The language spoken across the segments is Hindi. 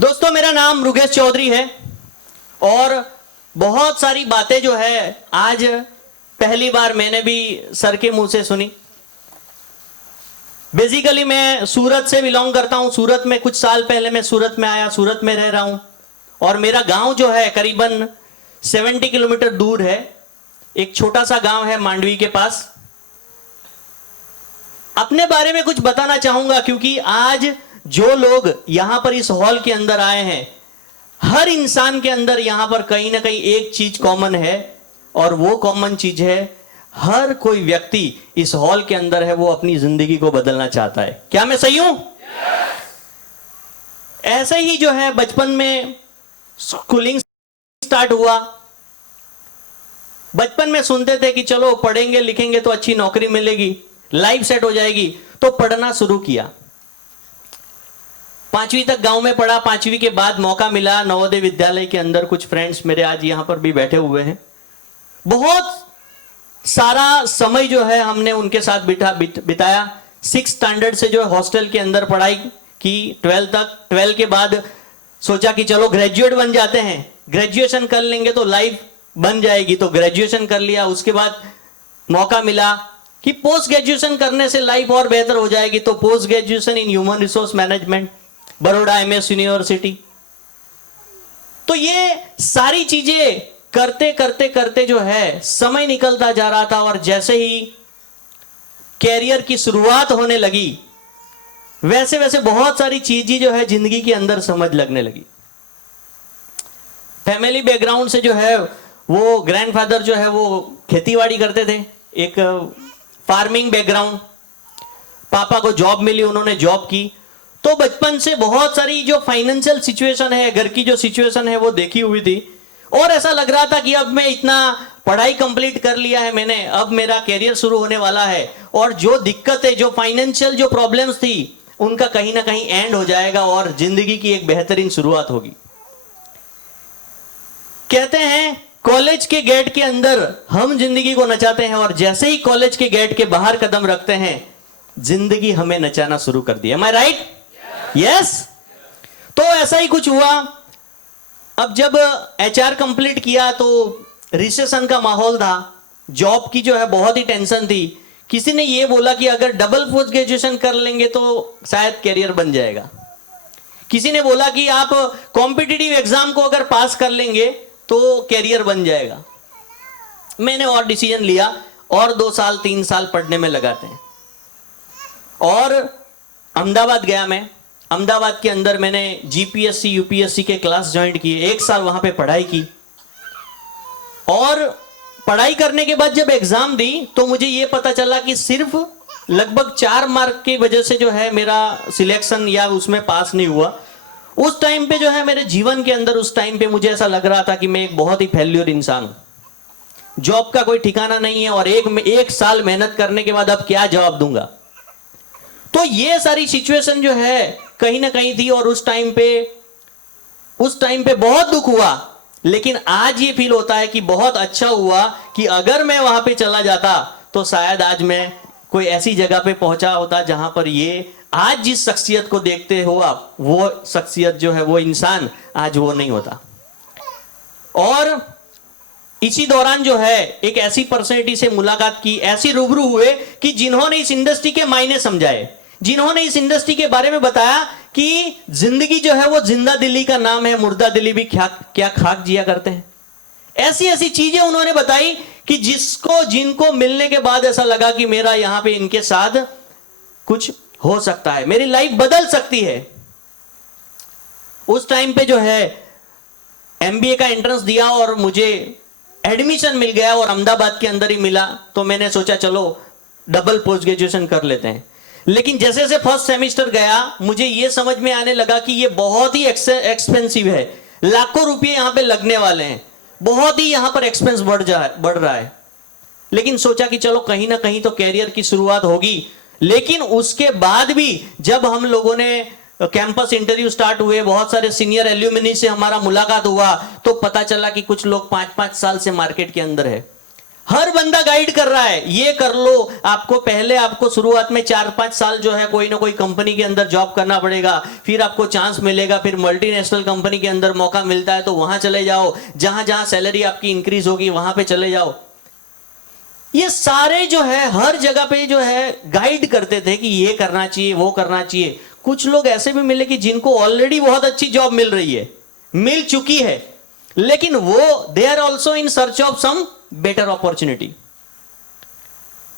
दोस्तों, मेरा नाम मुकेश चौधरी है और बहुत सारी बातें जो है आज पहली बार मैंने भी सर के मुंह से सुनी। बेसिकली मैं सूरत से बिलोंग करता हूं। सूरत में कुछ साल पहले मैं सूरत में आया, सूरत में रह रहा हूं और मेरा गांव जो है करीबन 70 किलोमीटर दूर है। एक छोटा सा गांव है मांडवी के पास। अपने बारे में कुछ बताना चाहूंगा क्योंकि आज जो लोग यहां पर इस हॉल के अंदर आए हैं, हर इंसान के अंदर यहां पर कहीं ना कहीं एक चीज कॉमन है और वो कॉमन चीज है, हर कोई व्यक्ति इस हॉल के अंदर है वो अपनी जिंदगी को बदलना चाहता है। क्या मैं सही हूं? ऐसे ही जो है बचपन में स्कूलिंग स्टार्ट हुआ। बचपन में सुनते थे कि चलो पढ़ेंगे लिखेंगे तो अच्छी नौकरी मिलेगी, लाइफ सेट हो जाएगी, तो पढ़ना शुरू किया। 5वीं तक गांव में पढ़ा। 5वीं के बाद मौका मिला नवोदय विद्यालय के अंदर। कुछ फ्रेंड्स मेरे आज यहां पर भी बैठे हुए हैं। बहुत सारा समय जो है हमने उनके साथ बिताया। 6th स्टैंडर्ड से जो है हॉस्टल के अंदर पढ़ाई की 12 तक। 12 के बाद सोचा कि चलो ग्रेजुएट बन जाते हैं, ग्रेजुएशन कर लेंगे तो लाइफ बन जाएगी, तो ग्रेजुएशन कर लिया। उसके बाद मौका मिला कि पोस्ट ग्रेजुएशन करने से लाइफ और बेहतर हो जाएगी, तो post graduation in human resource management, Baroda MS university. तो ये सारी चीजें करते करते करते जो है समय निकलता जा रहा था और जैसे ही कैरियर की शुरुआत होने लगी वैसे वैसे बहुत सारी चीजें जो है जिंदगी के अंदर समझ लगने लगी। फैमिली बैकग्राउंड से जो है वो ग्रैंडफादर जो है वो खेतीबाड़ी करते थे, एक फार्मिंग बैकग्राउंड। पापा को जॉब मिली, उन्होंने जॉब की। तो बचपन से बहुत सारी जो फाइनेंशियल सिचुएशन है, घर की जो सिचुएशन है वो देखी हुई थी और ऐसा लग रहा था कि अब मैं इतना पढ़ाई कंप्लीट कर लिया है मैंने, अब मेरा कैरियर शुरू होने वाला है और जो दिक्कत है, जो फाइनेंशियल जो प्रॉब्लम्स थी, उनका कहीं ना कहीं एंड हो जाएगा और जिंदगी की एक बेहतरीन शुरुआत होगी। कहते हैं कॉलेज के गेट के अंदर हम जिंदगी को नचाते हैं और जैसे ही कॉलेज के गेट के बाहर कदम रखते हैं जिंदगी हमें नचाना शुरू कर दी। एम आई राइट? यस। तो ऐसा ही कुछ हुआ। अब जब HR कंप्लीट किया तो रिसेशन का माहौल था, जॉब की जो है बहुत ही टेंशन थी। किसी ने ये बोला कि अगर डबल पोस्ट ग्रेजुएशन कर लेंगे तो शायद कैरियर बन जाएगा। किसी ने बोला कि आप कॉम्पिटिटिव एग्जाम को अगर पास कर लेंगे तो कैरियर बन जाएगा। मैंने और डिसीजन लिया और 2 साल 3 साल पढ़ने में लगाते हैं और अहमदाबाद गया। मैं अहमदाबाद के अंदर मैंने GPSC UPSC के क्लास ज्वाइन किए। 1 साल वहां पे पढ़ाई की और पढ़ाई करने के बाद जब एग्जाम दी तो मुझे यह पता चला कि सिर्फ लगभग 4 मार्क की वजह से जो है मेरा सिलेक्शन या उसमें पास नहीं हुआ। उस टाइम पे जो है मेरे जीवन के अंदर उस टाइम पे मुझे ऐसा लग रहा था कि मैं एक बहुत ही फेल्योर इंसान हूं, जॉब का कोई ठिकाना नहीं है और एक साल मेहनत करने के बाद अब क्या जवाब दूंगा। तो ये सारी सिचुएशन जो है कहीं ना कहीं थी और उस टाइम पे बहुत दुख हुआ। लेकिन आज ये फील होता है कि बहुत अच्छा हुआ कि अगर मैं वहां पे चला जाता तो शायद आज मैं कोई ऐसी जगह पे पहुंचा होता जहां पर ये आज जिस शख्सियत को देखते हो आप, वो शख्सियत जो है वो इंसान आज वो नहीं होता। और इसी दौरान जो है एक ऐसी पर्सनैलिटी से मुलाकात की, ऐसी रूबरू हुए कि जिन्होंने इस इंडस्ट्री के मायने समझाए, जिन्होंने इस इंडस्ट्री के बारे में बताया कि जिंदगी जो है वो जिंदा दिली का नाम है, मुर्दा दिली भी क्या खाक जिया करते हैं। ऐसी ऐसी चीजें उन्होंने बताई कि जिनको मिलने के बाद ऐसा लगा कि मेरा यहां पे इनके साथ कुछ हो सकता है, मेरी लाइफ बदल सकती है। उस टाइम पे जो है MBA का एंट्रेंस दिया और मुझे एडमिशन मिल गया और अहमदाबाद के अंदर ही मिला। तो मैंने सोचा चलो डबल पोस्ट ग्रेजुएशन कर लेते हैं। लेकिन जैसे जैसे फर्स्ट सेमेस्टर गया मुझे यह समझ में आने लगा कि यह बहुत ही एक्सपेंसिव है, लाखों रुपए यहां पे लगने वाले हैं, बहुत ही यहां पर एक्सपेंस बढ़ रहा है। लेकिन सोचा कि चलो कहीं ना कहीं तो कैरियर की शुरुआत होगी। लेकिन उसके बाद भी जब हम लोगों ने कैंपस इंटरव्यू स्टार्ट हुए, बहुत सारे सीनियर एल्यूमिनी से हमारा मुलाकात हुआ तो पता चला कि कुछ लोग 5-5 साल से मार्केट के अंदर है। हर बंदा गाइड कर रहा है, ये कर लो, आपको शुरुआत में 4-5 साल जो है कोई ना कोई कंपनी के अंदर जॉब करना पड़ेगा, फिर आपको चांस मिलेगा, फिर मल्टीनेशनल कंपनी के अंदर मौका मिलता है तो वहां चले जाओ, जहां जहां सैलरी आपकी इंक्रीज होगी वहां पे चले जाओ। ये सारे जो है हर जगह पे जो है गाइड करते थे कि ये करना चाहिए, वो करना चाहिए। कुछ लोग ऐसे भी मिले कि जिनको ऑलरेडी बहुत अच्छी जॉब मिल रही है, मिल चुकी है, लेकिन वो they are also in search of some better opportunity.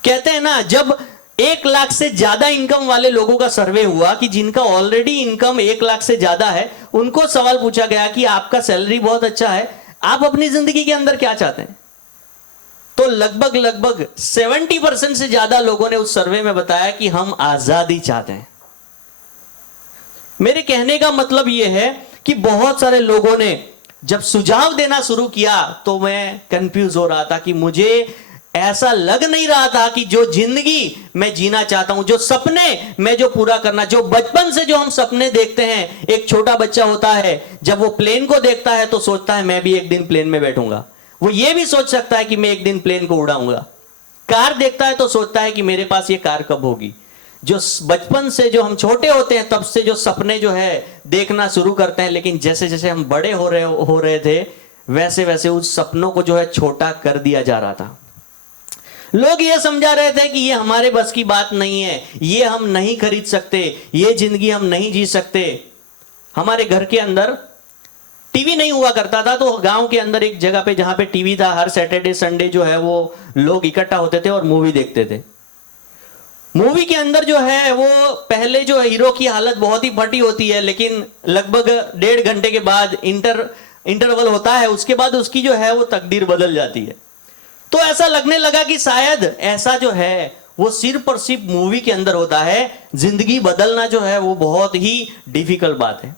कहते हैं ना, जब 1 लाख से ज्यादा इनकम वाले लोगों का सर्वे हुआ कि जिनका ऑलरेडी इनकम 1 लाख से ज्यादा है, उनको सवाल पूछा गया कि आपका सैलरी बहुत अच्छा है, आप अपनी जिंदगी के अंदर क्या चाहते हैं? तो लगभग 70% से ज्यादा लोगों ने उस सर्वे में बताया कि हम आजादी चाहते हैं। मेरे कहने का मतलब यह है कि बहुत सारे लोगों ने जब सुझाव देना शुरू किया तो मैं कंफ्यूज हो रहा था कि मुझे ऐसा लग नहीं रहा था कि जो जिंदगी मैं जीना चाहता हूं, जो सपने मैं जो पूरा करना, जो बचपन से जो हम सपने देखते हैं। एक छोटा बच्चा होता है, जब वो प्लेन को देखता है तो सोचता है मैं भी एक दिन प्लेन में बैठूंगा। वो ये भी सोच सकता है कि मैं एक दिन प्लेन को उड़ाऊंगा। कार देखता है तो सोचता है कि मेरे पास ये कार कब होगी। जो बचपन से जो हम छोटे होते हैं तब से जो सपने जो है देखना शुरू करते हैं, लेकिन जैसे जैसे हम बड़े हो रहे थे वैसे वैसे उस सपनों को जो है छोटा कर दिया जा रहा था। लोग ये समझा रहे थे कि ये हमारे बस की बात नहीं है, ये हम नहीं खरीद सकते, ये जिंदगी हम नहीं जी सकते। हमारे घर के अंदर टीवी नहीं हुआ करता था, तो गांव के अंदर एक जगह पे जहां पे टीवी था, हर सैटरडे संडे जो है वो लोग इकट्ठा होते थे और मूवी देखते थे। मूवी के अंदर जो है वो पहले जो हीरो की हालत बहुत ही फटी होती है, लेकिन लगभग 1.5 घंटे के बाद इंटरवल होता है, उसके बाद उसकी जो है वो तकदीर बदल जाती है। तो ऐसा लगने लगा कि शायद ऐसा जो है वो सिर्फ और सिर्फ मूवी के अंदर होता है, जिंदगी बदलना जो है वो बहुत ही डिफिकल्ट बात है।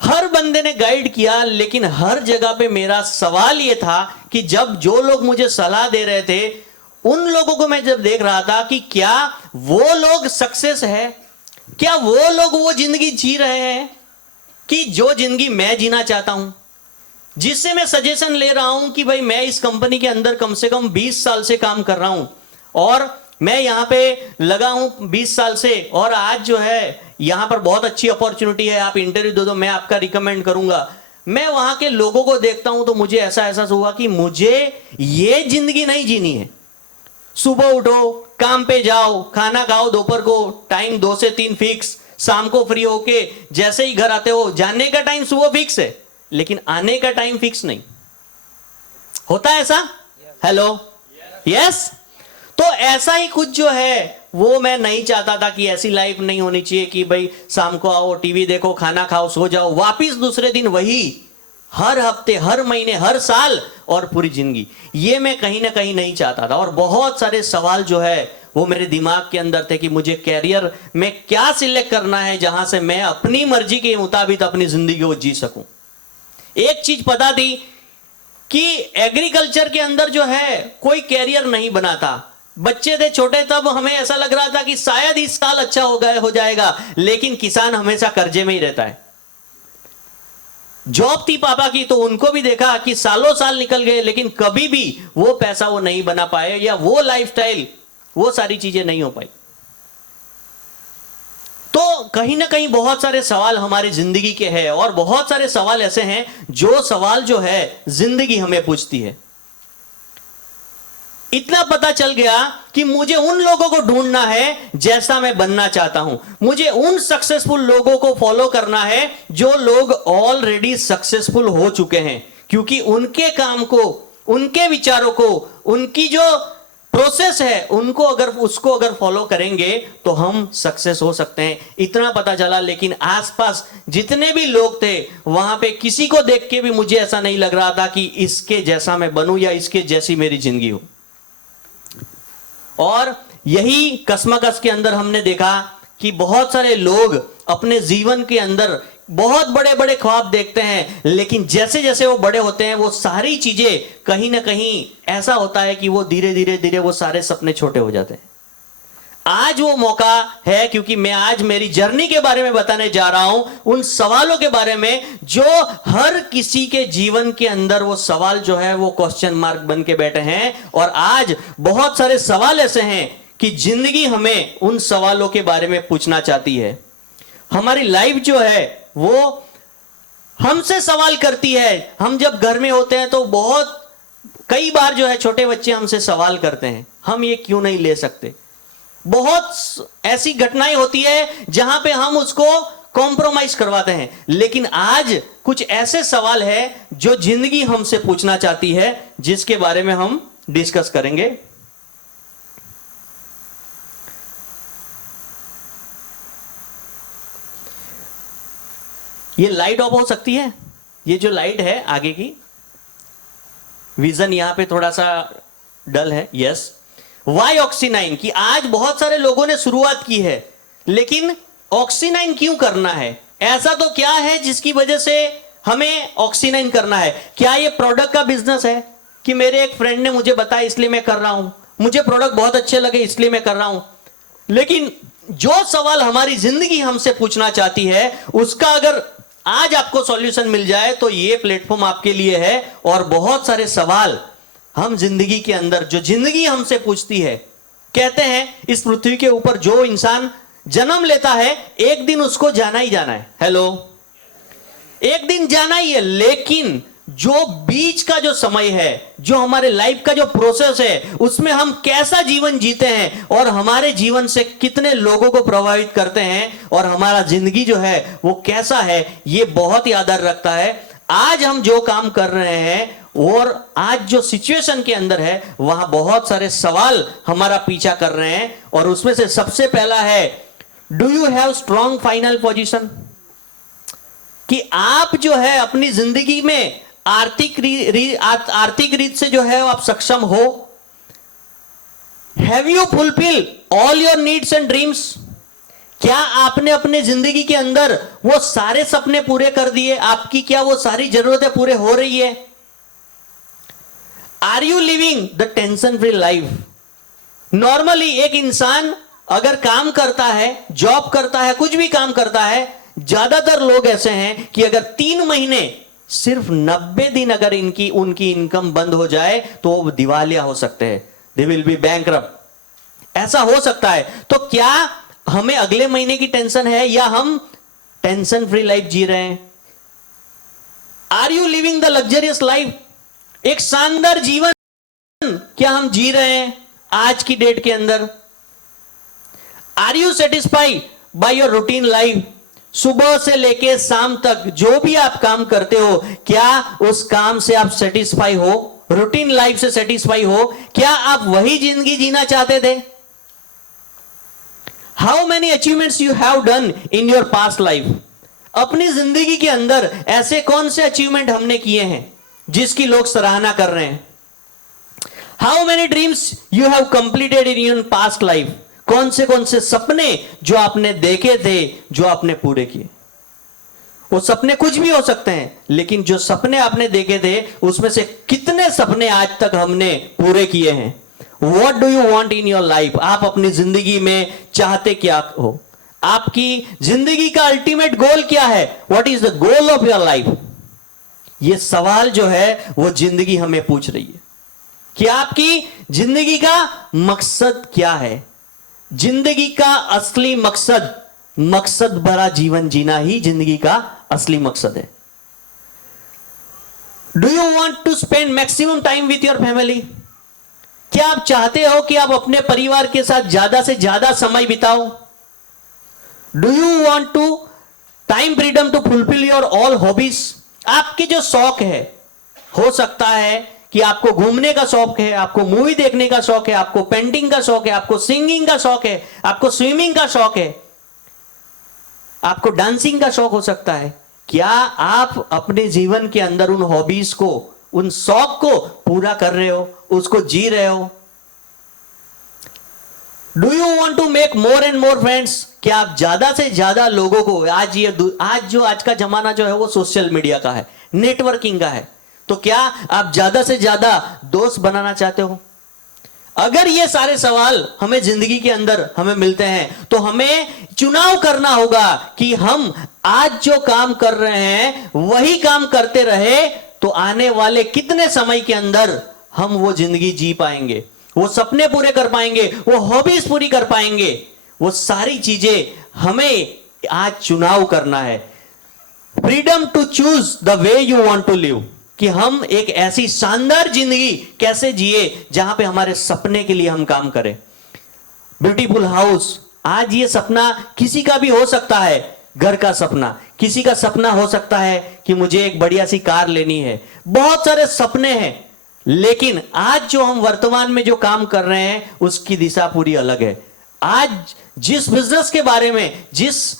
हर बंदे ने गाइड किया, लेकिन हर जगह पे मेरा सवाल ये था कि जब जो लोग मुझे सलाह दे रहे थे उन लोगों को मैं जब देख रहा था कि क्या वो लोग सक्सेस है, क्या वो लोग वो जिंदगी जी रहे हैं कि जो जिंदगी मैं जीना चाहता हूं, जिससे मैं सजेशन ले रहा हूं कि भाई मैं इस कंपनी के अंदर कम से कम 20 साल से काम कर रहा हूं और मैं यहां पे लगा हूं 20 साल से, और आज जो है यहां पर बहुत अच्छी अपॉर्चुनिटी है, आप इंटरव्यू दे दो, मैं आपका रिकमेंड करूंगा। मैं वहां के लोगों को देखता हूं तो मुझे ऐसा एहसास हुआ कि मुझे ये जिंदगी नहीं जीनी है। सुबह उठो, काम पे जाओ, खाना खाओ, दोपहर को टाइम 2 से 3 फिक्स, शाम को फ्री होके जैसे ही घर आते हो, जाने का टाइम सुबह फिक्स है लेकिन आने का टाइम फिक्स नहीं होता। ऐसा हेलो यस। तो ऐसा ही कुछ जो है वो मैं नहीं चाहता था कि ऐसी लाइफ नहीं होनी चाहिए कि भाई शाम को आओ, टीवी देखो, खाना खाओ, सो जाओ, वापिस दूसरे दिन वही, हर हफ्ते, हर महीने, हर साल और पूरी जिंदगी। ये मैं कहीं ना कहीं नहीं चाहता था। और बहुत सारे सवाल जो है वो मेरे दिमाग के अंदर थे कि मुझे कैरियर में क्या सिलेक्ट करना है जहां से मैं अपनी मर्जी के मुताबिक अपनी जिंदगी को जी सकूं। एक चीज पता थी कि एग्रीकल्चर के अंदर जो है कोई कैरियर नहीं बना था। बच्चे थे छोटे तब हमें ऐसा लग रहा था कि शायद इस साल अच्छा हो जाएगा, लेकिन किसान हमेशा कर्जे में ही रहता है। जॉब थी पापा की तो उनको भी देखा कि सालों साल निकल गए लेकिन कभी भी वो पैसा वो नहीं बना पाए, या वो लाइफस्टाइल, वो सारी चीजें नहीं हो पाई। तो कहीं ना कहीं बहुत सारे सवाल हमारी जिंदगी के हैं, और बहुत सारे सवाल ऐसे हैं जो सवाल जो है जिंदगी हमें पूछती है। इतना पता चल गया कि मुझे उन लोगों को ढूंढना है जैसा मैं बनना चाहता हूं। मुझे उन सक्सेसफुल लोगों को फॉलो करना है जो लोग ऑलरेडी सक्सेसफुल हो चुके हैं, क्योंकि उनके काम को, उनके विचारों को, उनकी जो प्रोसेस है उसको अगर फॉलो करेंगे तो हम सक्सेस हो सकते हैं। इतना पता चला। लेकिन आसपास जितने भी लोग थे वहां पे किसी को देख के भी मुझे ऐसा नहीं लग रहा था कि इसके जैसा मैं बनूं या इसके जैसी मेरी जिंदगी हो। और यही कसमकस के अंदर हमने देखा कि बहुत सारे लोग अपने जीवन के अंदर बहुत बड़े बड़े ख्वाब देखते हैं, लेकिन जैसे जैसे वो बड़े होते हैं वो सारी चीजें कहीं ना कहीं ऐसा होता है कि वो धीरे धीरे वो सारे सपने छोटे हो जाते हैं। आज वो मौका है, क्योंकि मैं आज मेरी जर्नी के बारे में बताने जा रहा हूं, उन सवालों के बारे में जो हर किसी के जीवन के अंदर वो सवाल जो है वो क्वेश्चन मार्क बन के बैठे हैं। और आज बहुत सारे सवाल ऐसे हैं कि जिंदगी हमें उन सवालों के बारे में पूछना चाहती है। हमारी लाइफ जो है वो हमसे सवाल करती है। हम जब घर में होते हैं तो बहुत कई बार जो है छोटे बच्चे हमसे सवाल करते हैं, हम ये क्यों नहीं ले सकते। बहुत ऐसी घटनाएं होती है जहां पे हम उसको कॉम्प्रोमाइज करवाते हैं। लेकिन आज कुछ ऐसे सवाल है जो जिंदगी हमसे पूछना चाहती है, जिसके बारे में हम डिस्कस करेंगे। ये लाइट ऑफ हो सकती है, ये जो लाइट है आगे की, विजन यहां पे थोड़ा सा डल है। यस, वाई ऑक्सीनाइन की आज बहुत सारे लोगों ने शुरुआत की है, लेकिन ऑक्सीनाइन क्यों करना है? ऐसा तो क्या है जिसकी वजह से हमें ऑक्सीनाइन करना है? क्या ये प्रोडक्ट का बिजनेस है कि मेरे एक फ्रेंड ने मुझे बताया इसलिए मैं कर रहा हूं, मुझे प्रोडक्ट बहुत अच्छे लगे इसलिए मैं कर रहा हूं? लेकिन जो सवाल हमारी जिंदगी हमसे पूछना चाहती है, उसका अगर आज आपको सॉल्यूशन मिल जाए तो ये प्लेटफॉर्म आपके लिए है। और बहुत सारे सवाल हम जिंदगी के अंदर, जो जिंदगी हमसे पूछती है, कहते हैं इस पृथ्वी के ऊपर जो इंसान जन्म लेता है एक दिन उसको जाना ही जाना है। हेलो, एक दिन जाना ही है, लेकिन जो बीच का जो समय है, जो हमारे लाइफ का जो प्रोसेस है, उसमें हम कैसा जीवन जीते हैं और हमारे जीवन से कितने लोगों को प्रभावित करते हैं और हमारा जिंदगी जो है वो कैसा है, ये बहुत ही आधार रखता है आज हम जो काम कर रहे हैं और आज जो सिचुएशन के अंदर है, वहां बहुत सारे सवाल हमारा पीछा कर रहे हैं। और उसमें से सबसे पहला है, do you have strong final position? कि आप जो है अपनी जिंदगी में आर्थिक रीत से जो है आप सक्षम हो। Have you fulfil all your needs and dreams? क्या आपने अपने जिंदगी के अंदर वो सारे सपने पूरे कर दिए? आपकी क्या वो सारी जरूरतें पूरे हो रही है? Are you living the tension free life? Normally एक इंसान अगर काम करता है, जॉब करता है, कुछ भी काम करता है, ज्यादातर लोग ऐसे हैं कि अगर 3 महीने सिर्फ 90 दिन अगर उनकी इनकम बंद हो जाए तो वो दिवालिया हो सकते हैं। They will be bankrupt. ऐसा हो सकता है। तो क्या हमें अगले महीने की टेंशन है या हम टेंशन फ्री लाइफ जी रहे हैं? Are you living the luxurious life? एक शानदार जीवन क्या हम जी रहे हैं आज की डेट के अंदर? Are you satisfied by your routine life? सुबह से लेके शाम तक जो भी आप काम करते हो, क्या उस काम से आप सेटिस्फाई हो? रूटीन लाइफ से सेटिस्फाई हो? क्या आप वही जिंदगी जीना चाहते थे? How many achievements you have done in your past life? अपनी जिंदगी के अंदर ऐसे कौन से अचीवमेंट हमने किए हैं जिसकी लोग सराहना कर रहे हैं? How many dreams you have completed in your past life? कौन से सपने जो आपने देखे थे, जो आपने पूरे किए? वो सपने कुछ भी हो सकते हैं, लेकिन जो सपने आपने देखे थे उसमें से कितने सपने आज तक हमने पूरे किए हैं? What do you want in your life? आप अपनी जिंदगी में चाहते क्या हो? आपकी जिंदगी का अल्टीमेट गोल क्या है? What is the goal of your life? ये सवाल जो है वो जिंदगी हमें पूछ रही है कि आपकी जिंदगी का मकसद क्या है? जिंदगी का असली मकसद भरा जीवन जीना ही जिंदगी का असली मकसद है। Do you want to spend maximum time with your family? क्या आप चाहते हो कि आप अपने परिवार के साथ ज्यादा से ज्यादा समय बिताओ? Do you want to time freedom to fulfil your all hobbies? आपके जो शौक है, हो सकता है कि आपको घूमने का शौक है, आपको मूवी देखने का शौक है, आपको पेंटिंग का शौक है, आपको सिंगिंग का शौक है, आपको स्विमिंग का शौक है, आपको डांसिंग का शौक हो सकता है। क्या आप अपने जीवन के अंदर उन हॉबीज को, उन शौक को पूरा कर रहे हो, उसको जी रहे हो? Do you want to make more and more friends? क्या आप ज्यादा से ज्यादा लोगों को, आज का जमाना जो है वो सोशल मीडिया का है, नेटवर्किंग का है, तो क्या आप ज्यादा से ज्यादा दोस्त बनाना चाहते हो? अगर ये सारे सवाल हमें जिंदगी के अंदर हमें मिलते हैं तो हमें चुनाव करना होगा कि हम आज जो काम कर रहे हैं वही काम करते रहे तो आने वाले कितने समय के अंदर हम वो जिंदगी जी पाएंगे, वो सपने पूरे कर पाएंगे, वो हॉबीज पूरी कर पाएंगे। वो सारी चीजें हमें आज चुनाव करना है। Freedom to choose the way you want to live, कि हम एक ऐसी शानदार जिंदगी कैसे जिए जहां पे हमारे सपने के लिए हम काम करें। ब्यूटीफुल हाउस, आज ये सपना किसी का भी हो सकता है, घर का सपना, किसी का सपना हो सकता है कि मुझे एक बढ़िया सी कार लेनी है। बहुत सारे सपने हैं, लेकिन आज जो हम वर्तमान में जो काम कर रहे हैं उसकी दिशा पूरी अलग है। आज जिस बिजनेस के बारे में, जिस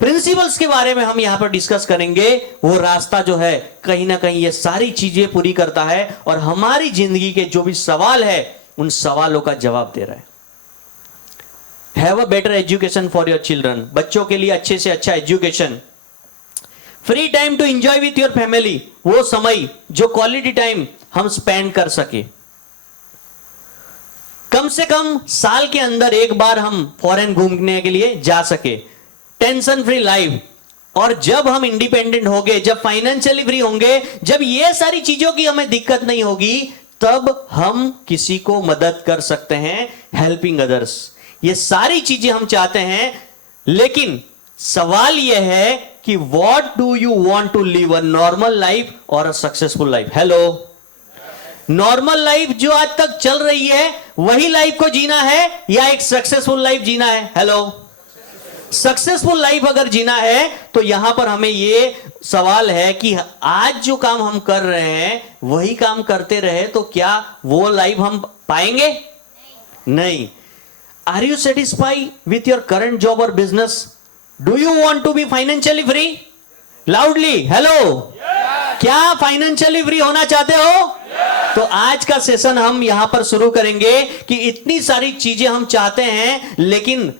प्रिंसिपल्स के बारे में हम यहां पर डिस्कस करेंगे, वो रास्ता जो है कहीं ना कहीं ये सारी चीजें पूरी करता है और हमारी जिंदगी के जो भी सवाल है उन सवालों का जवाब दे रहा है। Have a better education for your children, बच्चों के लिए अच्छे से अच्छा education. Free time to enjoy with your family, वो समय जो क्वालिटी टाइम हम स्पेंड कर सके। कम से कम साल के अंदर एक बार हम फॉरेन घूमने के लिए जा सके। टेंशन फ्री लाइफ, और जब हम इंडिपेंडेंट होंगे, जब फाइनेंशियली फ्री होंगे, जब ये सारी चीजों की हमें दिक्कत नहीं होगी, तब हम किसी को मदद कर सकते हैं, हेल्पिंग अदर्स। ये सारी चीजें हम चाहते हैं, लेकिन सवाल यह है कि what do you want to live, a normal life और a successful life. Hello, normal life जो आज तक चल रही है वही लाइफ को जीना है या एक सक्सेसफुल लाइफ जीना है? हेलो, सक्सेसफुल लाइफ अगर जीना है तो यहां पर हमें यह सवाल है कि आज जो काम हम कर रहे हैं वही काम करते रहे तो क्या वो लाइफ हम पाएंगे? नहीं। Are you satisfied with your current job और business? Do you want to be financially free? Loudly, hello, क्या फाइनेंशियली फ्री होना चाहते हो? तो आज का सेशन हम यहां पर शुरू करेंगे कि इतनी सारी चीजें हम चाहते हैं, लेकिन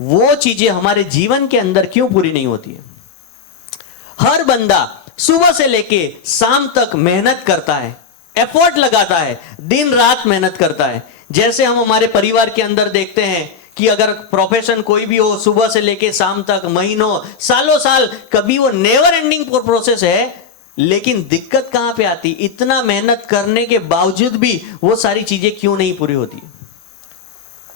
वो चीजें हमारे जीवन के अंदर क्यों पूरी नहीं होती है? हर बंदा सुबह से लेके शाम तक मेहनत करता है, एफर्ट लगाता है, दिन रात मेहनत करता है। जैसे हम हमारे परिवार के अंदर देखते हैं कि अगर प्रोफेशन कोई भी हो, सुबह से लेके शाम तक, महीनों, सालों साल, कभी वो नेवर एंडिंग प्रोसेस है। लेकिन दिक्कत कहां पे आती? इतना मेहनत करने के बावजूद भी वो सारी चीजें क्यों नहीं पूरी होती?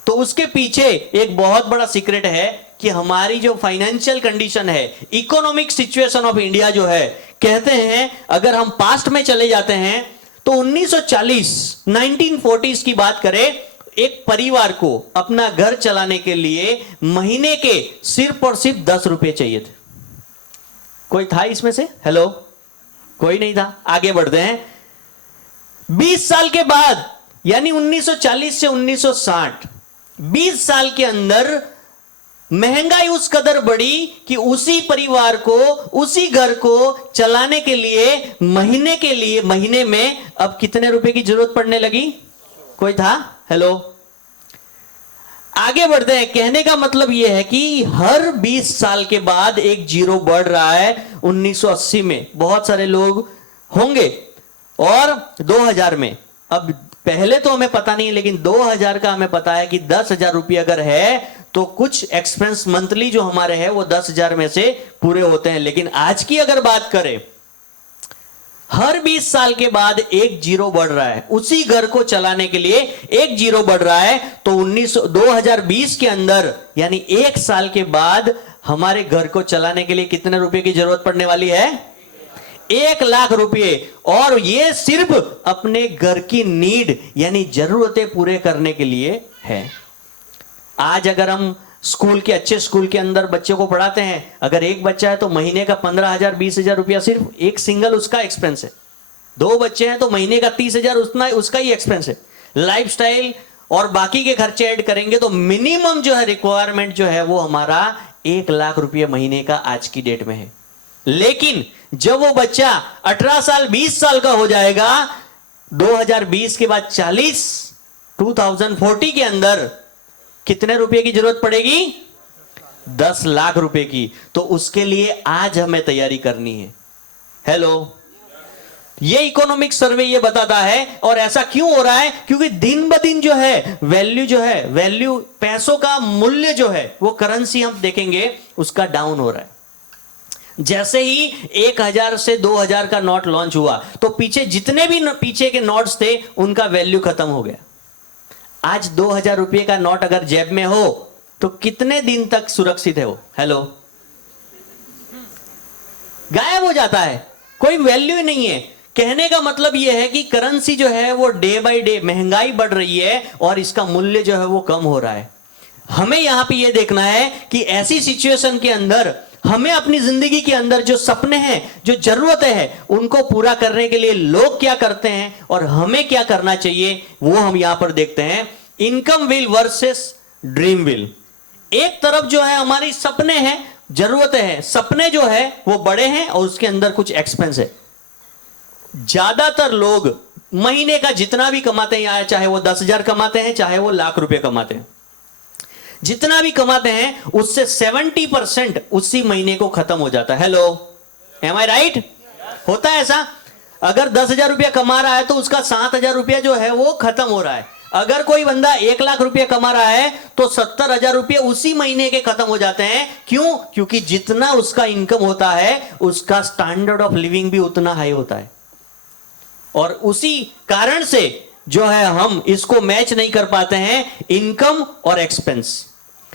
तो उसके पीछे एक बहुत बड़ा सीक्रेट है कि हमारी जो फाइनेंशियल कंडीशन है, इकोनॉमिक सिचुएशन ऑफ इंडिया जो है, कहते हैं अगर हम पास्ट में चले जाते हैं तो 1940 1940s की बात करें, एक परिवार को अपना घर चलाने के लिए महीने के सिर्फ और सिर्फ 10 रुपए चाहिए थे। कोई था इसमें से? हेलो, कोई नहीं था। आगे बढ़ते हैं। 20 साल के बाद, यानी 1940 से 1960, 20 साल के अंदर महंगाई उस कदर बढ़ी कि उसी परिवार को, उसी घर को चलाने के लिए महीने में अब कितने रुपए की जरूरत पड़ने लगी? कोई था? हेलो, आगे बढ़ते हैं। कहने का मतलब यह है कि हर 20 साल के बाद एक जीरो बढ़ रहा है। 1980 में बहुत सारे लोग होंगे और 2000 में, अब पहले तो हमें पता नहीं, लेकिन 2000 का हमें पता है कि 10,000 रुपये अगर है तो कुछ एक्सपेंस मंथली जो हमारे हैं वो 10,000 में से पूरे होते हैं। लेकिन आज की अगर बात करें, हर 20 साल के बाद एक जीरो बढ़ रहा है, उसी घर को चलाने के लिए एक जीरो बढ़ रहा है। तो 2020 के अंदर, यानी एक साल के बाद, हमारे घर को चलाने के लिए कितने रुपए की जरूरत पड़ने वाली है? 1 लाख रुपए। और ये सिर्फ अपने घर की नीड यानी जरूरतें पूरे करने के लिए है। आज अगर हम स्कूल के, अच्छे स्कूल के अंदर बच्चों को पढ़ाते हैं, अगर एक बच्चा है तो महीने का 15,000 20,000 रुपया सिर्फ एक सिंगल उसका एक्सपेंस है। 2 बच्चे हैं तो महीने का 30,000 उसका ही एक्सपेंस है। लाइफस्टाइल और बाकी के खर्चे ऐड करेंगे तो मिनिमम जो है रिक्वायरमेंट जो है वो हमारा 1 लाख रुपये महीने का आज की डेट में है। लेकिन जब वो बच्चा 18 साल 20 साल का हो जाएगा, 2020 के बाद 2040 के अंदर कितने रुपए की जरूरत पड़ेगी? 10 लाख रुपए की। तो उसके लिए आज हमें तैयारी करनी है। हेलो, ये इकोनॉमिक सर्वे ये बताता है। और ऐसा क्यों हो रहा है? क्योंकि दिन ब दिन जो है वैल्यू पैसों का मूल्य जो है वो करेंसी हम देखेंगे उसका डाउन हो रहा है। जैसे ही 1000 से 2000 का नोट लॉन्च हुआ तो पीछे जितने भी पीछे के नोट्स थे उनका वैल्यू खत्म हो गया। आज 2000 रुपये का नोट अगर जेब में हो तो कितने दिन तक सुरक्षित है वो? हेलो, गायब हो जाता है, कोई वैल्यू ही नहीं है। कहने का मतलब यह है कि करेंसी जो है वो डे बाय डे महंगाई बढ़ रही है और इसका मूल्य जो है वो कम हो रहा है। हमें यहां पे ये देखना है कि ऐसी सिचुएशन के अंदर हमें अपनी जिंदगी के अंदर जो सपने हैं, जो जरूरतें हैं, उनको पूरा करने के लिए लोग क्या करते हैं और हमें क्या करना चाहिए वो हम यहां पर देखते हैं। Income will versus dream will. एक तरफ जो है हमारी सपने हैं, जरूरतें हैं, सपने जो है वो बड़े हैं और उसके अंदर कुछ एक्सपेंस है। ज्यादातर लोग महीने का जितना भी कमाते हैं, चाहे वो 10,000 कमाते हैं, चाहे वो लाख रुपए कमाते हैं, जितना भी कमाते हैं उससे 70% उसी महीने को खत्म हो जाता है। हेलो, एम आई राइट? होता है ऐसा। अगर 10,000 रुपया कमा रहा है तो उसका 7,000 रुपया जो है वो खत्म हो रहा है। अगर कोई बंदा 1,00,000 रुपया कमा रहा है तो 70,000 रुपये उसी महीने के खत्म हो जाते हैं। क्यों? क्योंकि जितना उसका इनकम होता है उसका स्टैंडर्ड ऑफ लिविंग भी उतना हाई होता है। और उसी कारण से जो है हम इसको मैच नहीं कर पाते हैं, इनकम और एक्सपेंस।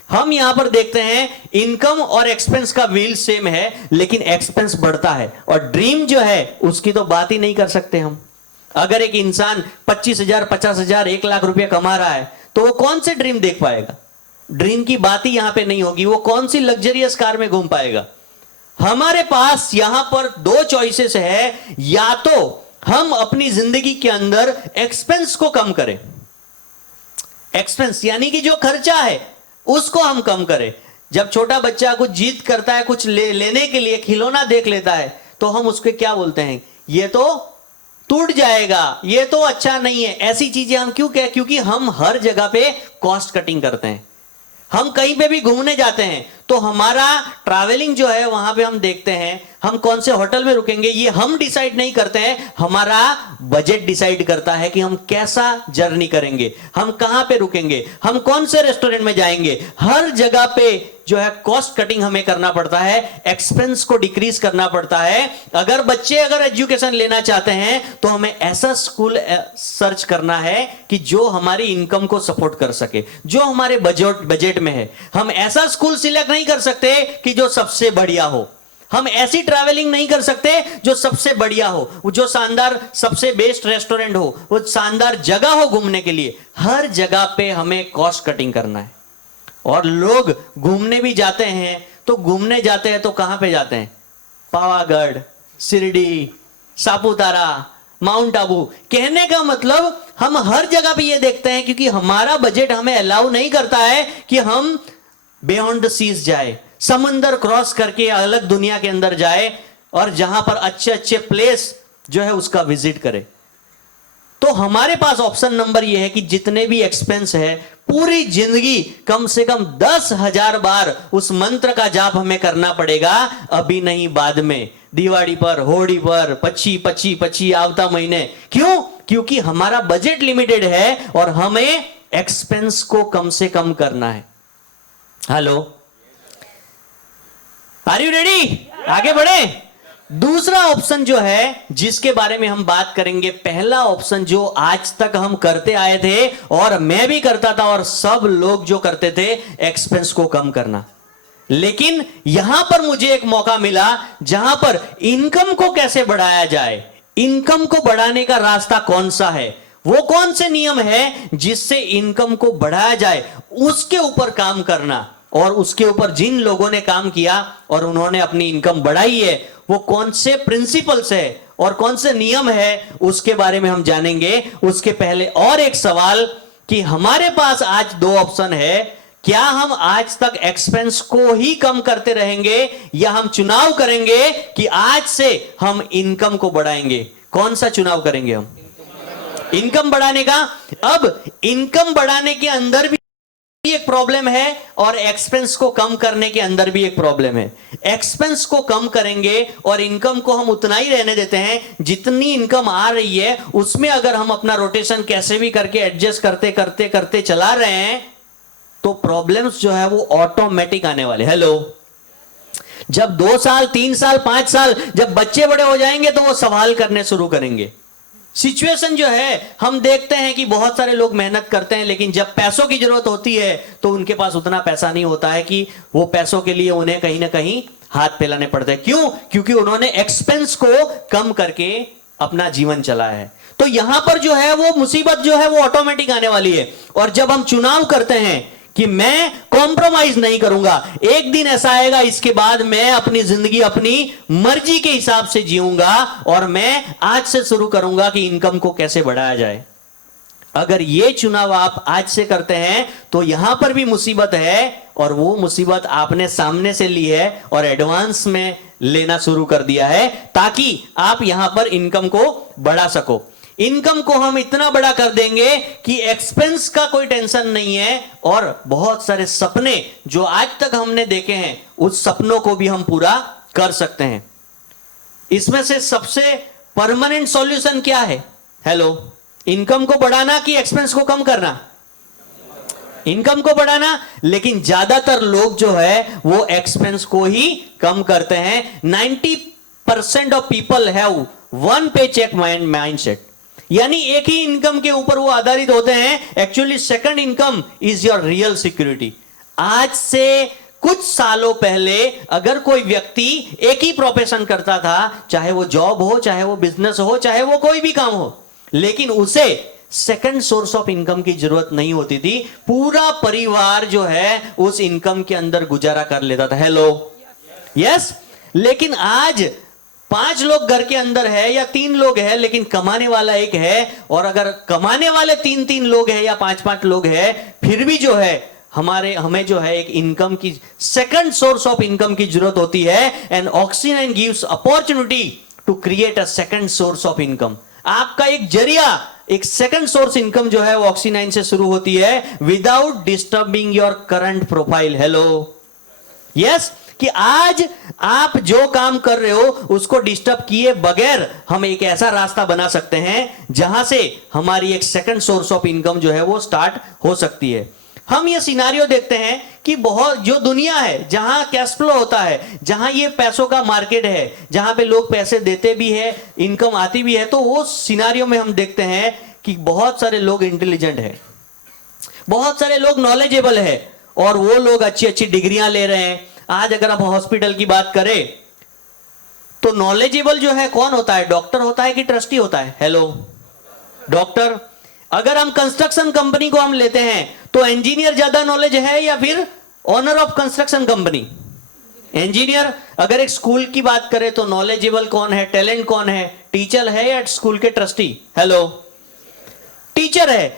हम यहां पर देखते हैं इनकम और एक्सपेंस का व्हील सेम है लेकिन एक्सपेंस बढ़ता है और ड्रीम जो है उसकी तो बात ही नहीं कर सकते हम। अगर एक इंसान 25,000, 50,000, 1,00,000 रुपया कमा रहा है तो वो कौन से ड्रीम देख पाएगा? ड्रीम की बात ही यहां पे नहीं होगी। वो कौन सी लग्जरियस कार में घूम पाएगा? हमारे पास यहां पर दो चॉइसेस है, या तो हम अपनी जिंदगी के अंदर एक्सपेंस को कम करें, एक्सपेंस यानी कि जो खर्चा है उसको हम कम करें। जब छोटा बच्चा कुछ जिद करता है, कुछ लेने के लिए खिलौना देख लेता है तो हम उसके क्या बोलते हैं? ये तो टूट जाएगा, ये तो अच्छा नहीं है। ऐसी चीजें हम क्यों कह? क्योंकि हम हर जगह पे कॉस्ट कटिंग करते हैं। हम कहीं पे भी घूमने जाते हैं तो हमारा ट्रैवलिंग जो है वहां पे हम देखते हैं हम कौन से होटल में रुकेंगे, ये हम डिसाइड नहीं करते हैं, हमारा बजट डिसाइड करता है कि हम कैसा जर्नी करेंगे, हम कहां पे रुकेंगे, हम कौन से रेस्टोरेंट में जाएंगे। हर जगह पे जो है कॉस्ट कटिंग हमें करना पड़ता है, एक्सपेंस को डिक्रीज करना पड़ता है। अगर एजुकेशन लेना चाहते हैं तो हमें ऐसा स्कूल सर्च करना है कि जो हमारी इनकम को सपोर्ट कर सके, जो हमारे बजट में है। हम ऐसा स्कूल सिलेक्ट नहीं कर सकते कि जो सबसे बढ़िया हो, हम ऐसी ट्रैवलिंग नहीं कर सकते जो सबसे बढ़िया हो, जो शानदार सबसे बेस्ट रेस्टोरेंट हो, वो शानदार जगह हो घूमने के लिए। हर जगह पे हमें कॉस्ट कटिंग करना है। और लोग घूमने भी जाते हैं तो कहां पे जाते हैं? पावागढ़, शिरडी, सापुतारा, माउंट आबू। कहने का मतलब हम हर जगह पे ये देखते हैं क्योंकि हमारा बजट हमें अलाउ नहीं करता है कि हम बियॉन्ड द सीज जाए, समंदर क्रॉस करके अलग दुनिया के अंदर जाए और जहां पर अच्छे अच्छे प्लेस जो है उसका विजिट करे। तो हमारे पास ऑप्शन नंबर यह है कि जितने भी एक्सपेंस है पूरी जिंदगी कम से कम 10,000 बार उस मंत्र का जाप हमें करना पड़ेगा। अभी नहीं, बाद में, दिवाली पर, होली पर, 25 आवता महीने। क्यों? क्योंकि हमारा बजट लिमिटेड है और हमें एक्सपेंस को कम से कम करना है। Hello, are you ready? आगे बढ़े। दूसरा ऑप्शन जो है जिसके बारे में हम बात करेंगे, पहला ऑप्शन जो आज तक हम करते आए थे और मैं भी करता था और सब लोग जो करते थे, एक्सपेंस को कम करना। लेकिन यहां पर मुझे एक मौका मिला जहां पर इनकम को कैसे बढ़ाया जाए, इनकम को बढ़ाने का रास्ता कौन सा है, वो कौन से नियम है जिससे इनकम को बढ़ाया जाए, उसके ऊपर काम करना। और उसके ऊपर जिन लोगों ने काम किया और उन्होंने अपनी इनकम बढ़ाई है, वो कौन से प्रिंसिपल्स है और कौन से नियम है, उसके बारे में हम जानेंगे। उसके पहले और एक सवाल कि हमारे पास आज दो ऑप्शन है। क्या हम आज तक एक्सपेंस को ही कम करते रहेंगे या हम चुनाव करेंगे कि आज से हम इनकम को बढ़ाएंगे? कौन सा चुनाव करेंगे हम? इनकम बढ़ाने का। अब इनकम बढ़ाने के अंदर भी एक प्रॉब्लम है और एक्सपेंस को कम करने के अंदर भी एक प्रॉब्लम है। एक्सपेंस को कम करेंगे और इनकम को हम उतना ही रहने देते हैं जितनी इनकम आ रही है, उसमें अगर हम अपना रोटेशन कैसे भी करके एडजस्ट करते करते करते चला रहे हैं तो प्रॉब्लम्स जो है वो ऑटोमेटिक आने वाले। हेलो, जब 2 साल 3 साल 5 साल जब बच्चे बड़े हो जाएंगे तो वो सवाल करने शुरू करेंगे। सिचुएशन जो है हम देखते हैं कि बहुत सारे लोग मेहनत करते हैं लेकिन जब पैसों की जरूरत होती है तो उनके पास उतना पैसा नहीं होता है कि वो पैसों के लिए उन्हें कहीं ना कहीं हाथ फैलाने पड़ते हैं। क्यों? क्योंकि उन्होंने एक्सपेंस को कम करके अपना जीवन चलाया है। तो यहां पर जो है वो मुसीबत जो है वो ऑटोमेटिक आने वाली है। और जब हम चुनाव करते हैं कि मैं कॉम्प्रोमाइज नहीं करूंगा, एक दिन ऐसा आएगा इसके बाद मैं अपनी जिंदगी अपनी मर्जी के हिसाब से जीऊंगा और मैं आज से शुरू करूंगा कि इनकम को कैसे बढ़ाया जाए। अगर ये चुनाव आप आज से करते हैं तो यहां पर भी मुसीबत है और वो मुसीबत आपने सामने से ली है और एडवांस में लेना शुरू कर दिया है ताकि आप यहां पर इनकम को बढ़ा सको। इनकम को हम इतना बड़ा कर देंगे कि एक्सपेंस का कोई टेंशन नहीं है और बहुत सारे सपने जो आज तक हमने देखे हैं उस सपनों को भी हम पूरा कर सकते हैं। इसमें से सबसे परमानेंट सॉल्यूशन क्या है? हेलो, इनकम को बढ़ाना कि एक्सपेंस को कम करना? इनकम को बढ़ाना, लेकिन ज्यादातर लोग जो है वो एक्सपेंस को ही कम करते हैं। 90% ऑफ पीपल हैव वन पे चेक माइंडसेट, यानी एक ही इनकम के ऊपर वो आधारित होते हैं। Actually second income is your real security. आज से कुछ सालों पहले अगर कोई व्यक्ति एक ही प्रोफेशन करता था, चाहे वो जॉब हो, चाहे वो बिजनेस हो, चाहे वो कोई भी काम हो, लेकिन उसे सेकंड सोर्स ऑफ इनकम की जरूरत नहीं होती थी। पूरा परिवार जो है उस इनकम के अंदर गुजारा कर लेता था। Hello, yes. लेकिन आज 5 लोग घर के अंदर है या 3 लोग है लेकिन कमाने वाला एक है, और अगर कमाने वाले 3-3 लोग है या 5-5 लोग है, फिर भी जो है हमें जो है एक इनकम की सेकंड सोर्स ऑफ इनकम की जरूरत होती है। एंड ऑक्सी9 gives opportunity to create a second source of income. आपका एक जरिया, एक सेकंड सोर्स इनकम जो है वो ऑक्सी9 से शुरू होती है without disturbing your current profile. Hello, yes. कि आज आप जो काम कर रहे हो उसको डिस्टर्ब किए बगैर हम एक ऐसा रास्ता बना सकते हैं जहां से हमारी एक सेकंड सोर्स ऑफ इनकम जो है वो स्टार्ट हो सकती है। हम ये सिनारियो देखते हैं कि बहुत जो दुनिया है जहां कैश फ्लो होता है, जहां ये पैसों का मार्केट है, जहां पे लोग पैसे देते भी है, इनकम आती भी है, तो वो सिनारियो में हम देखते हैं कि बहुत सारे लोग इंटेलिजेंट है, बहुत सारे लोग नॉलेजेबल है और वो लोग अच्छी अच्छी डिग्रियां ले रहे हैं। आज अगर हम हॉस्पिटल की बात करें तो नॉलेजेबल जो है कौन होता है? डॉक्टर होता है कि ट्रस्टी होता है? Hello, doctor. अगर हम कंस्ट्रक्शन कंपनी को हम लेते हैं तो इंजीनियर ज्यादा नॉलेज है या फिर owner of construction company? Engineer. अगर एक स्कूल की बात करें तो नॉलेजेबल कौन है, टैलेंट कौन है? टीचर है या स्कूल के ट्रस्टी? हेलो, टीचर है।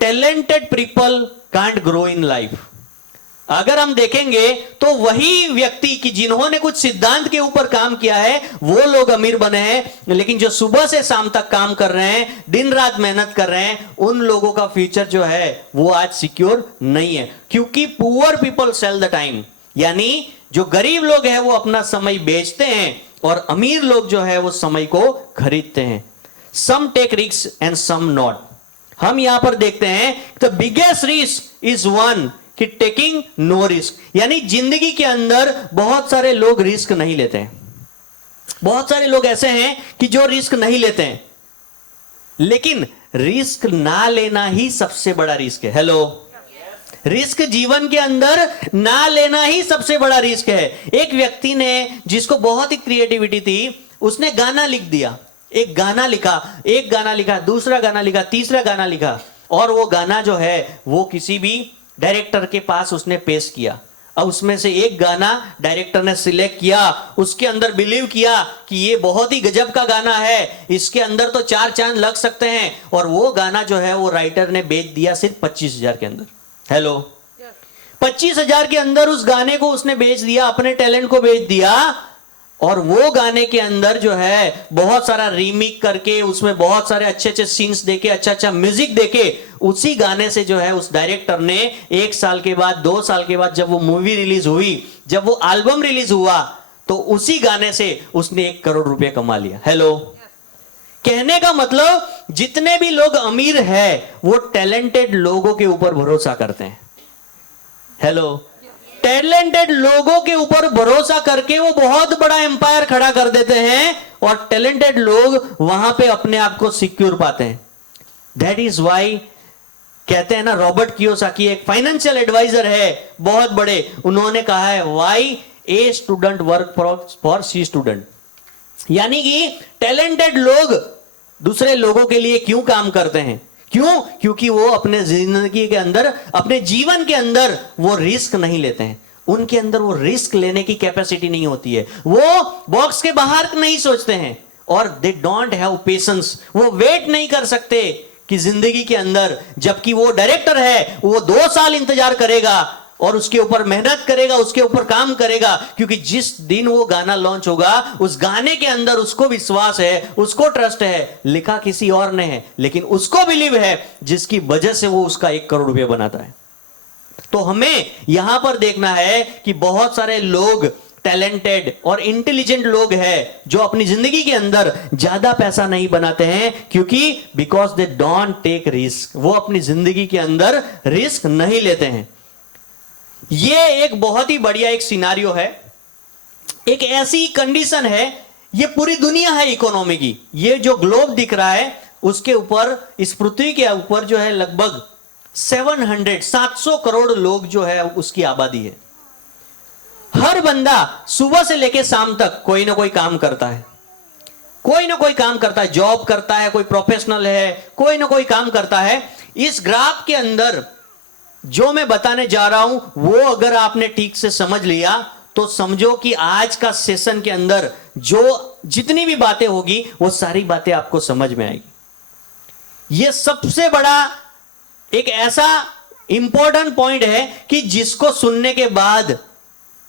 Talented people can't grow in life. अगर हम देखेंगे तो वही व्यक्ति कि जिन्होंने कुछ सिद्धांत के ऊपर काम किया है वो लोग अमीर बने हैं, लेकिन जो सुबह से शाम तक काम कर रहे हैं, दिन रात मेहनत कर रहे हैं, उन लोगों का फ्यूचर जो है वो आज सिक्योर नहीं है। क्योंकि poor people sell the time, यानी जो गरीब लोग हैं वो अपना समय बेचते हैं और अमीर लोग जो है वो समय को खरीदते हैं। Some take risk and some not. हम यहां पर देखते हैं the biggest risk is one कि टेकिंग नो रिस्क, यानी जिंदगी के अंदर बहुत सारे लोग रिस्क नहीं लेते हैं। बहुत सारे लोग ऐसे हैं कि जो रिस्क नहीं लेते हैं, लेकिन रिस्क ना लेना ही सबसे बड़ा रिस्क है। हेलो, रिस्क जीवन के अंदर ना लेना ही सबसे बड़ा रिस्क है। एक व्यक्ति ने जिसको बहुत ही क्रिएटिविटी थी, उसने गाना लिख दिया, एक गाना लिखा, दूसरा गाना लिखा, तीसरा गाना लिखा, और वो गाना जो है वो किसी भी डायरेक्टर के पास उसने पेश किया। अब उसमें से एक गाना डायरेक्टर ने सिलेक्ट किया, उसके अंदर बिलीव किया कि ये बहुत ही गजब का गाना है, इसके अंदर तो 4 चांद लग सकते हैं, और वो गाना जो है वो राइटर ने बेच दिया सिर्फ 25,000 के अंदर। हेलो, 25,000 के अंदर उस गाने को उसने बेच दिया, अपने टैलेंट को बेच दिया। और वो गाने के अंदर जो है बहुत सारा रीमिक करके, उसमें बहुत सारे अच्छे अच्छे सीन्स देके, अच्छा अच्छा म्यूजिक देके, उसी गाने से जो है उस डायरेक्टर ने 1 साल के बाद, 2 साल के बाद, जब वो मूवी रिलीज हुई, जब वो एल्बम रिलीज हुआ, तो उसी गाने से उसने 1 करोड़ रुपए कमा लिया। हेलो, कहने का मतलब जितने भी लोग अमीर हैं वो टैलेंटेड लोगों के ऊपर भरोसा करते हैं। हेलो, टैलेंटेड लोगों के ऊपर भरोसा करके वो बहुत बड़ा एम्पायर खड़ा कर देते हैं, और टैलेंटेड लोग वहां पे अपने आप को सिक्योर पाते हैं। दैट इज वाई कहते हैं ना, रॉबर्ट कियोसाकी एक फाइनेंशियल एडवाइजर है बहुत बड़े, उन्होंने कहा है why A student work for C student, यानी कि टैलेंटेड लोग दूसरे लोगों के लिए क्यों काम करते हैं, क्यों? क्योंकि वो अपने जिंदगी के अंदर, अपने जीवन के अंदर वो रिस्क नहीं लेते हैं, उनके अंदर वो रिस्क लेने की कैपेसिटी नहीं होती है, वो बॉक्स के बाहर नहीं सोचते हैं, और दे डोंट हैव पेशेंस, वो वेट नहीं कर सकते कि जिंदगी के अंदर, जबकि वो डायरेक्टर है, वो 2 साल इंतजार करेगा और उसके ऊपर मेहनत करेगा, उसके ऊपर काम करेगा, क्योंकि जिस दिन वो गाना लॉन्च होगा उस गाने के अंदर उसको विश्वास है, उसको ट्रस्ट है, लिखा किसी और ने है लेकिन उसको बिलीव है, जिसकी वजह से वो उसका 1 करोड़ रुपया बनाता है। तो हमें यहां पर देखना है कि बहुत सारे लोग टैलेंटेड और इंटेलिजेंट लोग हैं जो अपनी जिंदगी के अंदर ज्यादा पैसा नहीं बनाते हैं, क्योंकि because they don't take risk, वो अपनी जिंदगी के अंदर रिस्क नहीं लेते हैं। ये एक बहुत ही बढ़िया एक सिनारियो है, एक ऐसी कंडीशन है, ये पूरी दुनिया है इकोनॉमी की, ये जो ग्लोब दिख रहा है उसके ऊपर, इस पृथ्वी के ऊपर जो है लगभग 700 करोड़ लोग जो है उसकी आबादी है। हर बंदा सुबह से लेकर शाम तक कोई ना कोई काम करता है, कोई ना कोई काम करता है, जॉब करता है, कोई प्रोफेशनल है, कोई ना कोई काम करता है। इस ग्राफ के अंदर जो मैं बताने जा रहा हूं वो अगर आपने ठीक से समझ लिया तो समझो कि आज का सेशन के अंदर जो जितनी भी बातें होगी वो सारी बातें आपको समझ में आएगी। यह सबसे बड़ा एक ऐसा इंपॉर्टेंट पॉइंट है कि जिसको सुनने के बाद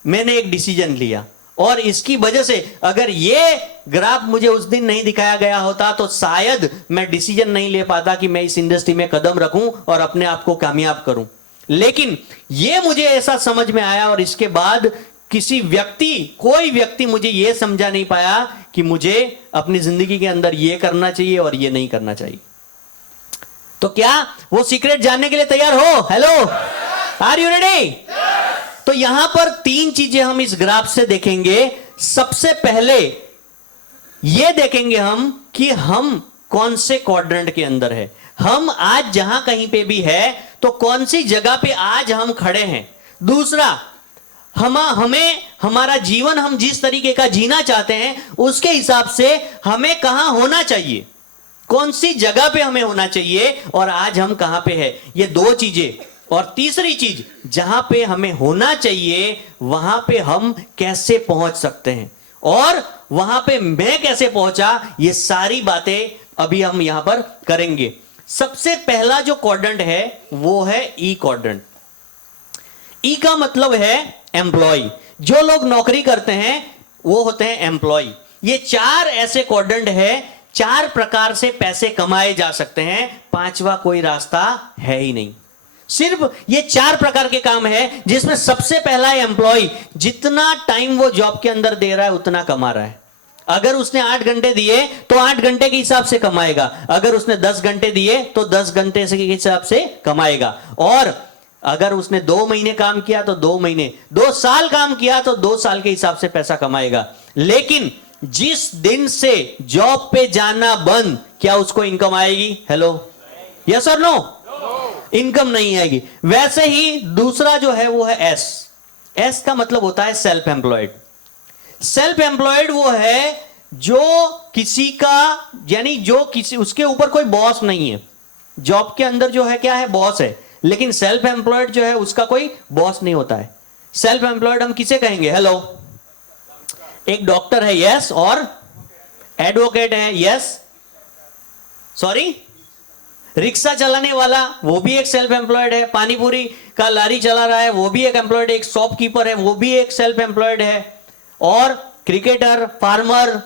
मैंने एक डिसीजन लिया, और इसकी वजह से अगर ये ग्राफ मुझे उस दिन नहीं दिखाया गया होता तो शायद मैं डिसीजन नहीं ले पाता कि मैं इस इंडस्ट्री में कदम रखूं और अपने आप को कामयाब करूं। लेकिन ये मुझे ऐसा समझ में आया, और इसके बाद कोई व्यक्ति मुझे यह समझा नहीं पाया कि मुझे अपनी जिंदगी के अंदर यह करना चाहिए और यह नहीं करना चाहिए। तो क्या वो सीक्रेट जानने के लिए तैयार हो? Hello, are you ready? तो यहां पर 3 चीजें हम इस ग्राफ से देखेंगे। सबसे पहले यह देखेंगे हम कि हम कौन से क्वाड्रेंट के अंदर है, हम आज जहां कहीं पे भी है तो कौन सी जगह पे आज हम खड़े हैं। दूसरा, हमें हमारा जीवन हम जिस तरीके का जीना चाहते हैं उसके हिसाब से हमें कहां होना चाहिए, कौन सी जगह पे हमें होना चाहिए, और आज हम कहां पे है। ये 2 चीजें। और तीसरी चीज, जहां पे हमें होना चाहिए वहां पे हम कैसे पहुंच सकते हैं, और वहां पे मैं कैसे पहुंचा, ये सारी बातें अभी हम यहां पर करेंगे। सबसे पहला जो क्वाड्रेंट है वो है ई क्वाड्रेंट। ई का मतलब है एम्प्लॉय, जो लोग नौकरी करते हैं वो होते हैं एम्प्लॉय। ये 4 ऐसे क्वाड्रेंट है, 4 प्रकार से पैसे कमाए जा सकते हैं, 5वां कोई रास्ता है ही नहीं। सिर्फ ये 4 प्रकार के काम है, जिसमें सबसे पहला है एम्प्लॉय। जितना टाइम वो जॉब के अंदर दे रहा है उतना कमा रहा है। अगर उसने 8 घंटे दिए तो 8 घंटे के हिसाब से कमाएगा, अगर उसने 10 घंटे दिए तो 10 घंटे के हिसाब से कमाएगा, और अगर उसने 2 महीने काम किया तो 2 महीने, 2 साल काम किया तो 2 साल के हिसाब से पैसा कमाएगा। लेकिन जिस दिन से जॉब पे जाना बंद, क्या उसको इनकम आएगी? हेलो, यस और नो? इनकम नहीं आएगी। वैसे ही दूसरा जो है वो है एस का मतलब होता है सेल्फ एम्प्लॉयड। सेल्फ एम्प्लॉयड वो है जो किसी का, यानी जो किसी, उसके ऊपर कोई बॉस नहीं है। जॉब के अंदर जो है क्या है, बॉस है, लेकिन सेल्फ एम्प्लॉयड जो है उसका कोई बॉस नहीं होता है। सेल्फ एम्प्लॉयड हम किसे कहेंगे? हेलो, एक डॉक्टर है, यस, और एडवोकेट है, यस, सॉरी, रिक्शा चलाने वाला वो भी एक सेल्फ एम्प्लॉयड है, पानीपुरी का लारी चला रहा है वो भी एक एम्प्लॉयड है, एक शॉपकीपर है वो भी एक सेल्फ एम्प्लॉयड है, और क्रिकेटर, फार्मर,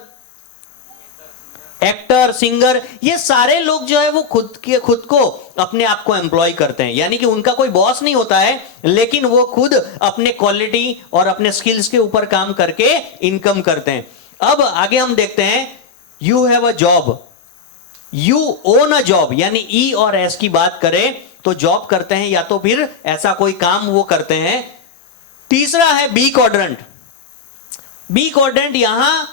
एक्टर, सिंगर, ये सारे लोग जो है वो खुद को अपने आप को एम्प्लॉय करते हैं, यानी कि उनका कोई बॉस नहीं होता है, लेकिन वो खुद अपने क्वालिटी और अपने स्किल्स के ऊपर काम करके इनकम करते हैं। अब आगे हम देखते हैं, you have a job, you own a job, यानी ई और एस की बात करें तो जॉब करते हैं या तो फिर ऐसा कोई काम वो करते हैं। तीसरा है बी क्वाड्रेंट। बी क्वाड्रेंट, यहां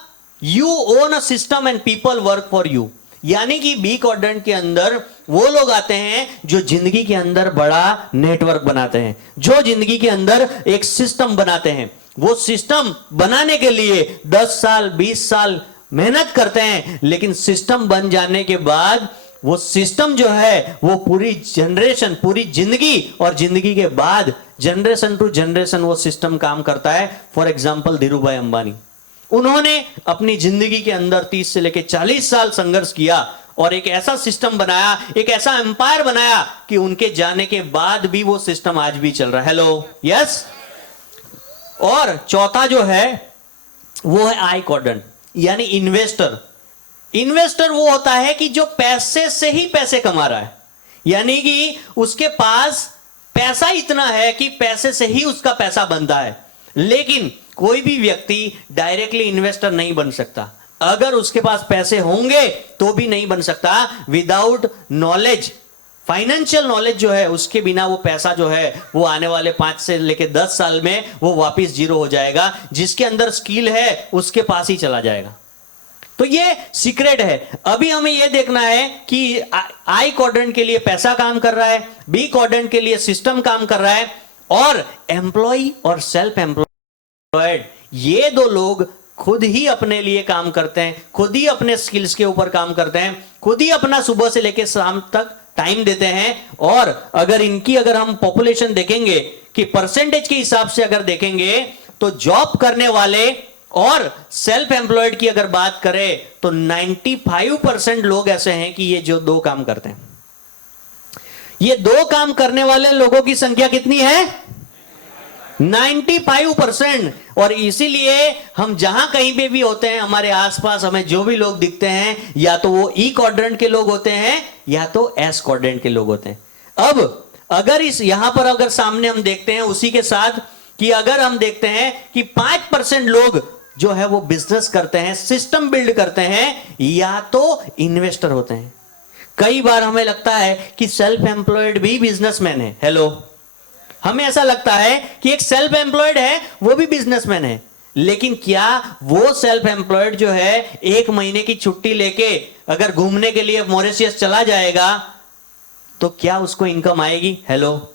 you own a system and people work for you, यानी कि बी क्वाड्रेंट के अंदर वो लोग आते हैं जो जिंदगी के अंदर बड़ा नेटवर्क बनाते हैं, जो जिंदगी के अंदर एक सिस्टम बनाते हैं। वो सिस्टम बनाने के लिए 10 साल 20 साल मेहनत करते हैं, लेकिन सिस्टम बन जाने के बाद वो सिस्टम जो है वो पूरी जनरेशन, पूरी जिंदगी और जिंदगी के बाद जनरेशन टू जनरेशन वो सिस्टम काम करता है। फॉर एग्जांपल धीरूभाई अंबानी, उन्होंने अपनी जिंदगी के अंदर 30 से लेकर 40 साल संघर्ष किया और एक ऐसा सिस्टम बनाया, एक ऐसा एम्पायर बनाया कि उनके जाने के बाद भी वो सिस्टम आज भी चल रहा है। Hello, yes. और चौथा जो है वो है आई क्वाड्रेंट, यानी इन्वेस्टर। इन्वेस्टर वो होता है कि जो पैसे से ही पैसे कमा रहा है, यानी कि उसके पास पैसा इतना है कि पैसे से ही उसका पैसा बनता है। लेकिन कोई भी व्यक्ति डायरेक्टली इन्वेस्टर नहीं बन सकता, अगर उसके पास पैसे होंगे तो भी नहीं बन सकता। विदाउट नॉलेज, फाइनेंशियल नॉलेज जो है, उसके बिना वो पैसा जो है वो आने वाले 5 से लेकर 10 साल में वो वापस जीरो हो जाएगा। जिसके अंदर स्किल है उसके पास ही चला जाएगा। तो ये सीक्रेट है। अभी हमें ये देखना है कि आई क्वाड्रेंट के लिए पैसा काम कर रहा है, बी क्वाड्रेंट के लिए सिस्टम काम कर रहा है, और एम्प्लॉय और सेल्फ एम्प्लॉयड, ये दो लोग खुद ही अपने लिए काम करते हैं, खुद ही अपने स्किल्स के ऊपर काम करते हैं, खुद ही अपना सुबह से लेकर शाम तक टाइम देते हैं। और अगर हम पॉपुलेशन देखेंगे कि परसेंटेज के हिसाब से अगर देखेंगे तो जॉब करने वाले और सेल्फ एम्प्लॉयड की अगर बात करें तो 95% लोग ऐसे हैं कि ये जो दो काम करते हैं। ये दो काम करने वाले लोगों की संख्या कितनी है? 95%। और इसीलिए हम जहां कहीं पे भी होते हैं, हमारे आसपास हमें जो भी लोग दिखते हैं, या तो वो ई क्वाड्रेंट के लोग होते हैं या तो एस क्वाड्रेंट के लोग होते हैं। अब अगर यहां पर अगर सामने हम देखते हैं उसी के साथ कि अगर हम देखते हैं कि 5% लोग जो है वो बिजनेस करते हैं, सिस्टम बिल्ड करते हैं, या तो इन्वेस्टर होते हैं। कई बार हमें लगता है कि सेल्फ एम्प्लॉयड भी बिजनेसमैन है। हेलो, हमें ऐसा लगता है कि एक सेल्फ एम्प्लॉयड है वो भी बिजनेसमैन है, लेकिन क्या वो सेल्फ एम्प्लॉयड जो है 1 महीने की छुट्टी लेके अगर घूमने के लिए मॉरिशस चला जाएगा तो क्या उसको इनकम आएगी? हेलो,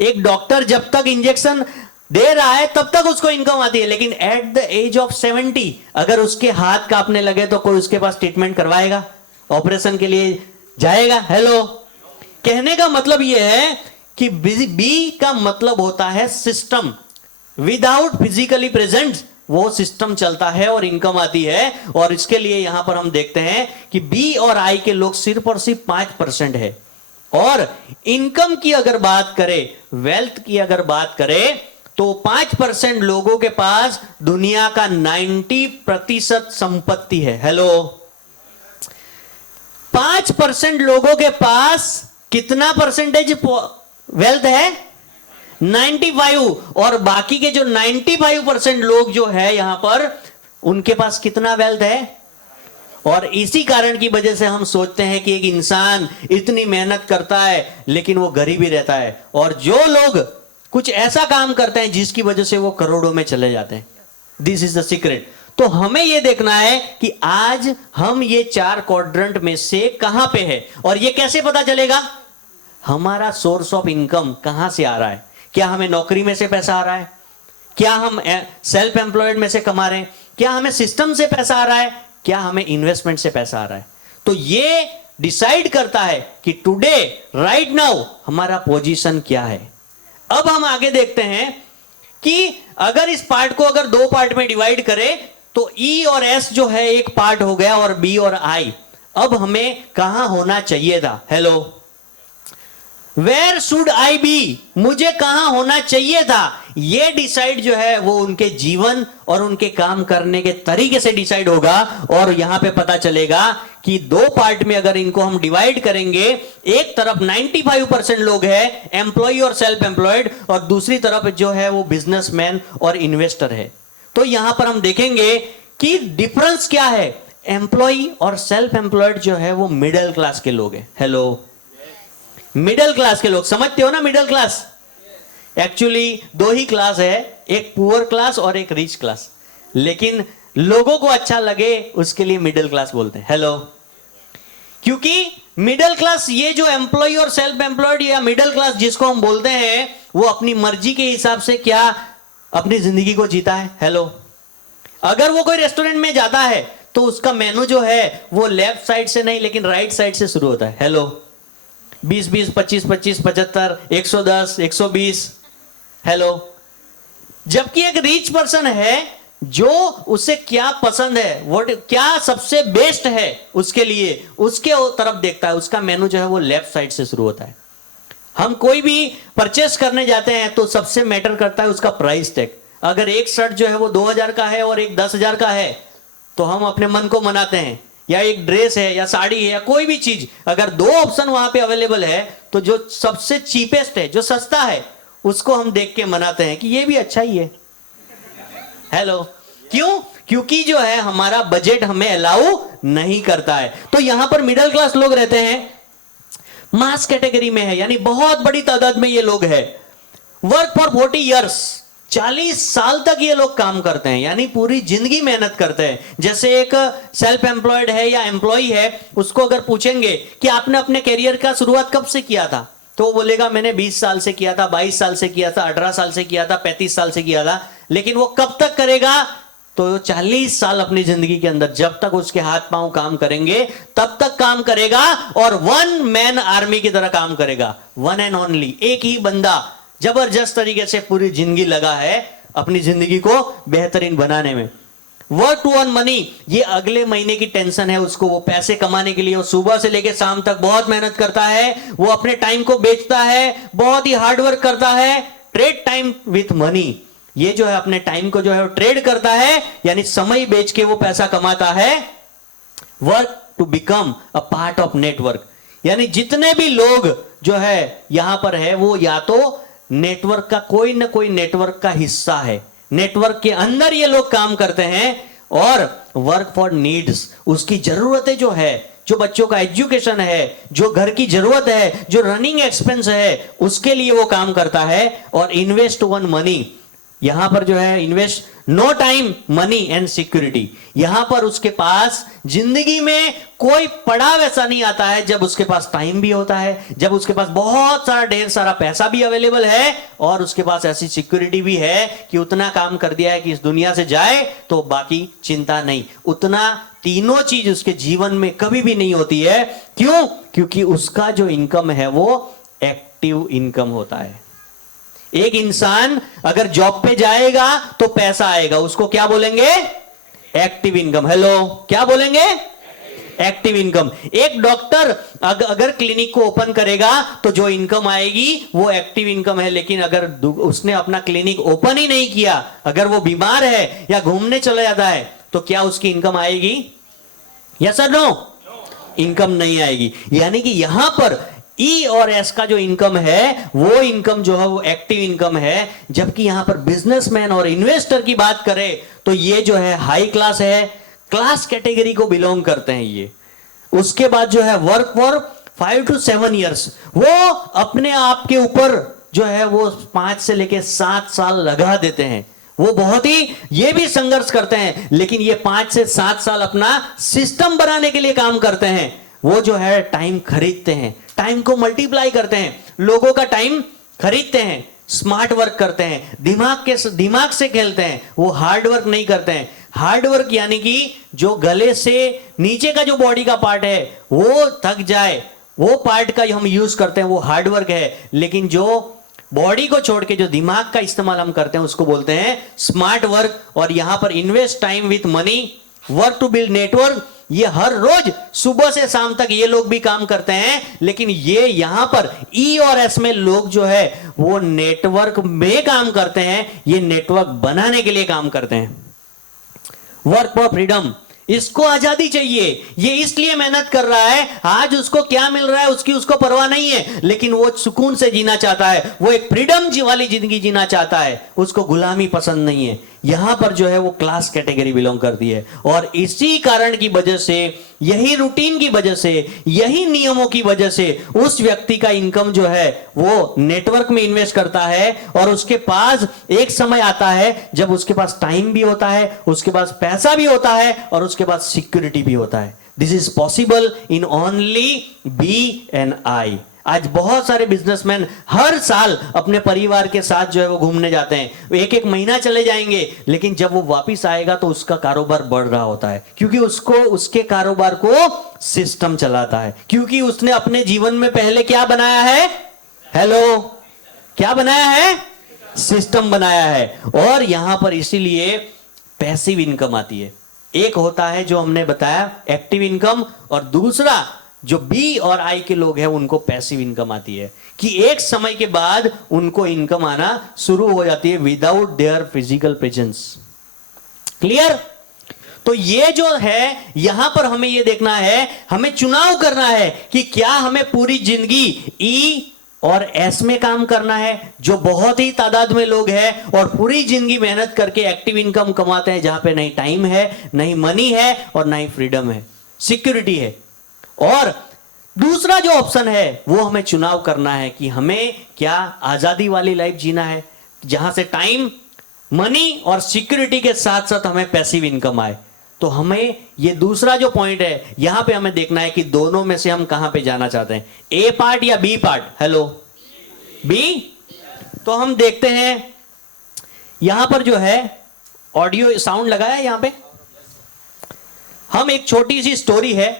एक डॉक्टर जब तक इंजेक्शन दे रहा है तब तक उसको इनकम आती है, लेकिन एट द एज ऑफ 70 अगर उसके हाथ कांपने लगे तो कोई उसके पास ट्रीटमेंट करवाएगा, ऑपरेशन के लिए जाएगा? हेलो, कहने का मतलब यह है कि बी का मतलब होता है सिस्टम। विदाउट फिजिकली प्रेजेंट वो सिस्टम चलता है और इनकम आती है। और इसके लिए यहां पर हम देखते हैं कि बी और आई के लोग सिर्फ और सिर्फ 5% है। और इनकम की अगर बात करें, वेल्थ की अगर बात करें, तो 5% लोगों के पास दुनिया का 90% संपत्ति है। हेलो, 5% लोगों के पास कितना परसेंटेज वेल्थ है? 95। और बाकी के जो 95% लोग जो है यहां पर, उनके पास कितना वेल्थ है? और इसी कारण की वजह से हम सोचते हैं कि एक इंसान इतनी मेहनत करता है लेकिन वो गरीब ही रहता है, और जो लोग कुछ ऐसा काम करते हैं जिसकी वजह से वो करोड़ों में चले जाते हैं। This is the secret. तो हमें यह देखना है कि आज हम ये 4 क्वाड्रेंट में से कहां पे है, और ये कैसे पता चलेगा? हमारा सोर्स ऑफ इनकम कहां से आ रहा है। क्या हमें नौकरी में से पैसा आ रहा है? क्या हम सेल्फ एम्प्लॉयड में से कमा रहे हैं? क्या हमें सिस्टम से पैसा आ रहा है? क्या हमें इन्वेस्टमेंट से पैसा आ रहा है? तो ये डिसाइड करता है कि टुडे, राइट नाउ, हमारा पोजीशन क्या है। अब हम आगे देखते हैं कि अगर इस पार्ट को अगर 2 पार्ट में डिवाइड करें तो ई और एस जो है एक पार्ट हो गया, और बी और आई। अब हमें कहां होना चाहिए था? Hello, where should I be, मुझे कहां होना चाहिए था, ये डिसाइड जो है वो उनके जीवन और उनके काम करने के तरीके से डिसाइड होगा। और यहां पे पता चलेगा कि दो पार्ट में अगर इनको हम डिवाइड करेंगे, एक तरफ 95% लोग हैं एम्प्लॉय और सेल्फ एम्प्लॉयड, और दूसरी तरफ जो है वो बिजनेसमैन और इन्वेस्टर है। तो यहां पर हम देखेंगे कि डिफरेंस क्या है। एम्प्लॉय और सेल्फ एम्प्लॉयड जो है वो मिडिल क्लास के लोग हैं। हेलो, मिडिल क्लास के लोग, समझते हो ना मिडिल क्लास? एक्चुअली दो ही क्लास है, एक पुअर क्लास और एक रिच क्लास, लेकिन लोगों को अच्छा लगे उसके लिए मिडिल क्लास बोलते हैं। हेलो, क्योंकि मिडिल क्लास, ये जो एम्प्लॉय और सेल्फ एम्प्लॉयड या मिडिल क्लास जिसको हम बोलते हैं, वो अपनी मर्जी के हिसाब से क्या अपनी जिंदगी को जीता है। हेलो, अगर वो कोई रेस्टोरेंट में जाता है तो उसका मेनू जो है वो लेफ्ट साइड से नहीं लेकिन राइट साइड से शुरू होता है। हेलो, 20 20 25 25 75 110 120। हेलो, जबकि एक रिच पर्सन है जो उसे क्या पसंद है, वो क्या सबसे बेस्ट है उसके लिए, उसके तरफ देखता है। उसका मेनू जो है वो लेफ्ट साइड से शुरू होता है। हम कोई भी परचेस करने जाते हैं तो सबसे मैटर करता है उसका प्राइस टैग। अगर एक शर्ट जो है वो 2000 का है और एक 10,000 का है तो हम अपने मन को मनाते हैं, या एक ड्रेस है या साड़ी है या कोई भी चीज, अगर दो ऑप्शन वहां पे अवेलेबल है तो जो सबसे चीपेस्ट है, जो सस्ता है, उसको हम देख के मनाते हैं कि ये भी अच्छा ही है। हेलो, क्यों? क्योंकि जो है हमारा बजट हमें अलाउ नहीं करता है। तो यहां पर मिडिल क्लास लोग रहते हैं, मास कैटेगरी में है, यानी बहुत बड़ी तादाद में ये लोग हैं। वर्क फॉर 40 ईयर्स, 40 साल तक ये लोग काम करते हैं, यानी पूरी जिंदगी मेहनत करते हैं। जैसे एक सेल्फ एम्प्लॉयड है या एम्प्लॉय है, उसको अगर पूछेंगे कि आपने अपने करियर का शुरुआत कब से किया था, तो वो बोलेगा मैंने 20 साल से किया था, 22 साल से किया था, 18 साल से किया था, 35 साल से किया था। लेकिन वो कब तक करेगा? तो 40 साल अपनी जिंदगी के अंदर, जब तक उसके हाथ पांव काम करेंगे तब तक काम करेगा, और वन मैन आर्मी की तरह काम करेगा। वन एंड ओनली, एक ही बंदा जबरदस्त तरीके से पूरी जिंदगी लगा है अपनी जिंदगी को बेहतरीन बनाने में। वर्क टू अर्न मनी, ये अगले महीने की टेंशन है उसको, वो पैसे कमाने के लिए वो सुबह से लेकर शाम तक बहुत मेहनत करता है, वो अपने टाइम को बेचता है, बहुत ही हार्ड वर्क करता है। ट्रेड टाइम विथ मनी, ये जो है अपने टाइम को जो है वो ट्रेड करता है, यानी समय बेच के वो पैसा कमाता है। Work to become a part of network, यानी जितने भी लोग जो है यहां पर है वो या तो नेटवर्क का, कोई ना कोई नेटवर्क का हिस्सा है, नेटवर्क के अंदर ये लोग काम करते हैं। और वर्क फॉर नीड्स, उसकी जरूरतें जो है, जो बच्चों का एजुकेशन है, जो घर की जरूरत है, जो रनिंग एक्सपेंस है, उसके लिए वो काम करता है। और इन्वेस्ट वन मनी, यहां पर जो है invest no time money and security, यहां पर उसके पास जिंदगी में कोई पड़ाव ऐसा नहीं आता है जब उसके पास टाइम भी होता है, जब उसके पास बहुत सारा ढेर सारा पैसा भी अवेलेबल है, और उसके पास ऐसी सिक्योरिटी भी है कि उतना काम कर दिया है कि इस दुनिया से जाए तो बाकी चिंता नहीं। उतना तीनों चीज उसके जीवन में कभी भी नहीं होती है। क्यों? क्योंकि उसका जो इनकम है वो एक्टिव इनकम होता है। एक इंसान अगर जॉब पे जाएगा तो पैसा आएगा, उसको क्या बोलेंगे? Active income. हेलो, क्या बोलेंगे? Active income. एक डॉक्टर अगर क्लिनिक को ओपन करेगा तो जो इनकम आएगी वो एक्टिव इनकम है। लेकिन अगर उसने अपना क्लिनिक ओपन ही नहीं किया, अगर वो बीमार है या घूमने चला जाता है, तो क्या उसकी इनकम आएगी? यस और नो? इनकम नहीं आएगी। यानी कि यहां पर ई और एस का जो इनकम है वो इनकम जो है वो एक्टिव इनकम है। जबकि यहां पर बिजनेसमैन और इन्वेस्टर की बात करें तो ये जो है हाई क्लास है, क्लास कैटेगरी को बिलोंग करते हैं ये। उसके बाद जो है वर्क फॉर 5 to 7 ईयर्स, वो अपने आप के ऊपर जो है वो 5 से लेके 7 साल लगा देते हैं। वो बहुत ही ये भी संघर्ष करते हैं, लेकिन ये 5 से 7 साल अपना सिस्टम बनाने के लिए काम करते हैं। वो जो है टाइम खरीदते हैं, टाइम को मल्टीप्लाई करते हैं, लोगों का टाइम खरीदते हैं, स्मार्ट वर्क करते हैं, दिमाग से खेलते हैं। वो हार्ड वर्क नहीं करते हैं। हार्ड वर्क यानी कि जो गले से नीचे का जो बॉडी का पार्ट है वो थक जाए, वो पार्ट का हम यूज करते हैं, वो हार्ड वर्क है। लेकिन जो बॉडी को छोड़ के जो दिमाग का इस्तेमाल हम करते हैं उसको बोलते हैं स्मार्ट वर्क। और यहां पर invest time with money, work to build network, ये हर रोज सुबह से शाम तक ये लोग भी काम करते हैं, लेकिन ये यहां पर ई और एस में लोग जो है वो नेटवर्क में काम करते हैं, ये नेटवर्क बनाने के लिए काम करते हैं। वर्क फॉर फ्रीडम, इसको आजादी चाहिए, ये इसलिए मेहनत कर रहा है। आज उसको क्या मिल रहा है उसकी उसको परवाह नहीं है, लेकिन वो सुकून से जीना चाहता है, वो एक फ्रीडम वाली जिंदगी जीना चाहता है, उसको गुलामी पसंद नहीं है। यहां पर जो है वो क्लास कैटेगरी बिलोंग करती है, और इसी कारण की वजह से, यही रूटीन की वजह से, यही नियमों की वजह से उस व्यक्ति का इनकम जो है वो नेटवर्क में इन्वेस्ट करता है, और उसके पास एक समय आता है जब उसके पास टाइम भी होता है, उसके पास पैसा भी होता है, और उसके पास सिक्योरिटी भी होता है। This is possible in only B and I. आज बहुत सारे बिजनेसमैन हर साल अपने परिवार के साथ जो है वो घूमने जाते हैं, एक एक महीना चले जाएंगे, लेकिन जब वो वापस आएगा तो उसका कारोबार बढ़ रहा होता है, क्योंकि उसको उसके कारोबार को सिस्टम चलाता है, क्योंकि उसने अपने जीवन में पहले क्या बनाया है? हेलो, क्या बनाया है? सिस्टम बनाया है। और यहां पर इसीलिए पैसिव इनकम आती है। एक होता है जो हमने बताया एक्टिव इनकम, और दूसरा जो बी और आई के लोग हैं उनको पैसिव इनकम आती है, कि एक समय के बाद उनको इनकम आना शुरू हो जाती है without their physical presence. Clear? तो ये जो है यहां पर हमें ये देखना है, हमें चुनाव करना है कि क्या हमें पूरी जिंदगी ई और एस में काम करना है, जो बहुत ही तादाद में लोग हैं और पूरी जिंदगी मेहनत करके एक्टिव इनकम कमाते हैं, जहां पे नहीं टाइम है, नहीं मनी है, और नहीं फ्रीडम है, सिक्योरिटी है। और दूसरा जो ऑप्शन है वो हमें चुनाव करना है कि हमें क्या आजादी वाली लाइफ जीना है, जहां से टाइम, मनी और सिक्योरिटी के साथ साथ हमें पैसिव इनकम आए। तो हमें ये दूसरा जो पॉइंट है यहां पे हमें देखना है कि दोनों में से हम कहां पे जाना चाहते हैं, ए पार्ट या बी पार्ट? Hello, B. तो हम देखते हैं यहां पर जो है ऑडियो साउंड लगाया है यहां पे। हम एक छोटी सी स्टोरी है,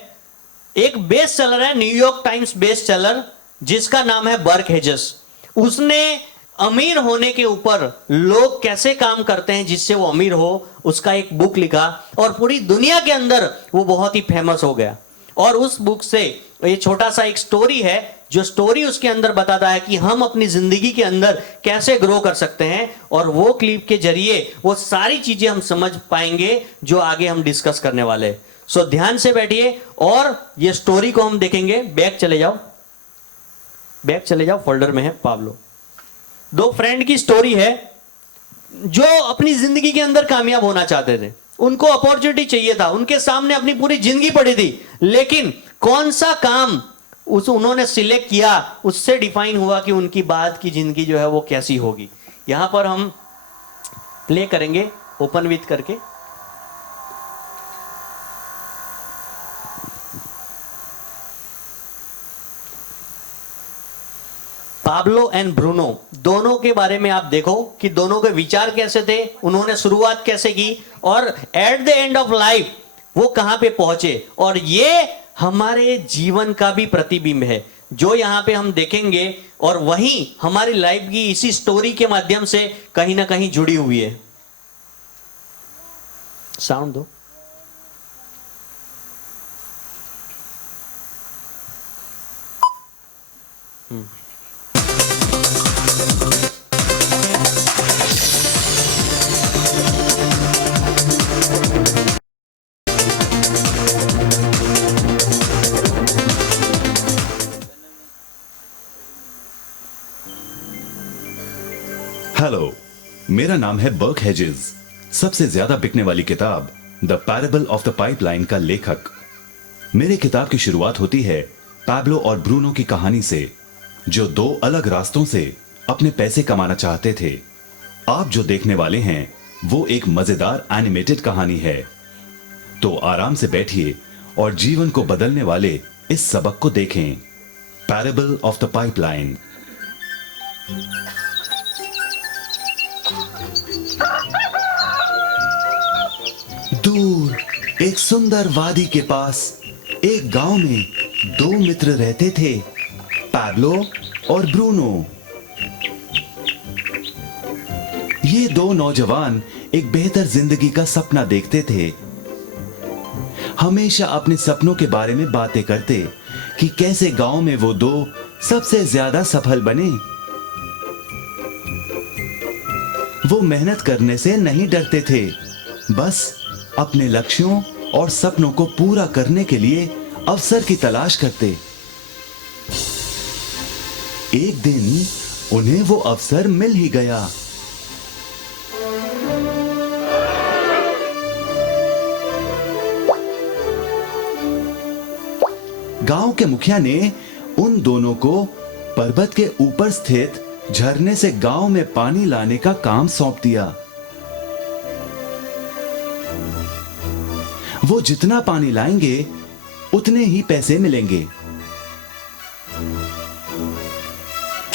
एक बेस्ट सेलर है, न्यूयॉर्क टाइम्स बेस्ट सेलर, जिसका नाम है बर्क हेजेस। उसने अमीर होने के ऊपर लोग कैसे काम करते हैं जिससे वो अमीर हो, उसका एक बुक लिखा, और पूरी दुनिया के अंदर वो बहुत ही फेमस हो गया। और उस बुक से ये छोटा सा एक स्टोरी है, जो स्टोरी उसके अंदर बताता है कि हम अपनी जिंदगी के अंदर कैसे ग्रो कर सकते हैं, और वो क्लिप के जरिए वो सारी चीजें हम समझ पाएंगे जो आगे हम डिस्कस करने वाले हैं। सो ध्यान से बैठिए और ये स्टोरी को हम देखेंगे। बैक चले जाओ, बैक चले जाओ, फोल्डर में है पाब्लो। दो फ्रेंड की स्टोरी है जो अपनी जिंदगी के अंदर कामयाब होना चाहते थे, उनको अपॉर्चुनिटी चाहिए था, उनके सामने अपनी पूरी जिंदगी पड़ी थी, लेकिन कौन सा काम उन्होंने सिलेक्ट किया उससे डिफाइन हुआ कि उनकी बाद की जिंदगी जो है वो कैसी होगी। यहां पर हम प्ले करेंगे ओपन विथ करके। पाब्लो एंड ब्रूनो दोनों के बारे में आप देखो कि दोनों के विचार कैसे थे, उन्होंने शुरुआत कैसे की, और eight the end of life वो कहां पे पहुंचे। और ये हमारे जीवन का भी प्रतिबिंब है जो यहां पे हम देखेंगे, और वही हमारी लाइफ की इसी स्टोरी के माध्यम से कहीं ना कहीं जुड़ी हुई है। साउंड दो। हेलो, मेरा नाम है बर्क हेजेस। सबसे ज्यादा बिकने वाली किताब the parable of the pipeline का लेखक। मेरे किताब की शुरुआत होती है पाब्लो और ब्रूनो की कहानी से, जो दो अलग रास्तों से अपने पैसे कमाना चाहते थे। आप जो देखने वाले हैं वो एक मजेदार एनिमेटेड कहानी है। तो आराम से बैठिए और जीवन को बदलने वाले इस सबक को देखें, पैरेबल ऑफ द पाइपलाइन। दूर एक सुंदर वादी के पास एक गांव में दो मित्र रहते थे, पाब्लो और ब्रूनो। ये दो नौजवान एक बेहतर जिंदगी का सपना देखते थे। हमेशा अपने सपनों के बारे में बातें करते कि कैसे गांव में वो दो सबसे ज्यादा सफल बने। वो मेहनत करने से नहीं डरते थे, बस अपने लक्ष्यों और सपनों को पूरा करने के लिए अवसर की तलाश करते। एक दिन उन्हें वो अवसर मिल ही गया। गांव के मुखिया ने उन दोनों को पर्वत के ऊपर स्थित झरने से गांव में पानी लाने का काम सौंप दिया। वो जितना पानी लाएंगे उतने ही पैसे मिलेंगे।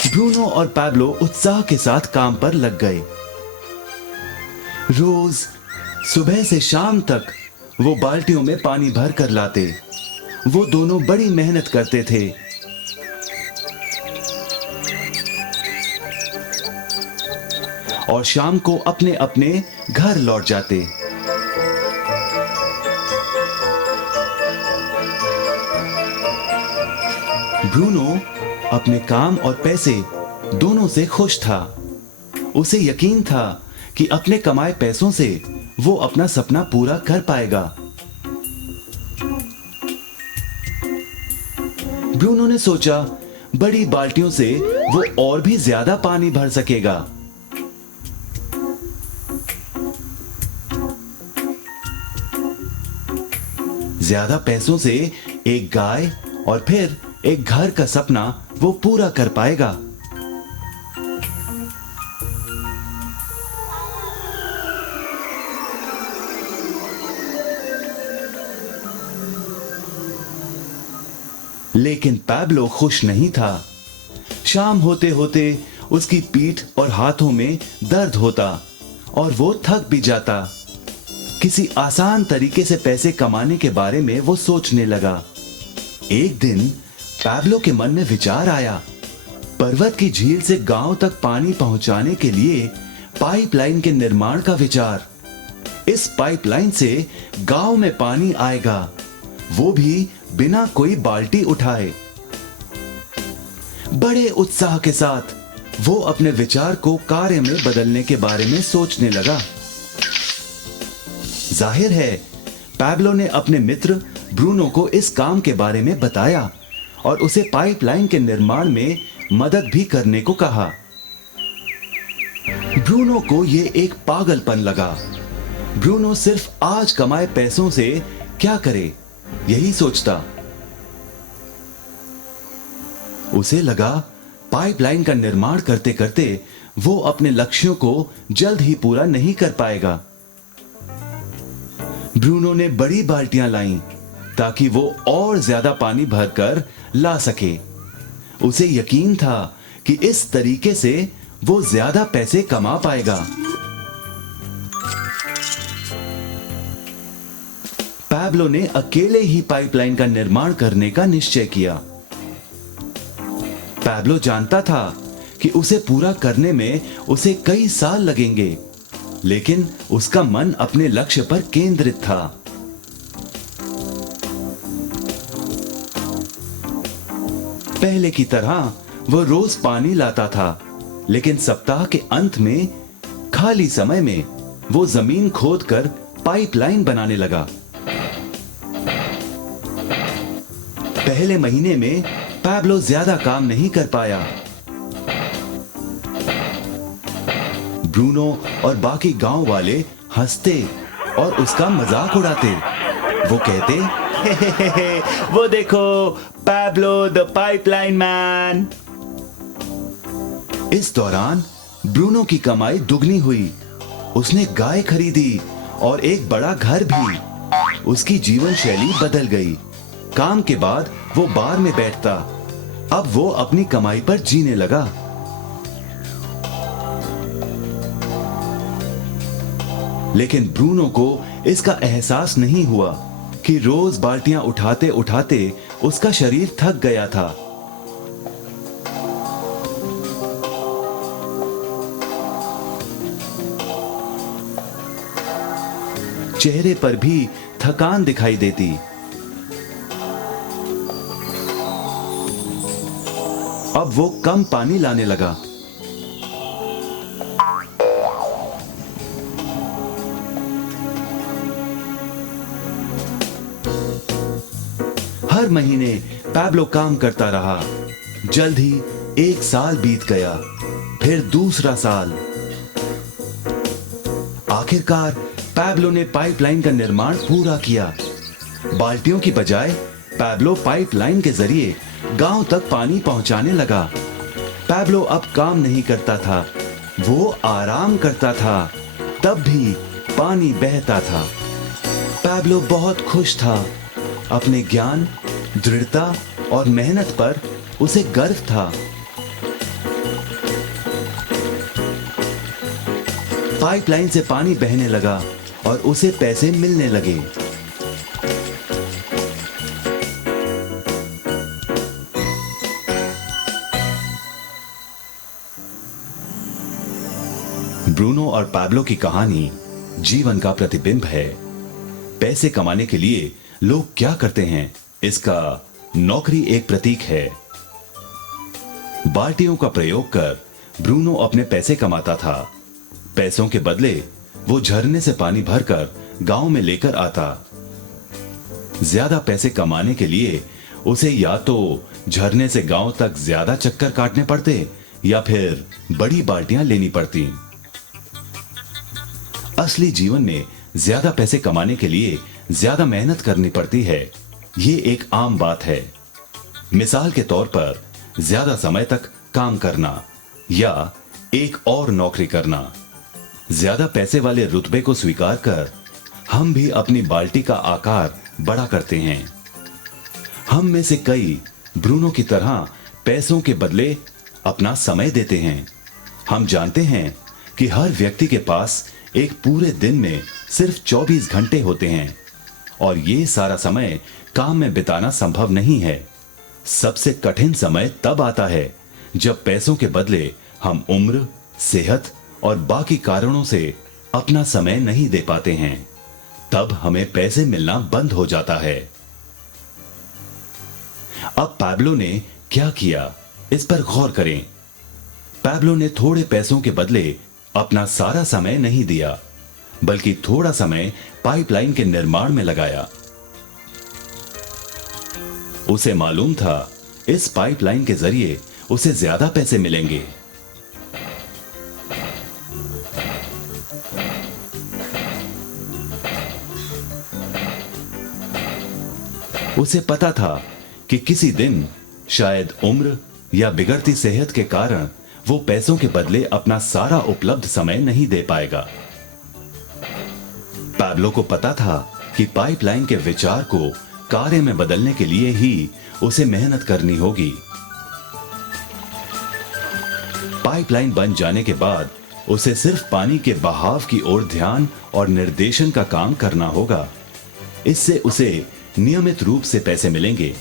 ब्रूनो और पैब्लो उत्साह के साथ काम पर लग गए। रोज सुबह से शाम तक वो बाल्टियों में पानी भर कर लाते। वो दोनों बड़ी मेहनत करते थे। और शाम को अपने अपने घर लौट जाते। ब्रूनो अपने काम और पैसे दोनों से खुश था। उसे यकीन था कि अपने कमाए पैसों से वो अपना सपना पूरा कर पाएगा। ब्रूनो ने सोचा बड़ी बाल्टियों से वो और भी ज्यादा पानी भर सकेगा। ज्यादा पैसों से एक गाय और फिर एक घर का सपना वो पूरा कर पाएगा। लेकिन पैब्लो खुश नहीं था। शाम होते होते उसकी पीठ और हाथों में दर्द होता और वो थक भी जाता। किसी आसान तरीके से पैसे कमाने के बारे में वो सोचने लगा। एक दिन पैब्लो के मन में विचार आया, पर्वत की झील से गांव तक पानी पहुंचाने के लिए पाइपलाइन के निर्माण का विचार। इस पाइपलाइन से गांव में पानी आएगा, वो भी बिना कोई बाल्टी उठाए। बड़े उत्साह के साथ वो अपने विचार को कार्य में बदलने के बारे में सोचने लगा। जाहिर है पैब्लो ने अपने मित्र ब्रूनो को इस काम के बारे में बताया और उसे पाइपलाइन के निर्माण में मदद भी करने को कहा। ब्रूनो को यह एक पागलपन लगा। ब्रूनो सिर्फ आज कमाए पैसों से क्या करे, यही सोचता। उसे लगा पाइपलाइन का निर्माण करते करते वो अपने लक्ष्यों को जल्द ही पूरा नहीं कर पाएगा। ब्रूनो ने बड़ी बाल्टियां लाईं ताकि वो और ज्यादा पानी भरकर ला सके। उसे यकीन था कि इस तरीके से वो ज्यादा पैसे कमा पाएगा। पैब्लो ने अकेले ही पाइपलाइन का निर्माण करने का निश्चय किया। पैब्लो जानता था कि उसे पूरा करने में उसे कई साल लगेंगे, लेकिन उसका मन अपने लक्ष्य पर केंद्रित था। पहले की तरह वो रोज पानी लाता था, लेकिन सप्ताह के अंत में खाली समय में वो जमीन खोदकर पाइपलाइन बनाने लगा। पहले महीने में पैब्लो ज्यादा काम नहीं कर पाया। ब्रूनो और बाकी गांव वाले हंसते और उसका मजाक उड़ाते। वो कहते, हे, वो देखो पैब्लो द पाइपलाइन मैन। इस दौरान ब्रूनो की कमाई दुगनी हुई। उसने गाय खरीदी और एक बड़ा घर भी। उसकी जीवन शैली बदल गई। काम के बाद वो बार में बैठता। अब वो अपनी कमाई पर जीने लगा। लेकिन ब्रूनो को इसका एहसास नहीं हुआ कि रोज बाल्टियां उठाते उठाते उसका शरीर थक गया था। चेहरे पर भी थकान दिखाई देती। अब वो कम पानी लाने लगा। हर महीने पैब्लो काम करता रहा। जल्द ही 1 साल बीत गया, फिर दूसरा साल। आखिरकार पैब्लो ने पाइपलाइन का निर्माण पूरा किया। बाल्टियों की बजाय पैब्लो पाइपलाइन के जरिए गांव तक पानी पहुंचाने लगा। पैब्लो अब काम नहीं करता था, वो आराम करता था, तब भी पानी बहता था। पैब्लो बहुत खुश था। अपने ज्ञान, दृढ़ता और मेहनत पर उसे गर्व था। पाइपलाइन से पानी बहने लगा और उसे पैसे मिलने लगे। ब्रूनो और पैब्लो की कहानी जीवन का प्रतिबिंब है। पैसे कमाने के लिए लोग क्या करते हैं, इसका नौकरी एक प्रतीक है। बाल्टियों का प्रयोग कर ब्रूनो अपने पैसे कमाता था। पैसों के बदले वो झरने से पानी भरकर गांव में लेकर आता। ज्यादा पैसे कमाने के लिए उसे या तो झरने से गांव तक ज्यादा चक्कर काटने पड़ते या फिर बड़ी बाल्टियां लेनी पड़ती। असली जीवन में ज्यादा पैसे कमाने के लिए ज्यादा मेहनत करनी पड़ती है। ये एक आम बात है। मिसाल के तौर पर ज्यादा समय तक काम करना या एक और नौकरी करना। ज्यादा पैसे वाले रुतबे को स्वीकार कर हम भी अपनी बाल्टी का आकार बड़ा करते हैं। हम में से कई ब्रूनो की तरह पैसों के बदले अपना समय देते हैं। हम जानते हैं कि हर व्यक्ति के पास एक पूरे दिन में सिर्फ 24 घंटे होते हैं और ये सारा समय काम में बिताना संभव नहीं है। सबसे कठिन समय तब आता है जब पैसों के बदले हम उम्र, सेहत और बाकी कारणों से अपना समय नहीं दे पाते हैं। तब हमें पैसे मिलना बंद हो जाता है। अब पैब्लो ने क्या किया, इस पर गौर करें। पैब्लो ने थोड़े पैसों के बदले अपना सारा समय नहीं दिया, बल्कि थोड़ा समय पाइपलाइन के निर्माण में लगाया। उसे मालूम था इस पाइपलाइन के जरिए उसे ज्यादा पैसे मिलेंगे। उसे पता था कि किसी दिन शायद उम्र या बिगड़ती सेहत के कारण वो पैसों के बदले अपना सारा उपलब्ध समय नहीं दे पाएगा। पैब्लो को पता था कि पाइपलाइन के विचार को कार्य में बदलने के लिए ही उसे मेहनत करनी होगी। पाइपलाइन बन जाने के बाद उसे सिर्फ पानी के बहाव की ओर ध्यान और निर्देशन का काम करना होगा। इससे उसे नियमित रूप से पैसे मिलेंगे।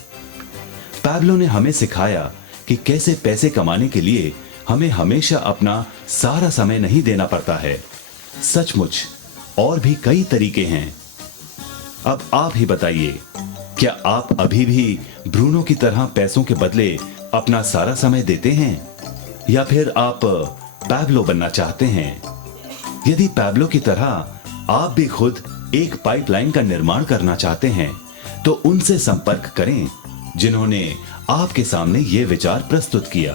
पैब्लो ने हमें सिखाया कि कैसे पैसे कमाने के लिए हमें हमेशा अपना सारा समय नहीं देना पड़ता है। सचमुच और भी कई तरीके हैं। अब आप ही बताइए, क्या आप अभी भी ब्रूनो की तरह पैसों के बदले अपना सारा समय देते हैं या फिर आप पैब्लो बनना चाहते हैं? यदि पैब्लो की तरह आप भी खुद एक पाइपलाइन का निर्माण करना चाहते हैं तो उनसे संपर्क करें जिन्होंने आपके सामने ये विचार प्रस्तुत किया।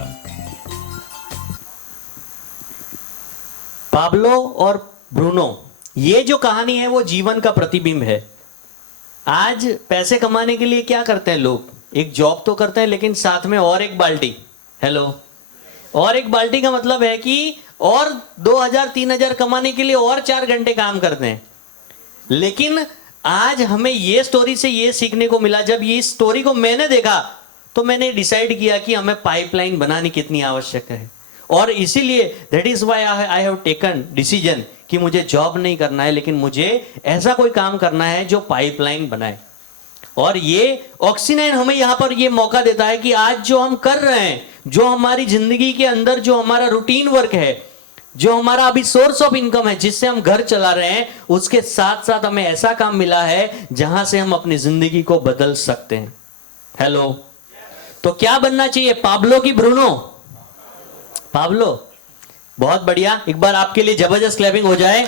पाब्लो और ब्रूनो, ये जो कहानी है वो जीवन का प्रतिबिंब है। आज पैसे कमाने के लिए क्या करते हैं लोग? एक जॉब तो करते हैं लेकिन साथ में और एक बाल्टी। हेलो, और एक बाल्टी का मतलब है कि और 2000-3000 कमाने के लिए और 4 घंटे काम करते हैं। लेकिन आज हमें ये स्टोरी से ये सीखने को मिला, जब ये स्टोरी को मैंने देखा तो मैंने डिसाइड किया कि हमें पाइपलाइन बनानी कितनी आवश्यक है। और इसीलिए that is why I have taken decision कि मुझे जॉब नहीं करना है, लेकिन मुझे ऐसा कोई काम करना है जो पाइपलाइन बनाए। और ये ऑक्सीनाइन हमें यहां पर ये मौका देता है कि आज जो हम कर रहे हैं, जो हमारी जिंदगी के अंदर जो हमारा रूटीन वर्क है, जो हमारा अभी सोर्स ऑफ इनकम है, जिससे हम घर चला रहे हैं, उसके साथ साथ हमें ऐसा काम मिला है जहां से हम अपनी जिंदगी को बदल सकते हैं। हेलो, तो क्या बनना चाहिए, पाब्लो की ब्रूनो? पाब्लो, बहुत बढ़िया। एक बार आपके लिए जबरदस्त क्लैपिंग हो जाए।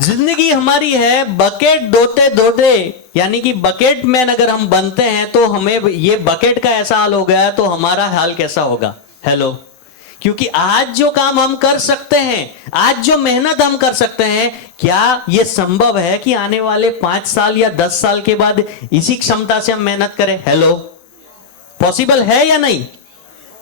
जिंदगी हमारी है बकेट धोते धोते, यानी कि बकेट मैन अगर हम बनते हैं तो हमें ये बकेट का ऐसा हाल हो गया, तो हमारा हाल कैसा होगा? हेलो, क्योंकि आज जो काम हम कर सकते हैं, आज जो मेहनत हम कर सकते हैं, क्या यह संभव है कि आने वाले 5 साल या 10 साल के बाद इसी क्षमता से हम मेहनत करें? हेलो, पॉसिबल है या नहीं?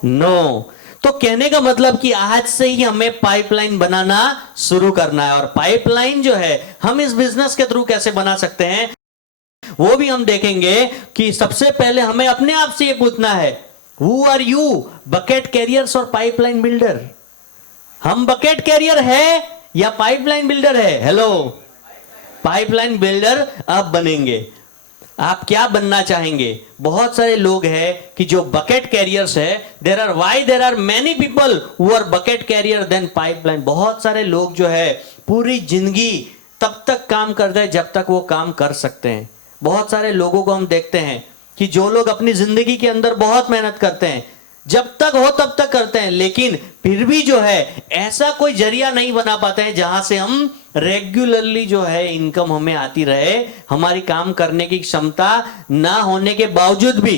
नो। तो कहने का मतलब कि आज से ही हमें पाइपलाइन बनाना शुरू करना है। और पाइपलाइन जो है हम इस बिजनेस के थ्रू कैसे बना सकते हैं, वो भी हम देखेंगे। कि सबसे पहले हमें अपने आप से ये पूछना है, who are you, bucket carriers और पाइपलाइन बिल्डर? हम बकेट कैरियर है या पाइपलाइन बिल्डर है? हेलो, पाइपलाइन बिल्डर अब बनेंगे। आप क्या बनना चाहेंगे? बहुत सारे लोग हैं कि जो बकेट कैरियर्स है। There are many people who are bucket carrier than pipeline. बहुत सारे लोग जो है पूरी जिंदगी तब तक काम करते हैं जब तक वो काम कर सकते हैं। बहुत सारे लोगों को हम देखते हैं कि जो लोग अपनी जिंदगी के अंदर बहुत मेहनत करते हैं, जब तक हो तब तक करते हैं, लेकिन फिर भी जो है ऐसा कोई जरिया नहीं बना पाते हैं जहां से हम रेगुलरली जो है इनकम हमें आती रहे, हमारी काम करने की क्षमता ना होने के बावजूद भी।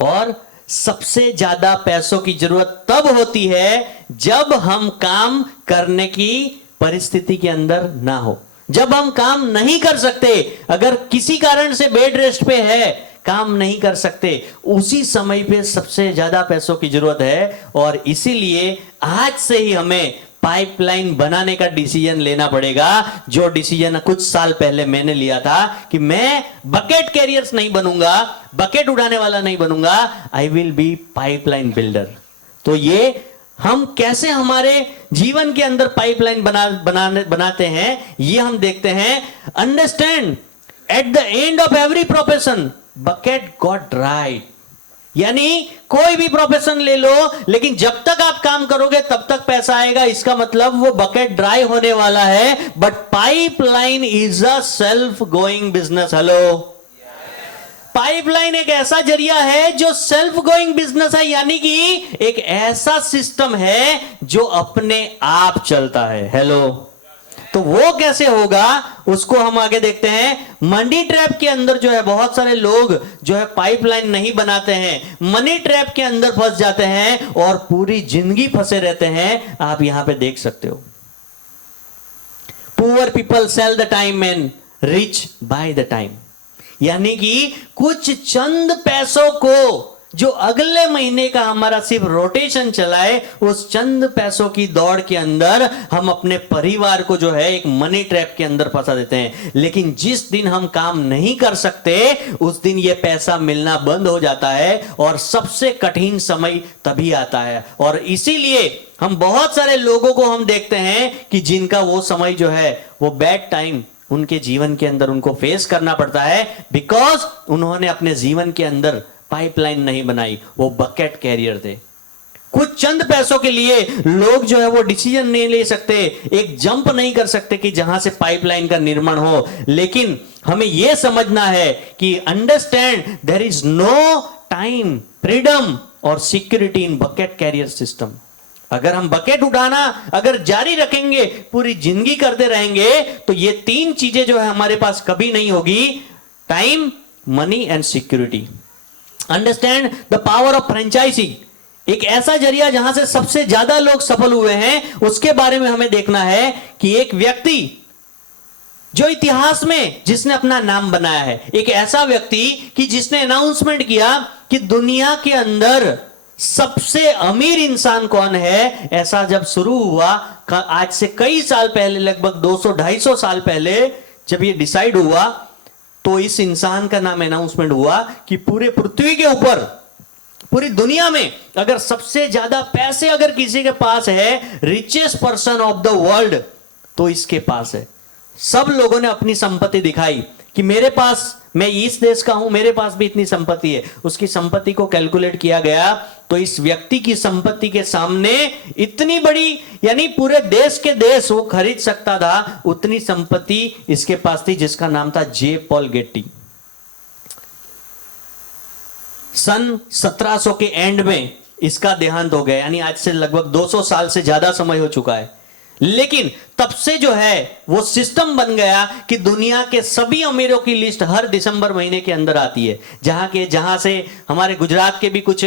और सबसे ज्यादा पैसों की जरूरत तब होती है जब हम काम करने की परिस्थिति के अंदर ना हो, जब हम काम नहीं कर सकते, अगर किसी कारण से बेड रेस्ट पे है, काम नहीं कर सकते, उसी समय पे सबसे ज्यादा पैसों की जरूरत है। और इसीलिए आज से ही हमें पाइपलाइन बनाने का डिसीजन लेना पड़ेगा, जो डिसीजन कुछ साल पहले मैंने लिया था कि मैं बकेट कैरियर्स नहीं बनूंगा, बकेट उड़ाने वाला नहीं बनूंगा, I will be pipeline builder. तो ये हम कैसे हमारे जीवन के अंदर पाइपलाइन बनाते हैं, ये हम देखते हैं। Understand, eight the end of every profession bucket got dry. यानी कोई भी प्रोफेशन ले लो, लेकिन जब तक आप काम करोगे तब तक पैसा आएगा, इसका मतलब वो बकेट ड्राई होने वाला है। But pipeline is a self going business. Hello, pipeline एक ऐसा जरिया है जो सेल्फ गोइंग बिजनेस है, यानी कि एक ऐसा सिस्टम है जो अपने आप चलता है। हेलो, तो वो कैसे होगा उसको हम आगे देखते हैं। मनी ट्रैप के अंदर जो है बहुत सारे लोग जो है पाइपलाइन नहीं बनाते हैं, मनी ट्रैप के अंदर फंस जाते हैं और पूरी जिंदगी फंसे रहते हैं। आप यहां पे देख सकते हो, poor people sell the time and rich buy the time. यानी कि कुछ चंद पैसों को जो अगले महीने का हमारा सिर्फ रोटेशन चलाए, उस चंद पैसों की दौड़ के अंदर हम अपने परिवार को जो है एक मनी ट्रैप के अंदर फंसा देते हैं। लेकिन जिस दिन हम काम नहीं कर सकते, उस दिन यह पैसा मिलना बंद हो जाता है और सबसे कठिन समय तभी आता है। और इसीलिए हम बहुत सारे लोगों को हम देखते हैं कि जिनका वो समय जो है वो बैड टाइम उनके जीवन के अंदर उनको फेस करना पड़ता है, बिकॉज उन्होंने अपने जीवन के अंदर पाइपलाइन नहीं बनाई, वो बकेट कैरियर थे। कुछ चंद पैसों के लिए लोग जो है वो डिसीजन नहीं ले सकते, एक जंप नहीं कर सकते कि जहां से पाइपलाइन का निर्माण हो। लेकिन हमें यह समझना है कि understand there is no time, freedom और security in bucket career system. अगर हम बकेट उठाना अगर जारी रखेंगे, पूरी जिंदगी करते रहेंगे, तो ये तीन चीजें जो है हमारे पास कभी नहीं होगी, time, money and security. Understand the power of franchising. एक ऐसा जरिया जहां से सबसे ज्यादा लोग सफल हुए हैं, उसके बारे में हमें देखना है कि एक व्यक्ति जो इतिहास में जिसने अपना नाम बनाया है, एक ऐसा व्यक्ति कि जिसने अनाउंसमेंट किया कि दुनिया के अंदर सबसे अमीर इंसान कौन है। ऐसा जब शुरू हुआ आज से कई साल पहले, लगभग 200-250 साल पहले जब ये डिसाइड हुआ, तो इस इंसान का नाम अनाउंसमेंट हुआ कि पूरे पृथ्वी के ऊपर, पूरी दुनिया में अगर सबसे ज्यादा पैसे अगर किसी के पास है, richest person of the world, तो इसके पास है। सब लोगों ने अपनी संपत्ति दिखाई कि मेरे पास, मैं इस देश का हूं, मेरे पास भी इतनी संपत्ति है, उसकी संपत्ति को कैलकुलेट किया गया तो इस व्यक्ति की संपत्ति के सामने इतनी बड़ी, यानी पूरे देश के देश वो खरीद सकता था, उतनी संपत्ति इसके पास थी, जिसका नाम था जे पॉल गेट्टी। सन 1700 के एंड में इसका देहांत हो गया, यानी आज से लगभग 200 साल से ज्यादा समय हो चुका है। लेकिन तब से जो है वो सिस्टम बन गया कि दुनिया के सभी अमीरों की लिस्ट हर दिसंबर महीने के अंदर आती है, जहां से हमारे गुजरात के भी कुछ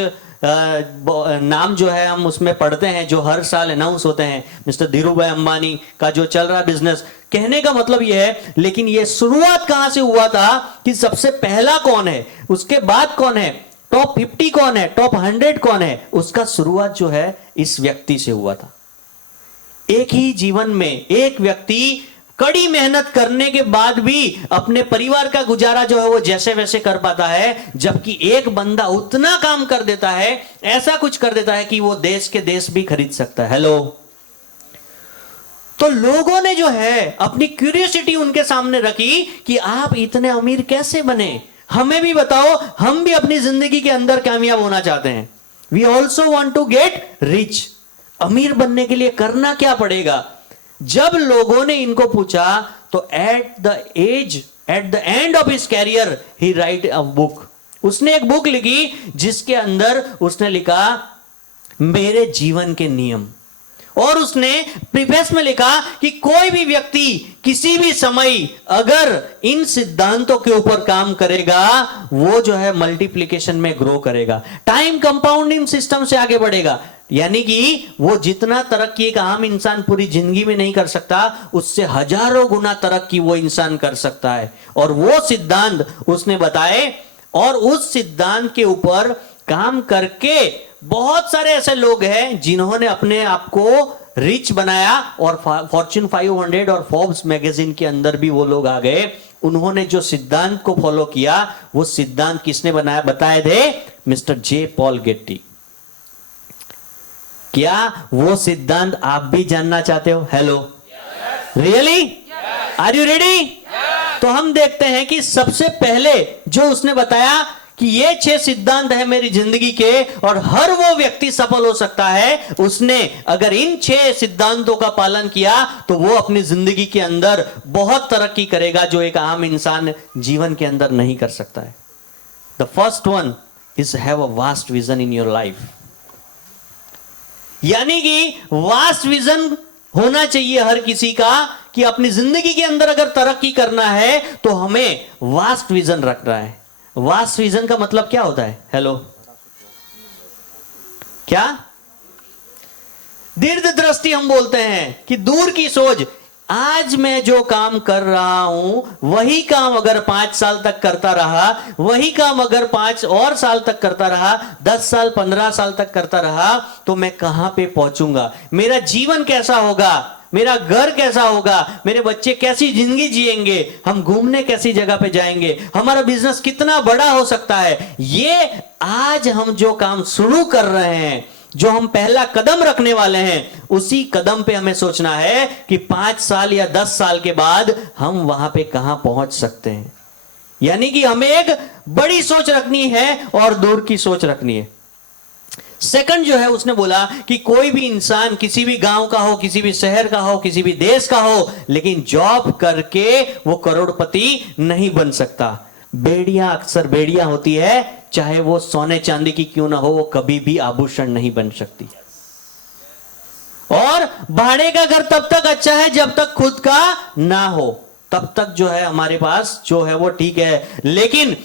नाम जो है हम उसमें पढ़ते हैं, जो हर साल अनाउंस होते हैं। मिस्टर धीरूभाई अंबानी का जो चल रहा बिजनेस, कहने का मतलब यह है, लेकिन यह शुरुआत कहां से हुआ था कि सबसे पहला कौन है, उसके बाद कौन है, टॉप 50 कौन है, टॉप 100 कौन है, उसका शुरुआत जो है इस व्यक्ति से हुआ था। एक ही जीवन में एक व्यक्ति कड़ी मेहनत करने के बाद भी अपने परिवार का गुजारा जो है वो जैसे वैसे कर पाता है, जबकि एक बंदा उतना काम कर देता है, ऐसा कुछ कर देता है कि वो देश के देश भी खरीद सकता है। हेलो। तो लोगों ने जो है अपनी क्यूरियोसिटी उनके सामने रखी कि आप इतने अमीर कैसे बने, हमें भी बताओ, हम भी अपनी जिंदगी के अंदर कामयाब होना चाहते हैं। We also want to get rich. अमीर बनने के लिए करना क्या पड़ेगा? जब लोगों ने इनको पूछा तो at the end of his career he write a book. उसने एक बुक लिखी जिसके अंदर उसने लिखा मेरे जीवन के नियम, और उसने प्रीफेस में लिखा कि कोई भी व्यक्ति किसी भी समय अगर इन सिद्धांतों के ऊपर काम करेगा, वो जो है मल्टीप्लिकेशन में ग्रो करेगा, टाइम कंपाउंडिंग सिस्टम से आगे बढ़ेगा। यानी कि वो जितना तरक्की एक आम इंसान पूरी जिंदगी में नहीं कर सकता, उससे हजारों गुना तरक्की वो इंसान कर सकता है। और वो सिद्धांत उसने बताए, और उस सिद्धांत के ऊपर काम करके बहुत सारे ऐसे लोग हैं जिन्होंने अपने आप को रिच बनाया, और फॉर्च्यून 500 और फोर्ब्स मैगजीन के अंदर भी वो लोग आ गए। उन्होंने जो सिद्धांत को फॉलो किया, वो सिद्धांत किसने बनाया, बताए थे मिस्टर जे पॉल गेट्टी। क्या वो सिद्धांत आप भी जानना चाहते हो? Hello, really, are you ready? तो हम देखते हैं कि सबसे पहले जो उसने बताया कि ये 6 सिद्धांत है मेरी जिंदगी के, और हर वो व्यक्ति सफल हो सकता है उसने अगर इन 6 सिद्धांतों का पालन किया, तो वो अपनी जिंदगी के अंदर बहुत तरक्की करेगा जो एक आम इंसान जीवन के अंदर नहीं कर सकता है। The first one is have a vast vision in your life. यानी कि वास्ट विजन होना चाहिए हर किसी का कि अपनी जिंदगी के अंदर अगर तरक्की करना है तो हमें वास्ट विजन रखना है। वास्ट विजन का मतलब क्या होता है? हेलो, क्या? दीर्घ दृष्टि हम बोलते हैं कि दूर की सोच। आज मैं जो काम कर रहा हूं वही काम अगर 5 साल तक करता रहा, वही काम अगर 5 और साल तक करता रहा, 10 साल 15 साल तक करता रहा, तो मैं कहां पे पहुंचूंगा, मेरा जीवन कैसा होगा, मेरा घर कैसा होगा, मेरे बच्चे कैसी जिंदगी जिएंगे, हम घूमने कैसी जगह पे जाएंगे, हमारा बिजनेस कितना बड़ा हो सकता है। ये आज हम जो काम शुरू कर रहे हैं, जो हम पहला कदम रखने वाले हैं, उसी कदम पे हमें सोचना है कि 5 साल या 10 साल के बाद हम वहां पे कहां पहुंच सकते हैं। यानी कि हमें एक बड़ी सोच रखनी है और दूर की सोच रखनी है। सेकंड जो है उसने बोला कि कोई भी इंसान किसी भी गांव का हो, किसी भी शहर का हो, किसी भी देश का हो, लेकिन जॉब करके वो करोड़पति नहीं बन सकता। बेड़ियां अक्सर बेड़ियां होती है, चाहे वो सोने चांदी की क्यों ना हो, वो कभी भी आभूषण नहीं बन सकती। और भाड़े का घर तब तक अच्छा है जब तक खुद का ना हो, तब तक जो है हमारे पास जो है वो ठीक है। लेकिन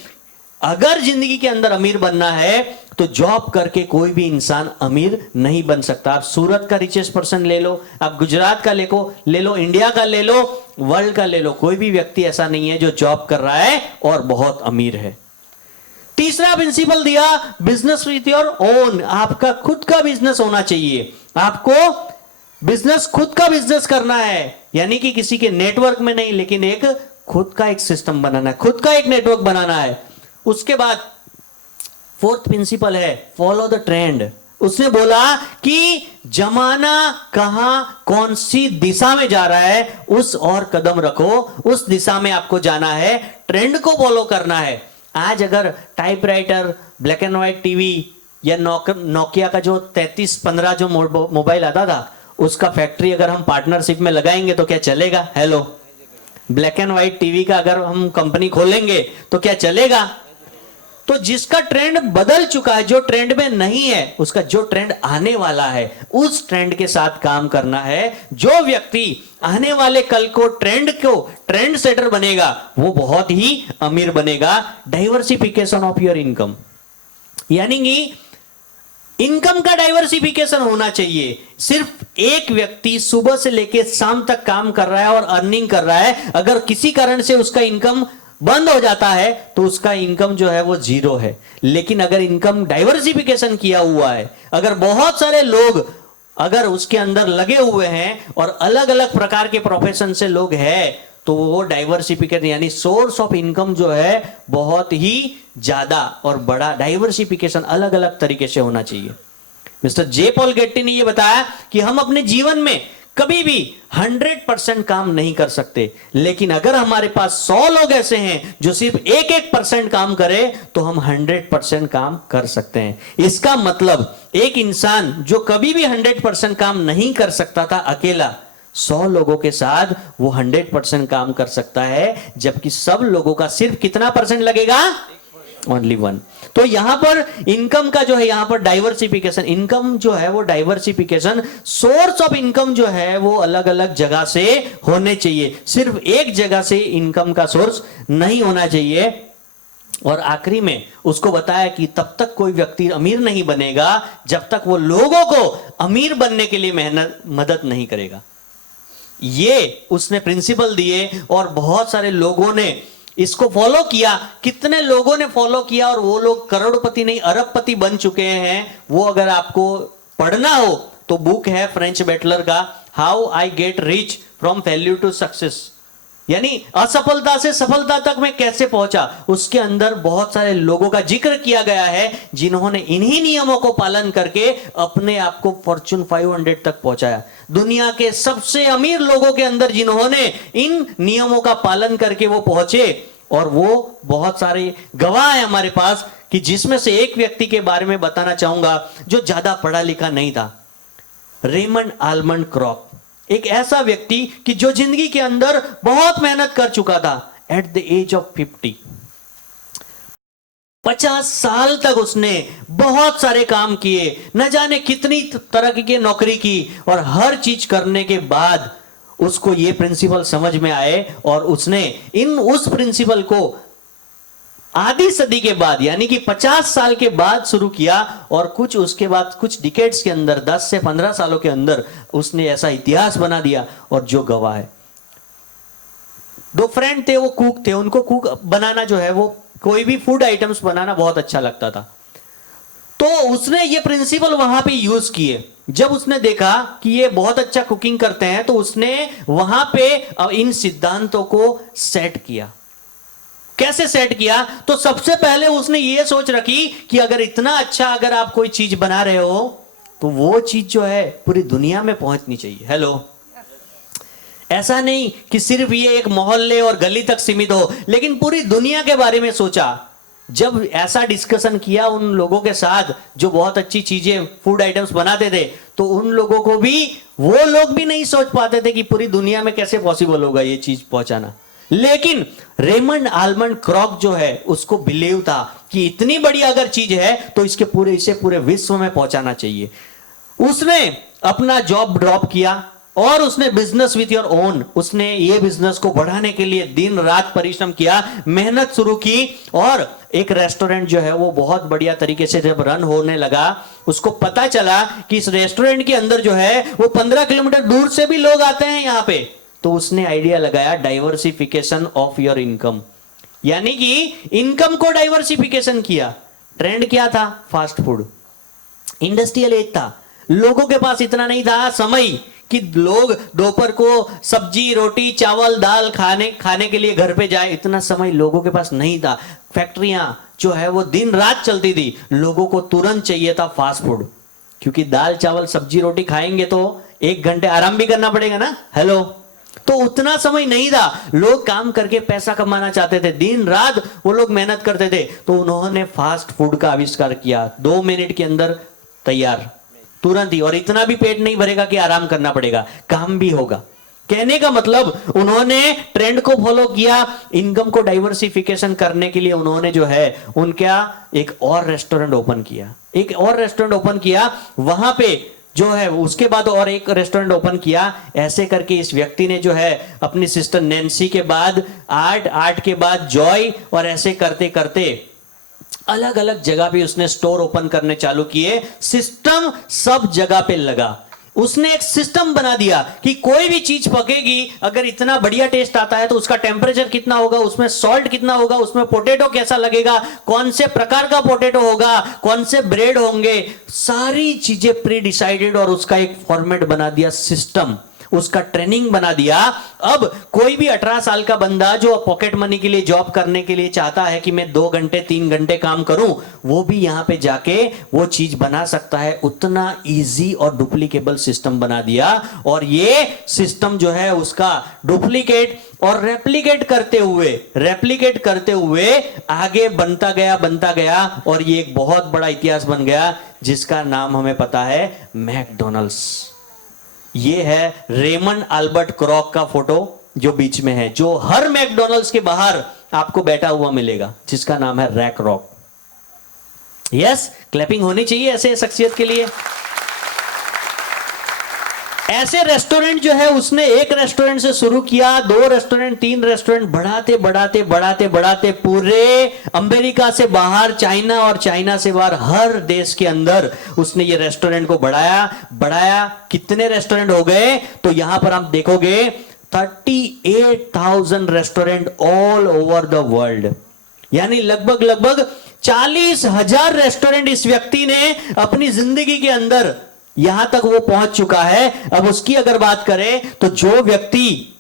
अगर जिंदगी के अंदर अमीर बनना है तो जॉब करके कोई भी इंसान अमीर नहीं बन सकता। आप सूरत का रिचेस्ट पर्सन ले लो, आप गुजरात का ले लो, इंडिया का ले लो, वर्ल्ड का ले लो, कोई भी व्यक्ति ऐसा नहीं है जो जॉब कर रहा है और बहुत अमीर है। तीसरा प्रिंसिपल दिया, बिजनेस विथ योर ओन। आपका खुद का बिजनेस होना चाहिए। आपको बिजनेस खुद का बिजनेस करना है, यानी कि किसी के नेटवर्क में नहीं, लेकिन एक खुद का एक सिस्टम बनाना है, खुद का एक नेटवर्क बनाना है। उसके बाद फोर्थ प्रिंसिपल है फॉलो द ट्रेंड। उसने बोला कि जमाना कहां कौन सी दिशा में जा रहा है उस और कदम रखो, उस दिशा में आपको जाना है, ट्रेंड को फॉलो करना है। आज अगर typewriter, black and white TV या नोकिया का जो 3315 जो मोबाइल आता था, उसका फैक्ट्री अगर हम पार्टनरशिप में लगाएंगे तो क्या चलेगा? Hello, black and white TV का अगर हम कंपनी खोलेंगे तो क्या चलेगा? तो जिसका ट्रेंड बदल चुका है, जो ट्रेंड में नहीं है, उसका जो ट्रेंड आने वाला है उस ट्रेंड के साथ काम करना है। जो व्यक्ति आने वाले कल को ट्रेंड सेटर बनेगा वो बहुत ही अमीर बनेगा। डाइवर्सिफिकेशन ऑफ योर इनकम, यानी कि इनकम का डाइवर्सिफिकेशन होना चाहिए। सिर्फ एक व्यक्ति सुबह से लेकर शाम तक काम कर रहा है और अर्निंग कर रहा है, अगर किसी कारण से उसका इनकम बंद हो जाता है तो उसका इनकम जो है वो जीरो है। लेकिन अगर इनकम डाइवर्सिफिकेशन किया हुआ है, अगर बहुत सारे लोग अगर उसके अंदर लगे हुए हैं और अलग अलग प्रकार के प्रोफेशन से लोग हैं, तो वो डाइवर्सिफिकेशन यानी सोर्स ऑफ इनकम जो है बहुत ही ज्यादा और बड़ा डाइवर्सिफिकेशन अलग अलग तरीके से होना चाहिए। मिस्टर जे पॉल गेट्टी ने यह बताया कि हम अपने जीवन में कभी भी 100% काम नहीं कर सकते, लेकिन अगर हमारे पास 100 लोग ऐसे हैं जो सिर्फ 1% काम करें तो हम 100% काम कर सकते हैं। इसका मतलब एक इंसान जो कभी भी 100% काम नहीं कर सकता था अकेला, 100 लोगों के साथ वो 100% काम कर सकता है, जबकि सब लोगों का सिर्फ कितना परसेंट लगेगा? ओनली 1। तो यहां पर इनकम का जो है, यहां पर डाइवर्सिफिकेशन, इनकम जो है वो डाइवर्सिफिकेशन, सोर्स ऑफ इनकम जो है वो अलग अलग जगह से होने चाहिए, सिर्फ एक जगह से इनकम का सोर्स नहीं होना चाहिए। और आखिरी में उसको बताया कि तब तक कोई व्यक्ति अमीर नहीं बनेगा जब तक वो लोगों को अमीर बनने के लिए मदद नहीं करेगा। ये उसने प्रिंसिपल दिए और बहुत सारे लोगों ने इसको फॉलो किया। कितने लोगों ने फॉलो किया और वो लोग करोड़पति नहीं अरबपति बन चुके हैं। वो अगर आपको पढ़ना हो तो बुक है फ्रेंच बेटलर का, how I get rich from failure to success, यानी असफलता से सफलता तक मैं कैसे पहुंचा। उसके अंदर बहुत सारे लोगों का जिक्र किया गया है जिन्होंने इन्हीं नियमों को पालन करके अपने आप को फॉर्च्यून 500 तक पहुंचाया। दुनिया के सबसे अमीर लोगों के अंदर जिन्होंने इन नियमों का पालन करके वो पहुंचे, और वो बहुत सारे गवाह हैं हमारे पास, कि जिसमें से एक व्यक्ति के बारे में बताना चाहूंगा जो ज्यादा पढ़ा लिखा नहीं था, रेमंड आलमंड क्रॉप। एक ऐसा व्यक्ति कि जो जिंदगी के अंदर बहुत मेहनत कर चुका था। एट द एज ऑफ 50 साल तक उसने बहुत सारे काम किए, न जाने कितनी तरह की नौकरी की, और हर चीज करने के बाद उसको ये प्रिंसिपल समझ में आए और उसने उस प्रिंसिपल को आधी सदी के बाद यानी कि 50 साल के बाद शुरू किया, और कुछ उसके बाद कुछ डिकेड्स के अंदर 10 से 15 सालों के अंदर उसने ऐसा इतिहास बना दिया। और जो गवाह है, 2 फ्रेंड थे, वो कुक थे, उनको कुक बनाना जो है वो कोई भी फूड आइटम्स बनाना बहुत अच्छा लगता था। तो उसने ये प्रिंसिपल वहां पे यूज किए। जब उसने देखा कि ये बहुत अच्छा कुकिंग करते हैं तो उसने वहां पे इन सिद्धांतों को सेट किया। कैसे सेट किया? तो सबसे पहले उसने ये सोच रखी कि अगर इतना अच्छा अगर आप कोई चीज बना रहे हो तो वो चीज जो है पूरी दुनिया में पहुंचनी चाहिए। हेलो, ऐसा नहीं कि सिर्फ ये एक मोहल्ले और गली तक सीमित हो, लेकिन पूरी दुनिया के बारे में सोचा। जब ऐसा डिस्कशन किया उन लोगों के साथ जो बहुत अच्छी चीजें फूड आइटम्स बनाते थे, तो उन लोगों को भी, वो लोग भी नहीं सोच पाते थे कि पूरी दुनिया में कैसे पॉसिबल होगा ये चीज पहुंचाना। लेकिन रेमंड आलमंड क्रॉप जो है उसको बिलीव था कि इतनी बड़ी अगर चीज है तो इसे पूरे विश्व में पहुंचाना चाहिए। उसने अपना जॉब ड्रॉप किया और उसने बिजनेस विथ योर ओन, उसने ये बिजनेस को बढ़ाने के लिए दिन रात परिश्रम किया, मेहनत शुरू की, और एक रेस्टोरेंट जो है वो बहुत बढ़िया तरीके से जब रन होने लगा, उसको पता चला कि इस रेस्टोरेंट के अंदर जो है वो 15 किलोमीटर दूर से भी लोग आते हैं यहां पे। तो उसने आइडिया लगाया डाइवर्सिफिकेशन ऑफ योर इनकम, यानी कि इनकम को डाइवर्सिफिकेशन किया। ट्रेंड क्या था? फास्ट फूड, इंडस्ट्रियल एज था, लोगों के पास इतना नहीं था समय कि लोग दोपहर को सब्जी रोटी चावल दाल खाने के लिए घर पे जाए, इतना समय लोगों के पास नहीं था। फैक्ट्रियां जो है वो दिन रात चलती थी, लोगों को तुरंत चाहिए था फास्ट फूड। क्योंकि दाल चावल सब्जी रोटी खाएंगे तो 1 घंटे आराम भी करना पड़ेगा ना। हेलो, तो उतना समय नहीं था। लोग काम करके पैसा कमाना चाहते थे, दिन रात वो लोग मेहनत करते थे। तो उन्होंने फास्ट फूड का आविष्कार किया, 2 मिनट के अंदर तैयार, तुरंत ही। और इतना भी पेट नहीं भरेगा कि आराम करना पड़ेगा, काम भी होगा। कहने का मतलब उन्होंने ट्रेंड को फॉलो किया, इनकम को डाइवर्सिफिकेशन करने के लिए उन्होंने जो है उनका एक और रेस्टोरेंट ओपन किया, एक और रेस्टोरेंट ओपन किया। वहां पे जो है उसके बाद और एक रेस्टोरेंट ओपन किया। ऐसे करके इस व्यक्ति ने जो है अपनी सिस्टर नैन्सी के बाद आर्ट के बाद जॉय, और ऐसे करते करते अलग अलग जगह पे उसने स्टोर ओपन करने चालू किए। सिस्टम सब जगह पे लगा। उसने एक सिस्टम बना दिया कि कोई भी चीज पकेगी, अगर इतना बढ़िया टेस्ट आता है तो उसका टेम्परेचर कितना होगा, उसमें सॉल्ट कितना होगा, उसमें पोटैटो कैसा लगेगा, कौन से प्रकार का पोटैटो होगा, कौन से ब्रेड होंगे, सारी चीजें प्री डिसाइडेड। और उसका एक फॉर्मेट बना दिया, सिस्टम, उसका ट्रेनिंग बना दिया। अब कोई भी 18 साल का बंदा जो पॉकेट मनी के लिए जॉब करने के लिए चाहता है कि मैं 2 घंटे 3 घंटे काम करूं, वो भी यहां पे जाके वो चीज बना सकता है। उतना इजी और डुप्लीकेबल सिस्टम बना दिया। और ये सिस्टम जो है उसका डुप्लीकेट और रेप्लिकेट करते हुए आगे बनता गया, और ये एक बहुत बड़ा इतिहास बन गया जिसका नाम हमें पता है, मैकडॉनल्ड्स। ये है रेमंड अल्बर्ट क्रॉक का फोटो जो बीच में है, जो हर मैकडॉनल्ड्स के बाहर आपको बैठा हुआ मिलेगा, जिसका नाम है रैक रॉक। यस, क्लैपिंग होनी चाहिए ऐसे शख्सियत के लिए। ऐसे रेस्टोरेंट जो है उसने एक रेस्टोरेंट से शुरू किया, 2 रेस्टोरेंट, 3 रेस्टोरेंट, बढ़ाते पूरे अमेरिका से बाहर, चाइना, और चाइना से बाहर हर देश के अंदर उसने ये रेस्टोरेंट को बढ़ाया। कितने रेस्टोरेंट हो गए तो यहां पर आप देखोगे 38,000 restaurant all over the world, यानी लगभग 40,000 रेस्टोरेंट इस व्यक्ति ने अपनी जिंदगी के अंदर यहां तक वो पहुंच चुका है। अब उसकी अगर बात करें तो जो व्यक्ति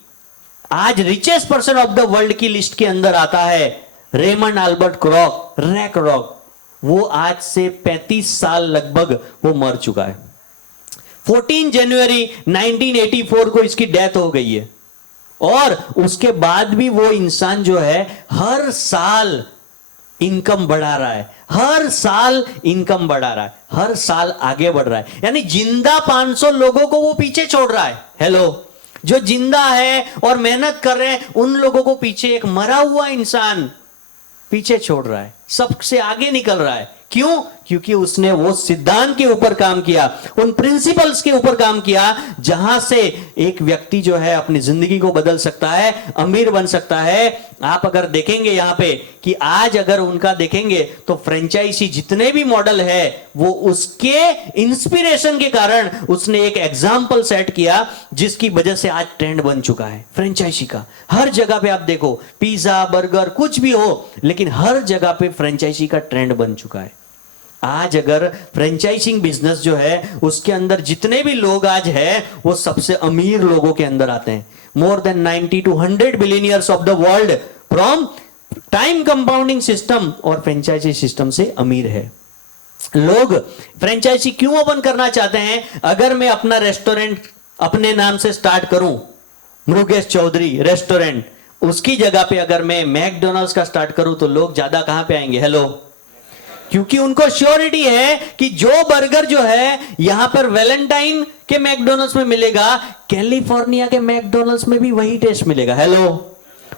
आज richest person of the world की लिस्ट के अंदर आता है, रेमंड अल्बर्ट क्रॉक, रैक रॉक, वो आज से 35 साल लगभग वो मर चुका है। 14 जनवरी 1984 को इसकी डेथ हो गई है। और उसके बाद भी वो इंसान जो है हर साल इनकम बढ़ा रहा है, हर साल इनकम बढ़ा रहा है, हर साल आगे बढ़ रहा है। यानी जिंदा 500 लोगों को वो पीछे छोड़ रहा है। हेलो, जो जिंदा है और मेहनत कर रहे हैं उन लोगों को पीछे एक मरा हुआ इंसान पीछे छोड़ रहा है, सबसे आगे निकल रहा है। क्यों? क्योंकि उसने वो सिद्धांत के ऊपर काम किया, उन प्रिंसिपल्स के ऊपर काम किया, जहां से एक व्यक्ति जो है अपनी जिंदगी को बदल सकता है, अमीर बन सकता है। आप अगर देखेंगे यहां पे कि आज अगर उनका देखेंगे तो फ्रेंचाइजी जितने भी मॉडल है वो उसके इंस्पिरेशन के कारण उसने एक एग्जाम्पल सेट किया, जिसकी वजह से आज ट्रेंड बन चुका है फ्रेंचाइजी का। हर जगह पे आप देखो, पिज्जा, बर्गर, कुछ भी हो, लेकिन हर जगह पे फ्रेंचाइजी का ट्रेंड बन चुका है। आज अगर फ्रेंचाइजिंग बिजनेस जो है उसके अंदर जितने भी लोग आज है वो सबसे अमीर लोगों के अंदर आते हैं। More than 90 to 100 billionaires of the world from time compounding system और फ्रेंचाइजी सिस्टम से अमीर है। लोग फ्रेंचाइजी क्यों ओपन करना चाहते हैं? अगर मैं अपना रेस्टोरेंट अपने नाम से स्टार्ट करूं, मुरुगेश चौधरी रेस्टोरेंट, उसकी जगह पे अगर मैं मैकडॉनल्ड्स का स्टार्ट करूं तो लोग ज्यादा कहां पे आएंगे? हेलो, क्योंकि उनको श्योरिटी है कि जो बर्गर जो है यहां पर वैलेंटाइन के मैकडॉनल्ड्स में मिलेगा, कैलिफोर्निया के मैकडॉनल्ड्स में भी वही टेस्ट मिलेगा। हेलो,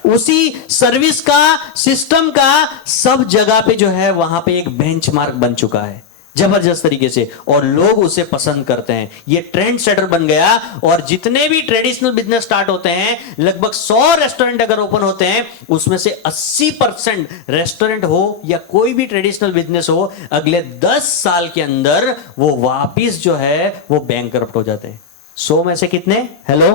उसी सर्विस का, सिस्टम का सब जगह पे जो है वहां पे एक बेंचमार्क बन चुका है जबरदस्त तरीके से, और लोग उसे पसंद करते हैं। ये ट्रेंड सेटर बन गया। और जितने भी ट्रेडिशनल बिजनेस स्टार्ट होते हैं, लगभग 100 रेस्टोरेंट अगर ओपन होते हैं, उसमें से 80% रेस्टोरेंट हो या कोई भी ट्रेडिशनल बिजनेस हो, अगले 10 साल के अंदर वो वापिस जो है वो बैंकरप्ट हो जाते हैं। 100 में से कितने? हेलो,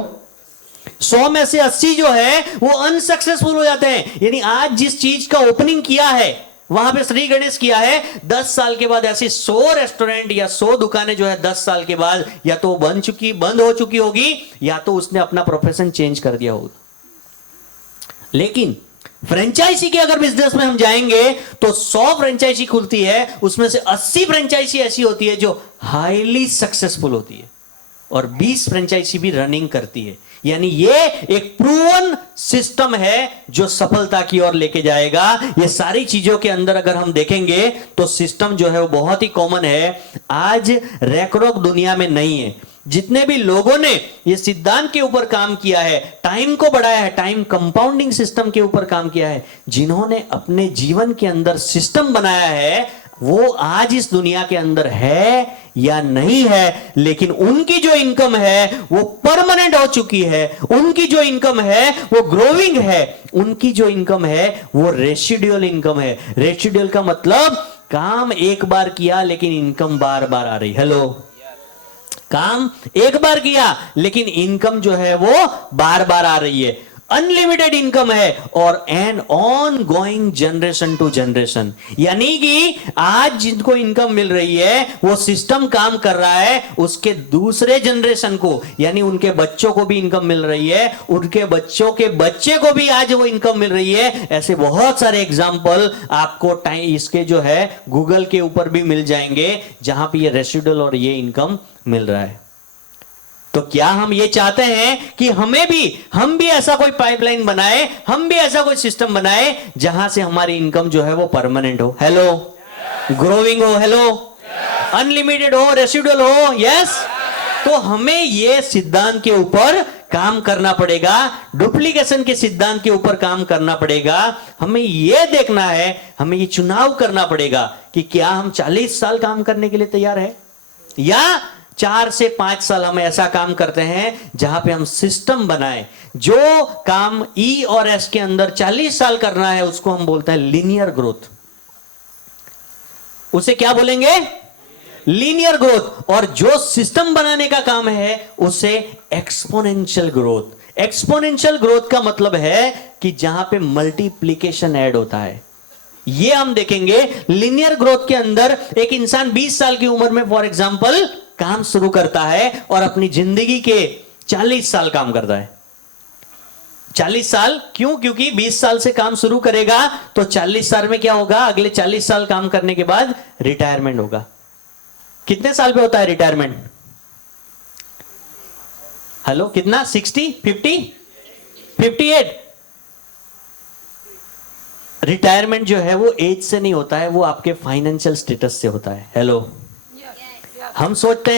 100 में से 80 जो है वो अनसक्सेसफुल हो जाते हैं। यानी आज जिस चीज का ओपनिंग किया है वहां पे श्री गणेश किया है, 10 साल के बाद ऐसी 100 रेस्टोरेंट या 100 दुकानें जो है 10 साल के बाद या तो बंद हो चुकी होगी, या तो उसने अपना प्रोफेशन चेंज कर दिया होगा। लेकिन फ्रेंचाइजी के अगर बिजनेस में हम जाएंगे तो 100 फ्रेंचाइजी खुलती है, उसमें से 80 फ्रेंचाइजी ऐसी होती है जो हाईली सक्सेसफुल होती है और 20 फ्रेंचाइजी भी रनिंग करती है। यानी ये एक प्रूवन सिस्टम है जो सफलता की ओर लेके जाएगा। ये सारी चीजों के अंदर अगर हम देखेंगे तो सिस्टम जो है वो बहुत ही कॉमन है, आज रैकरॉक दुनिया में नहीं है। जितने भी लोगों ने ये सिद्धांत के ऊपर काम किया है, टाइम को बढ़ाया है, टाइम कंपाउंडिंग सिस्टम के ऊपर काम किया है, जिन्होंने अपने जीवन के अंदर सिस्टम बनाया है, वो आज इस दुनिया के अंदर है या नहीं है, लेकिन उनकी जो इनकम है वो परमानेंट हो चुकी है, उनकी जो इनकम है वो ग्रोइंग है, उनकी जो इनकम है वो रेसिडुअल इनकम है। रेसिडुअल का मतलब काम एक बार किया लेकिन इनकम बार बार आ रही। हेलो, काम एक बार किया लेकिन इनकम जो है वो बार बार आ रही है, अनलिमिटेड इनकम है और an ongoing generation to generation. यानी कि आज जिनको इनकम मिल रही है वो सिस्टम काम कर रहा है, उसके दूसरे जनरेशन को यानी उनके बच्चों को भी इनकम मिल रही है, उनके बच्चों के बच्चे को भी आज वो इनकम मिल रही है। ऐसे बहुत सारे एग्जाम्पल आपको टाइम इसके जो है गूगल के ऊपर भी मिल जाएंगे जहां पे ये रेसिडुअल और ये इनकम मिल रहा है। तो क्या हम ये चाहते हैं कि हम भी ऐसा कोई पाइपलाइन बनाए, हम भी ऐसा कोई सिस्टम बनाए जहां से हमारी इनकम जो है वो परमानेंट हो? हेलो, ग्रोइंग हो, हेलो, अनलिमिटेड हो, रेसिडुअल हो, यस। तो हमें ये सिद्धांत के ऊपर काम करना पड़ेगा, डुप्लीकेशन के सिद्धांत के ऊपर काम करना पड़ेगा। हमें यह देखना है, हमें ये चुनाव करना पड़ेगा कि क्या हम 40 साल काम करने के लिए तैयार है या 4 से 5 साल हम ऐसा काम करते हैं जहां पे हम सिस्टम बनाए। जो काम ई और एस के अंदर 40 साल करना है उसको हम बोलते हैं लीनियर ग्रोथ। उसे क्या बोलेंगे? Linear growth. और जो सिस्टम बनाने का काम है उसे एक्सपोनेंशियल ग्रोथ। एक्सपोनेंशियल ग्रोथ का मतलब है कि जहां पे मल्टीप्लीकेशन ऐड होता है। ये हम देखेंगे लीनियर ग्रोथ के अंदर। एक इंसान 20 साल की उम्र में फॉर एग्जांपल काम शुरू करता है और अपनी जिंदगी के 40 साल काम करता है। 40 साल क्यों? क्योंकि 20 साल से काम शुरू करेगा तो 40 साल में क्या होगा? अगले 40 साल काम करने के बाद रिटायरमेंट होगा। कितने साल पे होता है रिटायरमेंट? हेलो, कितना? 60, 50, 58। रिटायरमेंट जो है वो एज से नहीं होता है, वो आपके फाइनेंशियल स्टेटस से होता है। हेलो, हम सोचते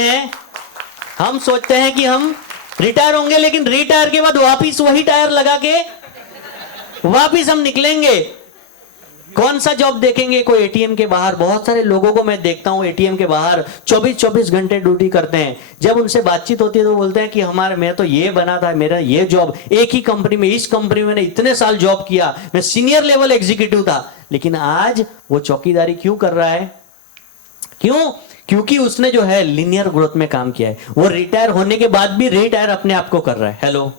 हैं कि हम रिटायर होंगे, लेकिन रिटायर के बाद वापिस वही टायर लगा के वापिस हम निकलेंगे। कौन सा जॉब देखेंगे? कोई एटीएम के बाहर, बहुत सारे लोगों को मैं देखता हूं एटीएम के बाहर 24-24 घंटे ड्यूटी करते हैं। जब उनसे बातचीत होती है तो बोलते हैं कि मैं तो ये बना था, मेरा ये जॉब, एक ही कंपनी में, इस कंपनी में मैंने इतने साल जॉब किया, मैं सीनियर लेवल एग्जीक्यूटिव था, लेकिन आज वो चौकीदारी क्यों कर रहा है? क्यों? क्योंकि उसने जो है लीनियर ग्रोथ में काम किया है। वो रिटायर होने के बाद भी रिटायर अपने आप को कर रहा है। हेलो,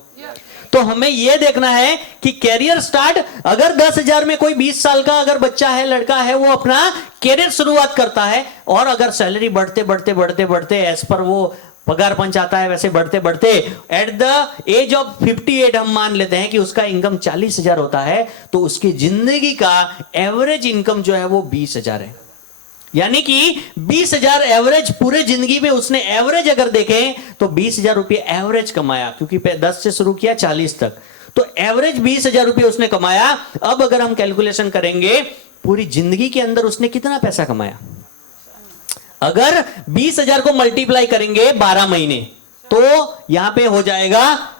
तो हमें यह देखना है कि कैरियर स्टार्ट, अगर 10,000 में कोई 20 साल का अगर बच्चा है, लड़का है, वो अपना कैरियर शुरुआत करता है और अगर सैलरी बढ़ते एज पर वो पगार पंच आता है वैसे बढ़ते एट द एज ऑफ 58 हम मान लेते हैं कि उसका इनकम 40,000 होता है, तो उसकी जिंदगी का एवरेज इनकम जो है वो 20,000 है। यानी कि 20,000 एवरेज पूरे जिंदगी में उसने एवरेज अगर देखें तो 20,000 रुपये एवरेज कमाया, क्योंकि 10 से शुरू किया 40 तक, तो एवरेज 20,000 रुपये उसने कमाया। अब अगर हम कैलकुलेशन करेंगे पूरी जिंदगी के अंदर उसने कितना पैसा कमाया, अगर 20,000 को मल्टीप्लाई करेंगे 12 महीने तो यहां पे हो जाएगा,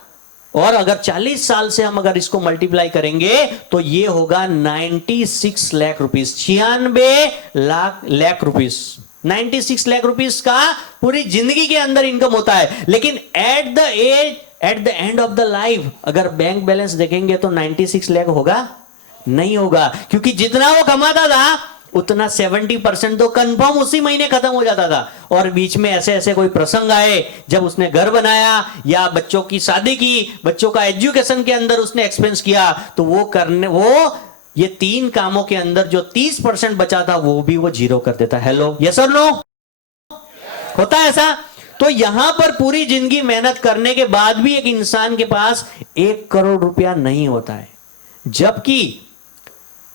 और अगर 40 साल से हम अगर इसको मल्टीप्लाई करेंगे तो ये होगा 96 lakh rupees, 96 lakh rupees, 96 lakh rupees का पूरी जिंदगी के अंदर इनकम होता है। लेकिन eight the end of the life अगर बैंक बैलेंस देखेंगे तो 96 लाख होगा? नहीं होगा, क्योंकि जितना वो कमाता था उतना 70% तो कंफर्म उसी महीने खत्म हो जाता था। और बीच में ऐसे कोई प्रसंग आए जब उसने घर बनाया या बच्चों की शादी की, बच्चों का एजुकेशन के अंदर उसने एक्सपेंस किया, तो वो ये 3 कामों के अंदर जो 30% बचा था वो भी वो जीरो कर देता। हेलो, यस और नो? होता है ऐसा? तो यहां पर पूरी जिंदगी मेहनत करने के बाद भी एक इंसान के पास 1 करोड़ रुपया नहीं होता है, जबकि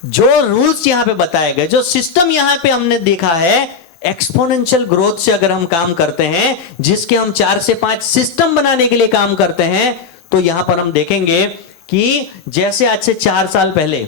जो रूल्स यहां पे बताए गए, जो सिस्टम यहां पे हमने देखा है, एक्सपोनेंशियल ग्रोथ से अगर हम काम करते हैं, जिसके हम 4 से 5 सिस्टम बनाने के लिए काम करते हैं, तो यहां पर हम देखेंगे कि जैसे आज से 4 साल पहले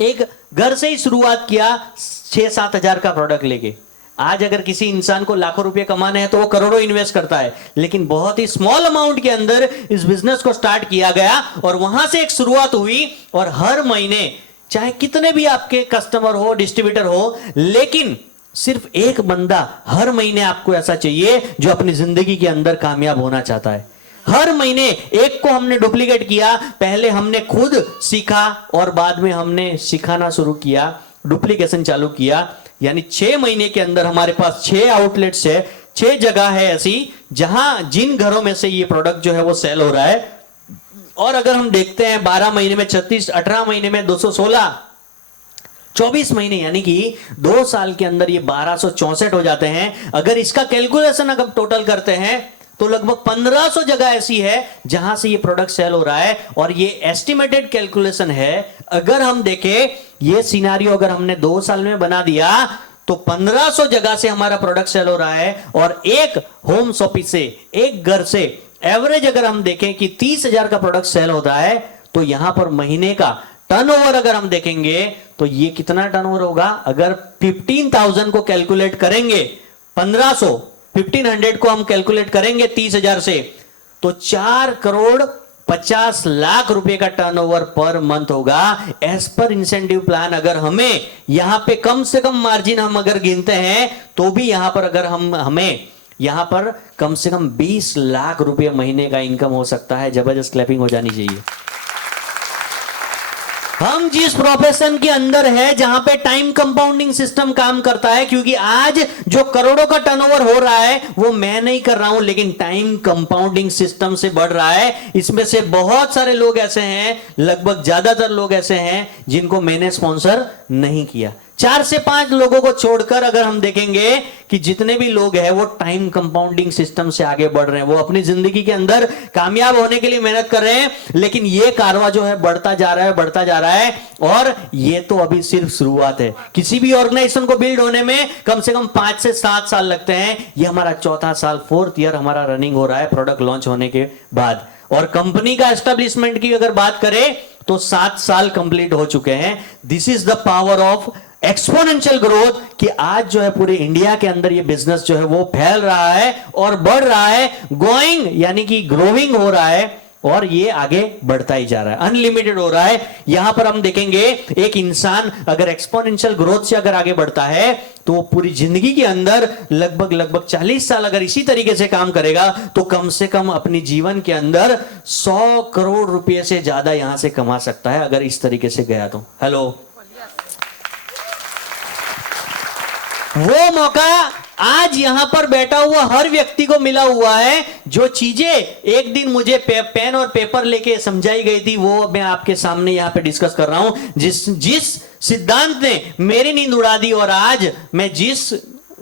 एक घर से ही शुरुआत किया 6-7 हजार का प्रोडक्ट लेके, आज अगर किसी इंसान को लाखों रुपए कमाने हैं तो वो करोड़ों इन्वेस्ट करता है, लेकिन बहुत ही स्मॉल अमाउंट के अंदर इस बिजनेस को स्टार्ट किया गया और वहां से एक शुरुआत हुई। और हर महीने चाहे कितने भी आपके कस्टमर हो, डिस्ट्रीब्यूटर हो, लेकिन सिर्फ एक बंदा हर महीने आपको ऐसा चाहिए जो अपनी जिंदगी के अंदर कामयाब होना चाहता है। हर महीने एक को हमने डुप्लीकेट किया, पहले हमने खुद सीखा और बाद में हमने सिखाना शुरू किया, डुप्लीकेशन चालू किया। यानी 6 महीने के अंदर हमारे पास 6 आउटलेट्स है, 6 जगह है ऐसी जहां जिन घरों में से ये प्रोडक्ट जो है वो सेल हो रहा है। और अगर हम देखते हैं 12 महीने में 36, 18 महीने में 216, 24 महीने यानी कि 2 साल के अंदर ये 1264 हो जाते हैं। अगर इसका कैलकुलेशन अगर टोटल करते हैं तो लगभग 1500 जगह ऐसी है जहां से ये प्रोडक्ट सेल हो रहा है। और ये एस्टिमेटेड कैलकुलेशन है। अगर हम देखें ये सिनारियो अगर हमने 2 साल में बना दिया तो 1500 जगह से हमारा प्रोडक्ट सेल हो रहा है। और एक होम शॉपिंग से, एक घर से एवरेज अगर हम देखें कि 30,000 का प्रोडक्ट सेल होता है, तो यहां पर महीने का टर्नओवर अगर हम देखेंगे तो ये कितना टर्नओवर होगा। अगर 15,000 को कैलकुलेट करेंगे, 1500 को हम कैलकुलेट करेंगे 30,000 से, तो 4,50,00,000 रुपए का टर्नओवर पर मंथ होगा एज पर इंसेंटिव प्लान। अगर हमें यहां पे कम से कम मार्जिन हम अगर गिनते हैं तो भी यहां पर अगर हमें यहां पर कम से कम 20 लाख रुपए महीने का इनकम हो सकता है। जबरदस्त क्लैपिंग हो जानी चाहिए। हम जिस प्रोफेशन के अंदर है जहां पे टाइम कंपाउंडिंग सिस्टम काम करता है, क्योंकि आज जो करोड़ों का टर्नओवर हो रहा है वो मैं नहीं कर रहा हूं, लेकिन टाइम कंपाउंडिंग सिस्टम से बढ़ रहा है। इसमें से बहुत सारे लोग ऐसे हैं, लगभग ज्यादातर लोग ऐसे हैं जिनको मैंने स्पॉन्सर नहीं किया। 4 से 5 लोगों को छोड़कर अगर हम देखेंगे कि जितने भी लोग हैं वो टाइम कंपाउंडिंग सिस्टम से आगे बढ़ रहे हैं, वो अपनी जिंदगी के अंदर कामयाब होने के लिए मेहनत कर रहे हैं। लेकिन ये कारवा जो है बढ़ता जा रहा है, बढ़ता जा रहा है। और ये तो अभी सिर्फ शुरुआत है। किसी भी ऑर्गेनाइजेशन को बिल्ड होने में कम से कम 5 से 7 साल लगते हैं। ये हमारा 4था साल, 4th ईयर हमारा रनिंग हो रहा है प्रोडक्ट लॉन्च होने के बाद। और कंपनी का एस्टेब्लिशमेंट की अगर बात करें तो 7 साल कंप्लीट हो चुके हैं। This is the power of exponential growth कि आज जो है पूरे इंडिया के अंदर ये बिजनेस जो है वो फैल रहा है और बढ़ रहा है। गोइंग यानी कि ग्रोइंग हो रहा है और ये आगे बढ़ता ही जा रहा है, अनलिमिटेड हो रहा है। यहां पर हम देखेंगे एक इंसान अगर एक्सपोनेंशियल ग्रोथ से अगर आगे बढ़ता है तो वो पूरी जिंदगी के अंदर लगभग 40 साल अगर इसी तरीके से काम करेगा तो कम से कम अपनी जीवन के अंदर 100 करोड़ रुपए से ज्यादा यहां से कमा सकता है अगर इस तरीके से गया तो। हेलो, वो मौका आज यहां पर बैठा हुआ हर व्यक्ति को मिला हुआ है। जो चीजें एक दिन मुझे पेन और पेपर लेके समझाई गई थी वो मैं आपके सामने यहां पे डिस्कस कर रहा हूं। जिस सिद्धांत ने मेरी नींद उड़ा दी और आज मैं जिस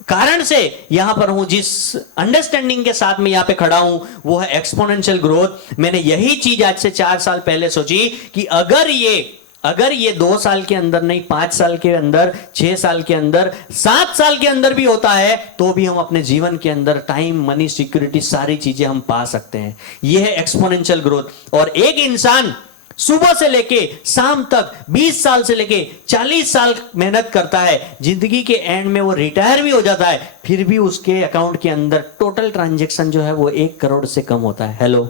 कारण से यहां पर हूं, जिस अंडरस्टैंडिंग के साथ में यहां पे खड़ा हूं, वो है एक्सपोनेंशियल ग्रोथ। मैंने यही चीज आज से 4 साल पहले सोची कि अगर ये 2 साल के अंदर नहीं, 5 साल के अंदर, 6 साल के अंदर, 7 साल के अंदर भी होता है तो भी हम अपने जीवन के अंदर टाइम, मनी, सिक्योरिटी सारी चीजें हम पा सकते हैं। यह है एक्सपोनेंशियल ग्रोथ। और एक इंसान सुबह से लेके शाम तक 20 साल से लेके 40 साल मेहनत करता है, जिंदगी के एंड में वो रिटायर भी हो जाता है, फिर भी उसके अकाउंट के अंदर टोटल ट्रांजेक्शन जो है वो 1 करोड़ से कम होता है। हेलो,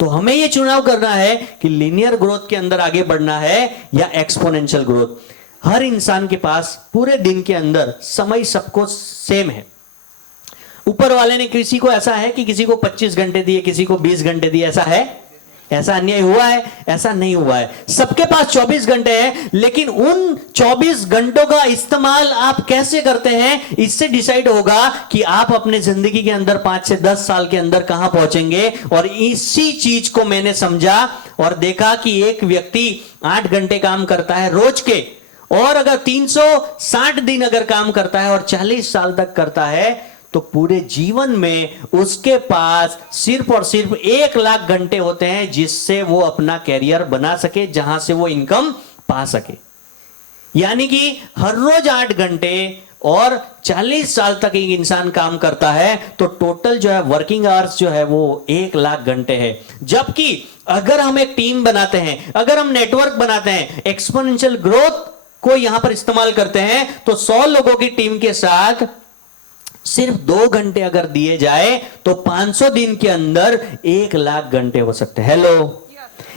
तो हमें यह चुनाव करना है कि लीनियर ग्रोथ के अंदर आगे बढ़ना है या एक्सपोनेंशियल ग्रोथ। हर इंसान के पास पूरे दिन के अंदर समय सबको सेम है। ऊपर वाले ने किसी को ऐसा है कि किसी को 25 घंटे दिए, किसी को 20 घंटे दिए, ऐसा है? ऐसा अन्याय हुआ है? ऐसा नहीं हुआ है। सबके पास 24 घंटे हैं, लेकिन उन 24 घंटों का इस्तेमाल आप कैसे करते हैं इससे डिसाइड होगा कि आप अपने जिंदगी के अंदर 5 से 10 साल के अंदर कहां पहुंचेंगे। और इसी चीज को मैंने समझा और देखा कि एक व्यक्ति 8 घंटे काम करता है रोज के, और अगर 360 दिन अगर काम करता है और 40 साल तक करता है तो पूरे जीवन में उसके पास सिर्फ और सिर्फ 1 लाख घंटे होते हैं जिससे वो अपना कैरियर बना सके, जहां से वो इनकम पा सके। यानी कि हर रोज 8 घंटे और 40 साल तक एक इंसान काम करता है तो टोटल जो है वर्किंग आवर्स जो है वो 1 लाख घंटे है। जबकि अगर हम एक टीम बनाते हैं, अगर हम नेटवर्क बनाते हैं, एक्सपोनेंशियल ग्रोथ को यहां पर इस्तेमाल करते हैं तो 100 लोगों की टीम के साथ सिर्फ 2 घंटे अगर दिए जाए तो 500 दिन के अंदर 1 लाख घंटे हो सकते हैं। हेलो,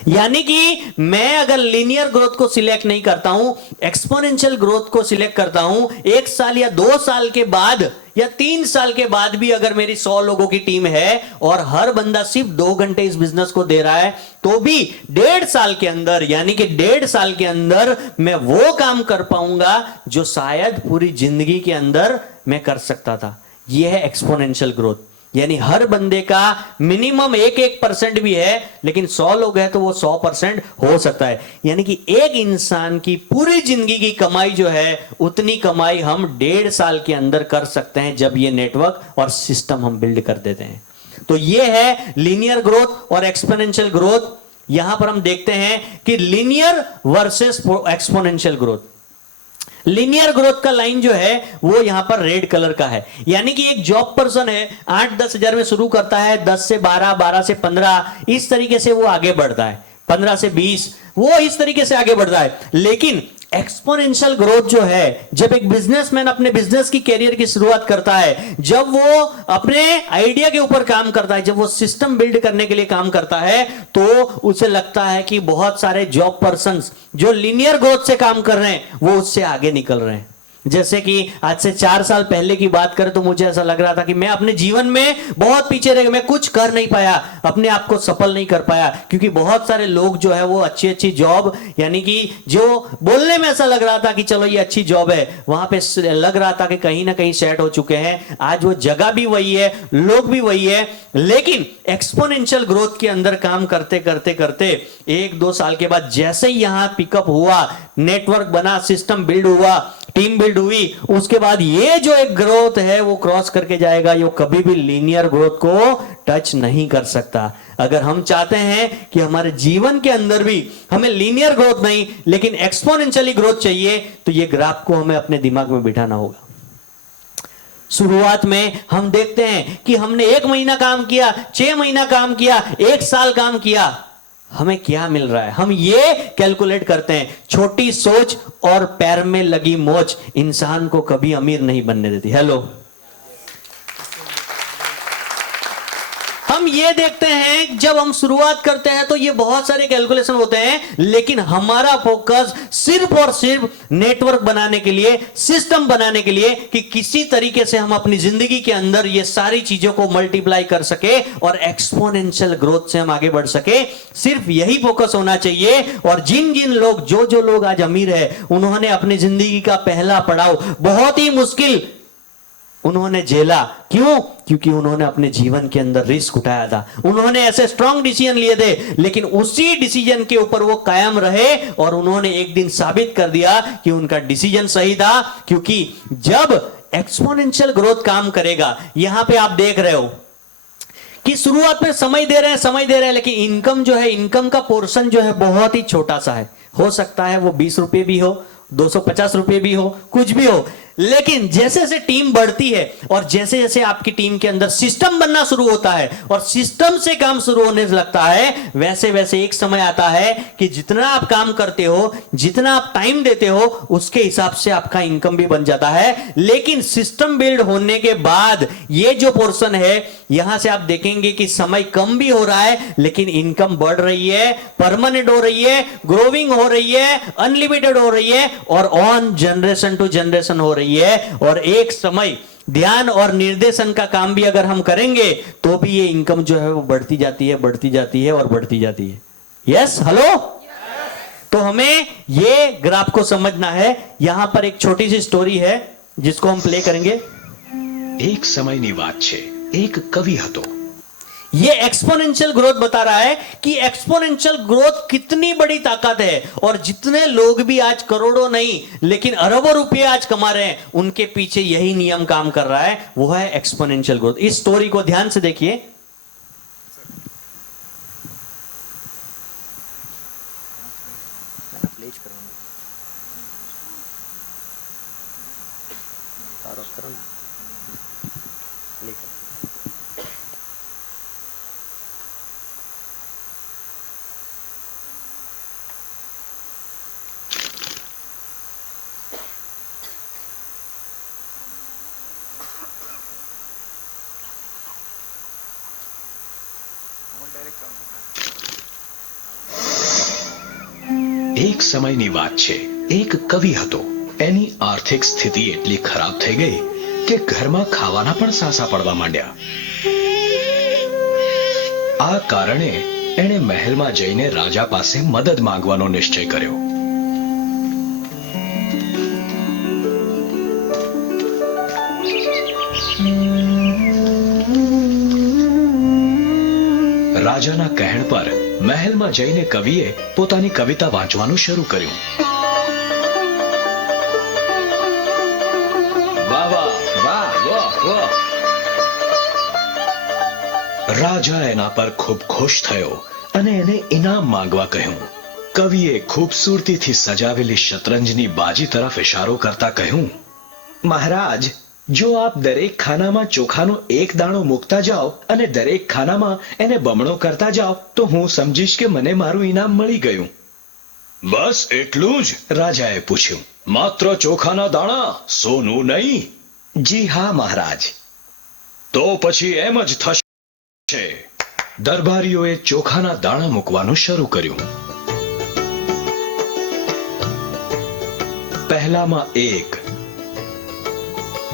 यानी कि मैं अगर लीनियर ग्रोथ को सिलेक्ट नहीं करता हूं, एक्सपोनेंशियल ग्रोथ को सिलेक्ट करता हूं, 1 साल या 2 साल के बाद या 3 साल के बाद भी अगर मेरी 100 लोगों की टीम है और हर बंदा सिर्फ 2 घंटे इस बिजनेस को दे रहा है तो भी 1.5 साल के अंदर, यानी कि 1.5 साल के अंदर मैं वो काम कर पाऊंगा जो शायद पूरी जिंदगी के अंदर मैं कर सकता था। यह है एक्सपोनेंशियल ग्रोथ। यानी हर बंदे का मिनिमम 1% भी है, लेकिन 100 लोग हैं तो वो 100% हो सकता है। यानी कि एक इंसान की पूरी जिंदगी की कमाई जो है उतनी कमाई हम 1.5 साल के अंदर कर सकते हैं जब ये नेटवर्क और सिस्टम हम बिल्ड कर देते हैं। तो ये है लीनियर ग्रोथ और एक्सपोनेंशियल ग्रोथ। यहां पर हम देखते हैं कि linear versus exponential growth. Linear growth का लाइन जो है वो यहां पर रेड कलर का है, यानी कि एक जॉब पर्सन है 8-10 हजार में शुरू करता है, 10 से 12, 12 से 15, इस तरीके से वो आगे बढ़ता है, 15 से 20 वो इस तरीके से आगे बढ़ता है। लेकिन एक्सपोनेंशियल ग्रोथ जो है, जब एक बिजनेसमैन अपने बिजनेस की कैरियर की शुरुआत करता है, जब वो अपने आइडिया के ऊपर काम करता है, जब वो सिस्टम बिल्ड करने के लिए काम करता है तो उसे लगता है कि बहुत सारे जॉब पर्संस जो लीनियर ग्रोथ से काम कर रहे हैं वो उससे आगे निकल रहे हैं। जैसे कि आज से 4 साल पहले की बात करें तो मुझे ऐसा लग रहा था कि मैं अपने जीवन में बहुत पीछे रह गया, मैं कुछ कर नहीं पाया, अपने आप को सफल नहीं कर पाया, क्योंकि बहुत सारे लोग जो है वो अच्छी अच्छी जॉब, यानी कि जो बोलने में ऐसा लग रहा था कि चलो ये अच्छी जॉब है, वहां पे लग रहा था कि कहीं ना कहीं सेट हो चुके हैं। आज वो जगह भी वही है, लोग भी वही है, लेकिन एक्सपोनेंशियल ग्रोथ के अंदर काम करते करते करते 1-2 साल के बाद जैसे ही यहां पिकअप हुआ, नेटवर्क बना, सिस्टम बिल्ड हुआ, टीम बिल्ड हुई, उसके बाद ये जो एक ग्रोथ है वो क्रॉस करके जाएगा, ये कभी भी लीनियर ग्रोथ को टच नहीं कर सकता। अगर हम चाहते हैं कि हमारे जीवन के अंदर भी हमें लीनियर ग्रोथ नहीं लेकिन एक्सपोनेंशियली ग्रोथ चाहिए तो ये ग्राफ को हमें अपने दिमाग में बिठाना होगा। शुरुआत में हम देखते हैं कि हमने 1 महीना काम किया, 6 महीना काम किया, 1 साल काम किया, हमें क्या मिल रहा है, हम ये कैलकुलेट करते हैं। छोटी सोच और पैर में लगी मोच इंसान को कभी अमीर नहीं बनने देती। हेलो, हम ये देखते हैं जब हम शुरुआत करते हैं तो ये बहुत सारे कैलकुलेशन होते हैं, लेकिन हमारा फोकस सिर्फ और सिर्फ नेटवर्क बनाने के लिए, सिस्टम बनाने के लिए, कि किसी तरीके से हम अपनी जिंदगी के अंदर ये सारी चीजों को मल्टीप्लाई कर सके और एक्सपोनेंशियल ग्रोथ से हम आगे बढ़ सके। सिर्फ यही फोकस होना चाहिए। और जिन जिन लोग, जो लोग आज अमीर है, उन्होंने अपनी जिंदगी का पहला पड़ाव बहुत ही मुश्किल उन्होंने झेला। क्यों? क्योंकि उन्होंने अपने जीवन के अंदर रिस्क उठाया था, उन्होंने ऐसे स्ट्रॉन्ग डिसीजन लिए थे, लेकिन उसी डिसीजन के ऊपर वो कायम रहे और उन्होंने एक दिन साबित कर दिया कि उनका डिसीजन सही था। क्योंकि जब एक्सपोनेंशियल ग्रोथ काम करेगा, यहां पे आप देख रहे हो कि शुरुआत में समय दे रहे हैं, लेकिन इनकम जो है, इनकम का पोर्शन जो है बहुत ही छोटा सा है। हो सकता है वो 20 रुपए भी हो, 250 रुपए भी हो, कुछ भी हो, लेकिन जैसे जैसे टीम बढ़ती है और जैसे जैसे आपकी टीम के अंदर सिस्टम बनना शुरू होता है और सिस्टम से काम शुरू होने लगता है, वैसे वैसे एक समय आता है कि जितना आप काम करते हो, जितना आप टाइम देते हो, उसके हिसाब से आपका इनकम भी बन जाता है। लेकिन सिस्टम बिल्ड होने के बाद ये जो पोर्शन है, यहां से आप देखेंगे कि समय कम भी हो रहा है लेकिन इनकम बढ़ रही है, परमानेंट हो रही है, ग्रोविंग हो रही है, अनलिमिटेड हो रही है और ऑन जनरेशन टू जनरेशन हो रही है। और एक समय ध्यान और निर्देशन का काम भी अगर हम करेंगे तो भी ये इनकम जो है वो बढ़ती जाती है, बढ़ती जाती है और बढ़ती जाती है। Yes, hello. तो हमें ये ग्राफ को समझना है। यहां पर एक छोटी सी स्टोरी है जिसको हम प्ले करेंगे। एक समयની વાત છે, एक कवि હતો। ये एक्सपोनेंशियल ग्रोथ बता रहा है कि एक्सपोनेंशियल ग्रोथ कितनी बड़ी ताकत है और जितने लोग भी आज करोड़ों नहीं लेकिन अरबों रुपए आज कमा रहे हैं, उनके पीछे यही नियम काम कर रहा है, वो है एक्सपोनेंशियल ग्रोथ। इस स्टोरी को ध्यान से देखिए। એક સમયની વાત છે. એક કવિ હતો. એની આર્થિક સ્થિતિ એટલી ખરાબ થઈ ગઈ કે ઘરમાં ખાવાના પણ સાંસા પડવા માંડ્યા. આ કારણે એણે મહેલમાં જઈને રાજા પાસે મદદ માંગવાનો નિશ્ચય કર્યો. રાજાના કહેણ પર મહેલમાં જઈને કવિએ પોતાની કવિતા વાંચવાનું શરૂ કર્યું. વાહ વાહ વાહ વાહ વાહ. રાજા એના પર ખૂબ ખુશ થયો અને એને ઇનામ માંગવા કહ્યું. કવિએ ખૂબસૂરતીથી સજાવેલી શતરંજની બાજી તરફ ઇશારો કરતા કહ્યું, મહારાજ, જો આપ દરેક ખાનામાં ચોખાનો એક દાણો મૂકતા જાઓ અને દરેક ખાનામાં એને બમણો કરતા જાઓ તો હું સમજીશ કે મને મારું ઇનામ મળી ગયું. બસ એટલું જ? રાજાએ પૂછ્યું. માત્ર ચોખાના દાણા, સોનું નહીં? જી હા મહારાજ. તો પછી એમ જ થશે. દરબારીઓએ ચોખાના દાણા મૂકવાનું શરૂ કર્યું. પહેલામાં 1,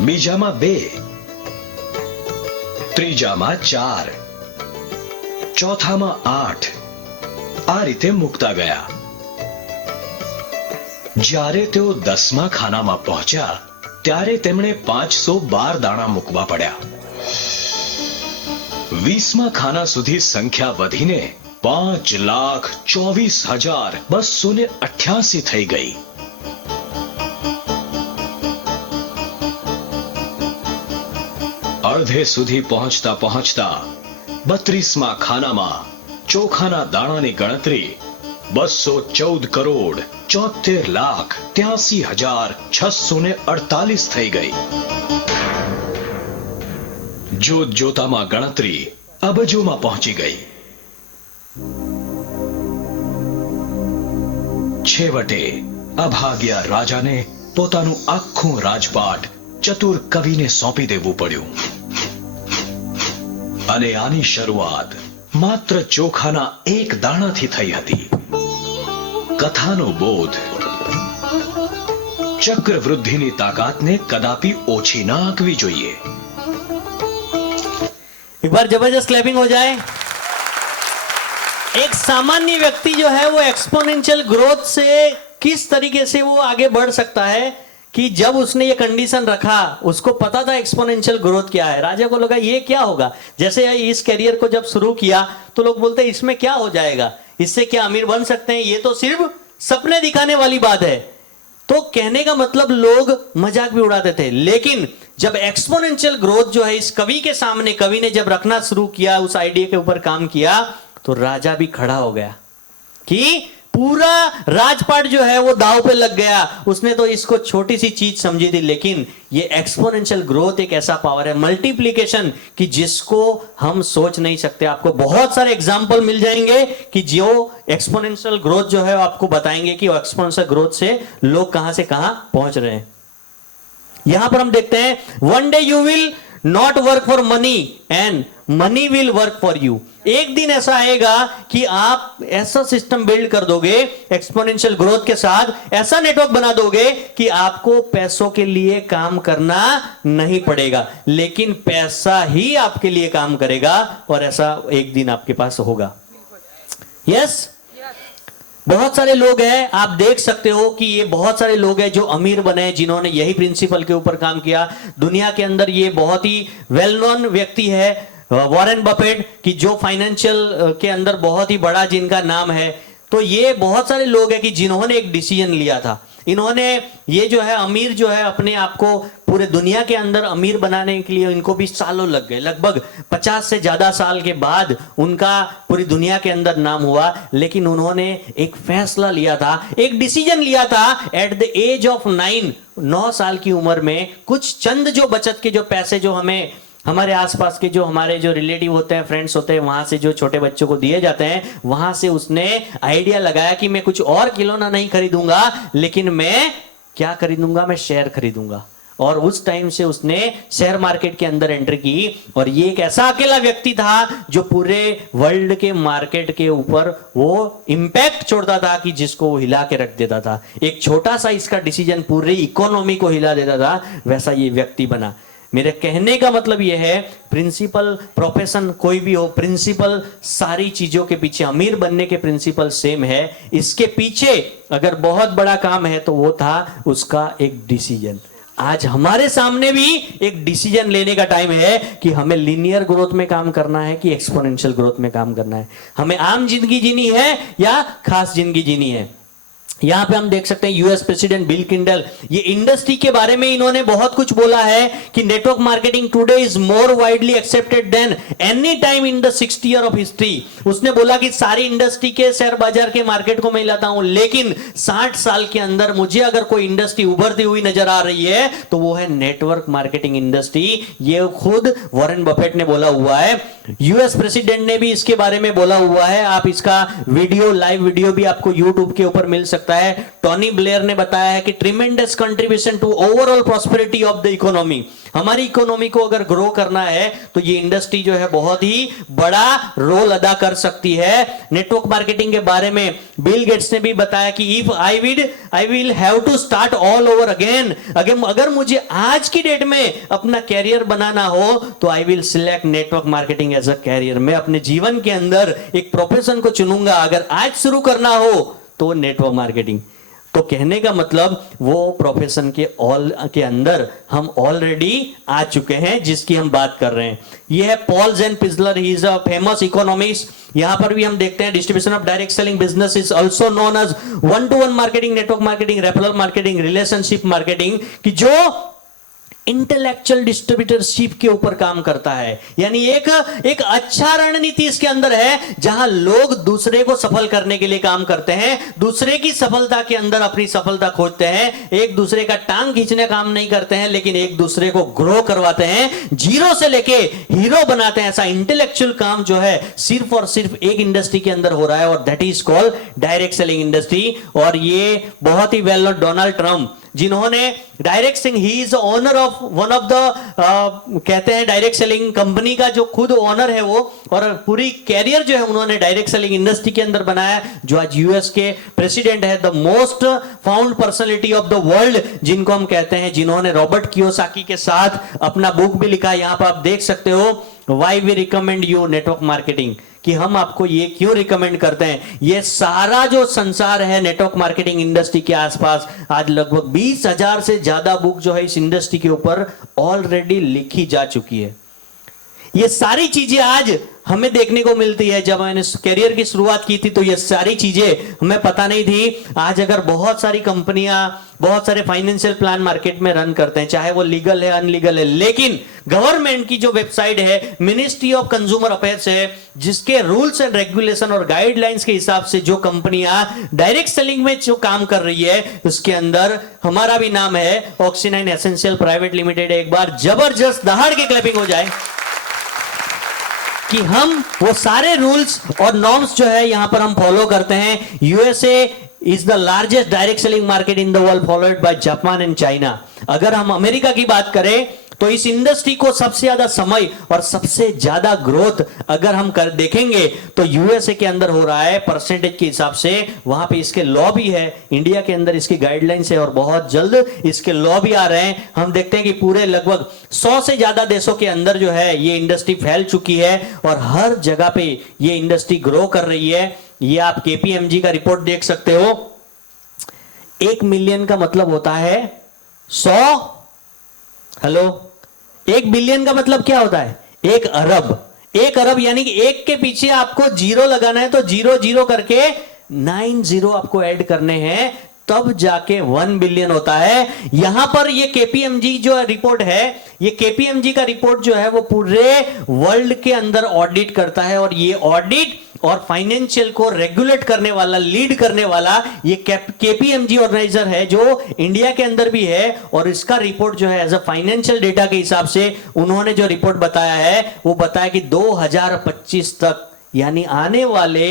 બીજામાં 2, ત્રીજામાં 4, ચોથામાં 8. આ રીતે મૂકતા ગયા. જ્યારે તેઓ 10મા ખાનામાં પહોંચ્યા ત્યારે તેમણે 512 દાણા મૂકવા પડ્યા. 20મા ખાના સુધી સંખ્યા વધીને 5,24,288 થઈ ગઈ. અડધે સુધી પહોંચતા પહોંચતા 32મા ખાનામાં ચોખાના દાણાની ગણતરી 214,73,83,648 થઈ ગઈ. જોત જોતામાં ગણતરી અબજોમાં પહોંચી ગઈ. છેવટે અભાગ્યા રાજાને પોતાનું આખું રાજપાટ ચતુર કવિને સોંપી દેવું પડ્યું. અને આની શરૂઆત માત્ર ચોખાના એક દાણાથી થઈ હતી. કથાનો બોધ: ચક્રવૃદ્ધિની તાકાતને કદાપી ઓછી ના આંકવી જોઈએ. एक बार जबरदस्त क्लैपिंग हो जाए. एक सामान्य व्यक्ति जो है वो एक्सपोनेंशियल ग्रोथ से किस तरीके से वो आगे बढ़ सकता है कि जब उसने ये कंडीशन रखा, उसको पता था एक्सपोनेंशियल ग्रोथ क्या है. राजा को लगा ये क्या होगा. जैसे इस करियर को जब शुरू किया तो लोग बोलते हैं इसमें क्या हो जाएगा, इससे क्या अमीर बन सकते हैं, ये तो सिर्फ सपने दिखाने वाली बात है. तो कहने का मतलब लोग मजाक भी उड़ाते थे. लेकिन जब एक्सपोनेंशियल ग्रोथ जो है इस कवि के सामने, कवि ने जब रखना शुरू किया, उस आइडिया के ऊपर काम किया, तो राजा भी खड़ा हो गया कि पूरा राजपाट जो है वो दांव पे लग गया. उसने तो इसको छोटी सी चीज समझी थी, लेकिन ये एक्सपोनेंशियल ग्रोथ एक ऐसा पावर है, मल्टीप्लिकेशन, कि जिसको हम सोच नहीं सकते. आपको बहुत सारे एग्जांपल मिल जाएंगे कि जो एक्सपोनेंशियल ग्रोथ जो है वो आपको बताएंगे कि एक्सपोनेंशियल ग्रोथ से लोग कहां से कहां पहुंच रहे हैं. यहां पर हम देखते हैं, one day you will not work for money and money will work for you. एक दिन ऐसा आएगा कि आप ऐसा सिस्टम बिल्ड कर दोगे एक्सपोनेंशियल ग्रोथ के साथ, ऐसा नेटवर्क बना दोगे कि आपको पैसों के लिए काम करना नहीं पड़ेगा, लेकिन पैसा ही आपके लिए काम करेगा. और ऐसा एक दिन आपके पास होगा. यस, बहुत सारे लोग हैं, आप देख सकते हो कि ये बहुत सारे लोग हैं जो अमीर बने, जिन्होंने यही प्रिंसिपल के ऊपर काम किया. दुनिया के अंदर ये बहुत ही वेल नोन व्यक्ति है, वॉरेन बफेट, कि जो फाइनेंशियल के अंदर बहुत ही बड़ा जिनका नाम है. तो ये बहुत सारे लोग हैं कि जिन्होंने एक डिसीजन लिया था. इन्होंने ये जो है अमीर जो है अपने आप को पूरे दुनिया के अंदर अमीर बनाने के लिए इनको भी सालों लग गए. लगभग 50 से ज्यादा साल के बाद उनका पूरी दुनिया के अंदर नाम हुआ. लेकिन उन्होंने एक फैसला लिया था, एक डिसीजन लिया था एट द एज ऑफ 9 साल की उम्र में. कुछ चंद जो बचत के जो पैसे जो हमें हमारे आसपास के जो हमारे जो रिलेटिव होते हैं, फ्रेंड्स होते हैं, वहां से जो छोटे बच्चों को दिए जाते हैं, वहां से उसने आइडिया लगाया कि मैं कुछ और खिलौना नहीं खरीदूंगा, लेकिन मैं क्या खरीदूंगा, मैं शेयर खरीदूंगा. और उस टाइम से उसने शेयर मार्केट के अंदर एंट्री की, और ये एक ऐसा अकेला व्यक्ति था जो पूरे वर्ल्ड के मार्केट के ऊपर वो इंपैक्ट छोड़ता था कि जिसको वो हिला के रख देता था। एक छोटा सा इसका डिसीजन पूरी इकोनॉमी को हिला देता था, वैसा ये व्यक्ति बना। मेरे कहने का मतलब यह है, प्रिंसिपल प्रोफेशन कोई भी हो, प्रिंसिपल सारी चीजों के पीछे, अमीर बनने के प्रिंसिपल सेम है। इसके पीछे अगर बहुत बड़ा काम है तो वो था उसका एक डिसीजन। आज हमारे सामने भी एक डिसीजन लेने का टाइम है कि हमें लीनियर ग्रोथ में काम करना है कि एक्सपोनेंशियल ग्रोथ में काम करना है, हमें आम जिंदगी जीनी है या खास जिंदगी जीनी है। यहां पे हम देख सकते हैं यूएस प्रेसिडेंट बिल किंडल, ये इंडस्ट्री के बारे में इन्होंने बहुत कुछ बोला है कि network marketing today is more widely accepted than any time in the 60 year of history. उसने बोला कि सारी इंडस्ट्री के शेयर बाजार के मार्केट को मैं लाता हूं, लेकिन 60 साल के अंदर मुझे अगर कोई इंडस्ट्री उभरती हुई नजर आ रही है तो वो है नेटवर्क मार्केटिंग इंडस्ट्री। ये खुद वॉरेन बफेट ने बोला हुआ है, यूएस प्रेसिडेंट ने भी इसके बारे में बोला हुआ है। आप इसका वीडियो, लाइव वीडियो भी आपको यूट्यूब के ऊपर मिल सकता है। टोनी ब्लेयर ने बताया है कि tremendous contribution to overall prosperity of the economy, हमारी इकोनॉमी को अगर ग्रो करना है तो ये इंडस्ट्री जो है बहुत ही बड़ा रोल अदा कर सकती है। नेटवर्क मार्केटिंग के बारे में बिल गेट्स ने भी बताया कि if I will have to start all over again, अगर मुझे आज की डेट में अपना कैरियर बनाना हो तो I will select network marketing as a career. मैं अपने जीवन के अंदर एक प्रोफेशन को चुनूंगा, अगर आज शुरू करना हो तो नेटवर्क मार्केटिंग। तो कहने का मतलब वो प्रोफेशन के अंदर हम ऑलरेडी आ चुके हैं जिसकी हम बात कर रहे हैं। ये है Paul Zane Pilzer, he is a famous economist. यहां पर भी हम देखते हैं distribution of direct selling business is also known as one to one marketing, network marketing, referral marketing, relationship marketing, कि जो इंटेलेक्चुअल डिस्ट्रीब्यूटरशिप के ऊपर काम करता है। यानी एक अच्छा रणनीति इसके अंदर है जहां लोग दूसरे को सफल करने के लिए काम करते हैं, दूसरे की सफलता के अंदर अपनी सफलता खोजते हैं, एक दूसरे का टांग खींचने काम नहीं करते हैं, लेकिन एक दूसरे को ग्रो करवाते हैं, जीरो से लेके हीरो बनाते हैं। ऐसा इंटेलेक्चुअल काम जो है सिर्फ और सिर्फ एक इंडस्ट्री के अंदर हो रहा है और that is called direct selling industry. और ये बहुत ही वेल नोन डोनाल्ड ट्रंप, जिन्होंने direct selling, he is owner of one of the कहते हैं डायरेक्ट सेलिंग कंपनी का जो खुद ओनर है वो, और पूरी कैरियर जो है उन्होंने डायरेक्ट सेलिंग इंडस्ट्री के अंदर बनाया, जो आज यूएस के प्रेसिडेंट है, the most found personality of the world जिनको हम कहते हैं, जिन्होंने रॉबर्ट कियोसाकी के साथ अपना बुक भी लिखा है। यहां पर आप देख सकते हो, why we recommend you network marketing, कि हम आपको ये क्यों रिकमेंड करते हैं। ये सारा जो संसार है नेटवर्क मार्केटिंग इंडस्ट्री के आसपास, आज लगभग 20,000 से ज्यादा बुक जो है इस इंडस्ट्री के ऊपर ऑलरेडी लिखी जा चुकी है। ये सारी चीजें आज हमें देखने को मिलती है। जब मैंने करियर की शुरुआत की थी तो ये सारी चीजें हमें पता नहीं थी। आज अगर बहुत सारी कंपनियां, बहुत सारे फाइनेंशियल प्लान मार्केट में रन करते हैं, चाहे वो लीगल है अनलीगल है, लेकिन गवर्नमेंट की जो वेबसाइट है, मिनिस्ट्री ऑफ कंज्यूमर अफेयर्स है, जिसके रूल्स एंड रेगुलेशन और गाइडलाइंस के हिसाब से जो कंपनियां डायरेक्ट सेलिंग में जो काम कर रही है, उसके अंदर हमारा भी नाम है, ऑक्सीनाइन एसेंशियल प्राइवेट लिमिटेड। एक बार जबरदस्त दहाड़ के क्लैपिंग हो जाए कि हम वो सारे रूल्स और नॉर्म्स जो है यहां पर हम फॉलो करते हैं। USA is the largest direct selling market in the world, followed by Japan and China. अगर हम अमेरिका की बात करें तो इस इंडस्ट्री को सबसे ज्यादा समय और सबसे ज्यादा ग्रोथ अगर हम कर देखेंगे तो यूएसए के अंदर हो रहा है परसेंटेज के हिसाब से। वहां पे इसके लॉ भी है, इंडिया के अंदर इसकी गाइडलाइंस है और बहुत जल्द इसके लॉ भी आ रहे हैं। हम देखते हैं कि पूरे लगभग 100 से ज्यादा देशों के अंदर जो है ये इंडस्ट्री फैल चुकी है और हर जगह पे ये इंडस्ट्री ग्रो कर रही है। ये आप केपीएमजी का रिपोर्ट देख सकते हो। 1 मिलियन का मतलब होता है 100, हेलो, 1 बिलियन का मतलब क्या होता है? 1 अरब। 1 अरब यानी कि 1 के पीछे आपको जीरो लगाना है तो 0 0 करके 9 0 आपको ऐड करने हैं, तब जाके 1 बिलियन होता है। यहां पर ये केपीएमजी जो रिपोर्ट है, ये केपीएमजी का रिपोर्ट जो है वो पूरे वर्ल्ड के अंदर ऑडिट करता है और ये ऑडिट और फाइनेंशियल को रेगुलेट करने वाला, लीड करने वाला ये केपीएमजी ऑर्गेनाइजर है जो इंडिया के अंदर भी है। और इसका रिपोर्ट जो है एज अ फाइनेंशियल डेटा के हिसाब से उन्होंने जो रिपोर्ट बताया है वो बताया कि 2025 तक यानी आने वाले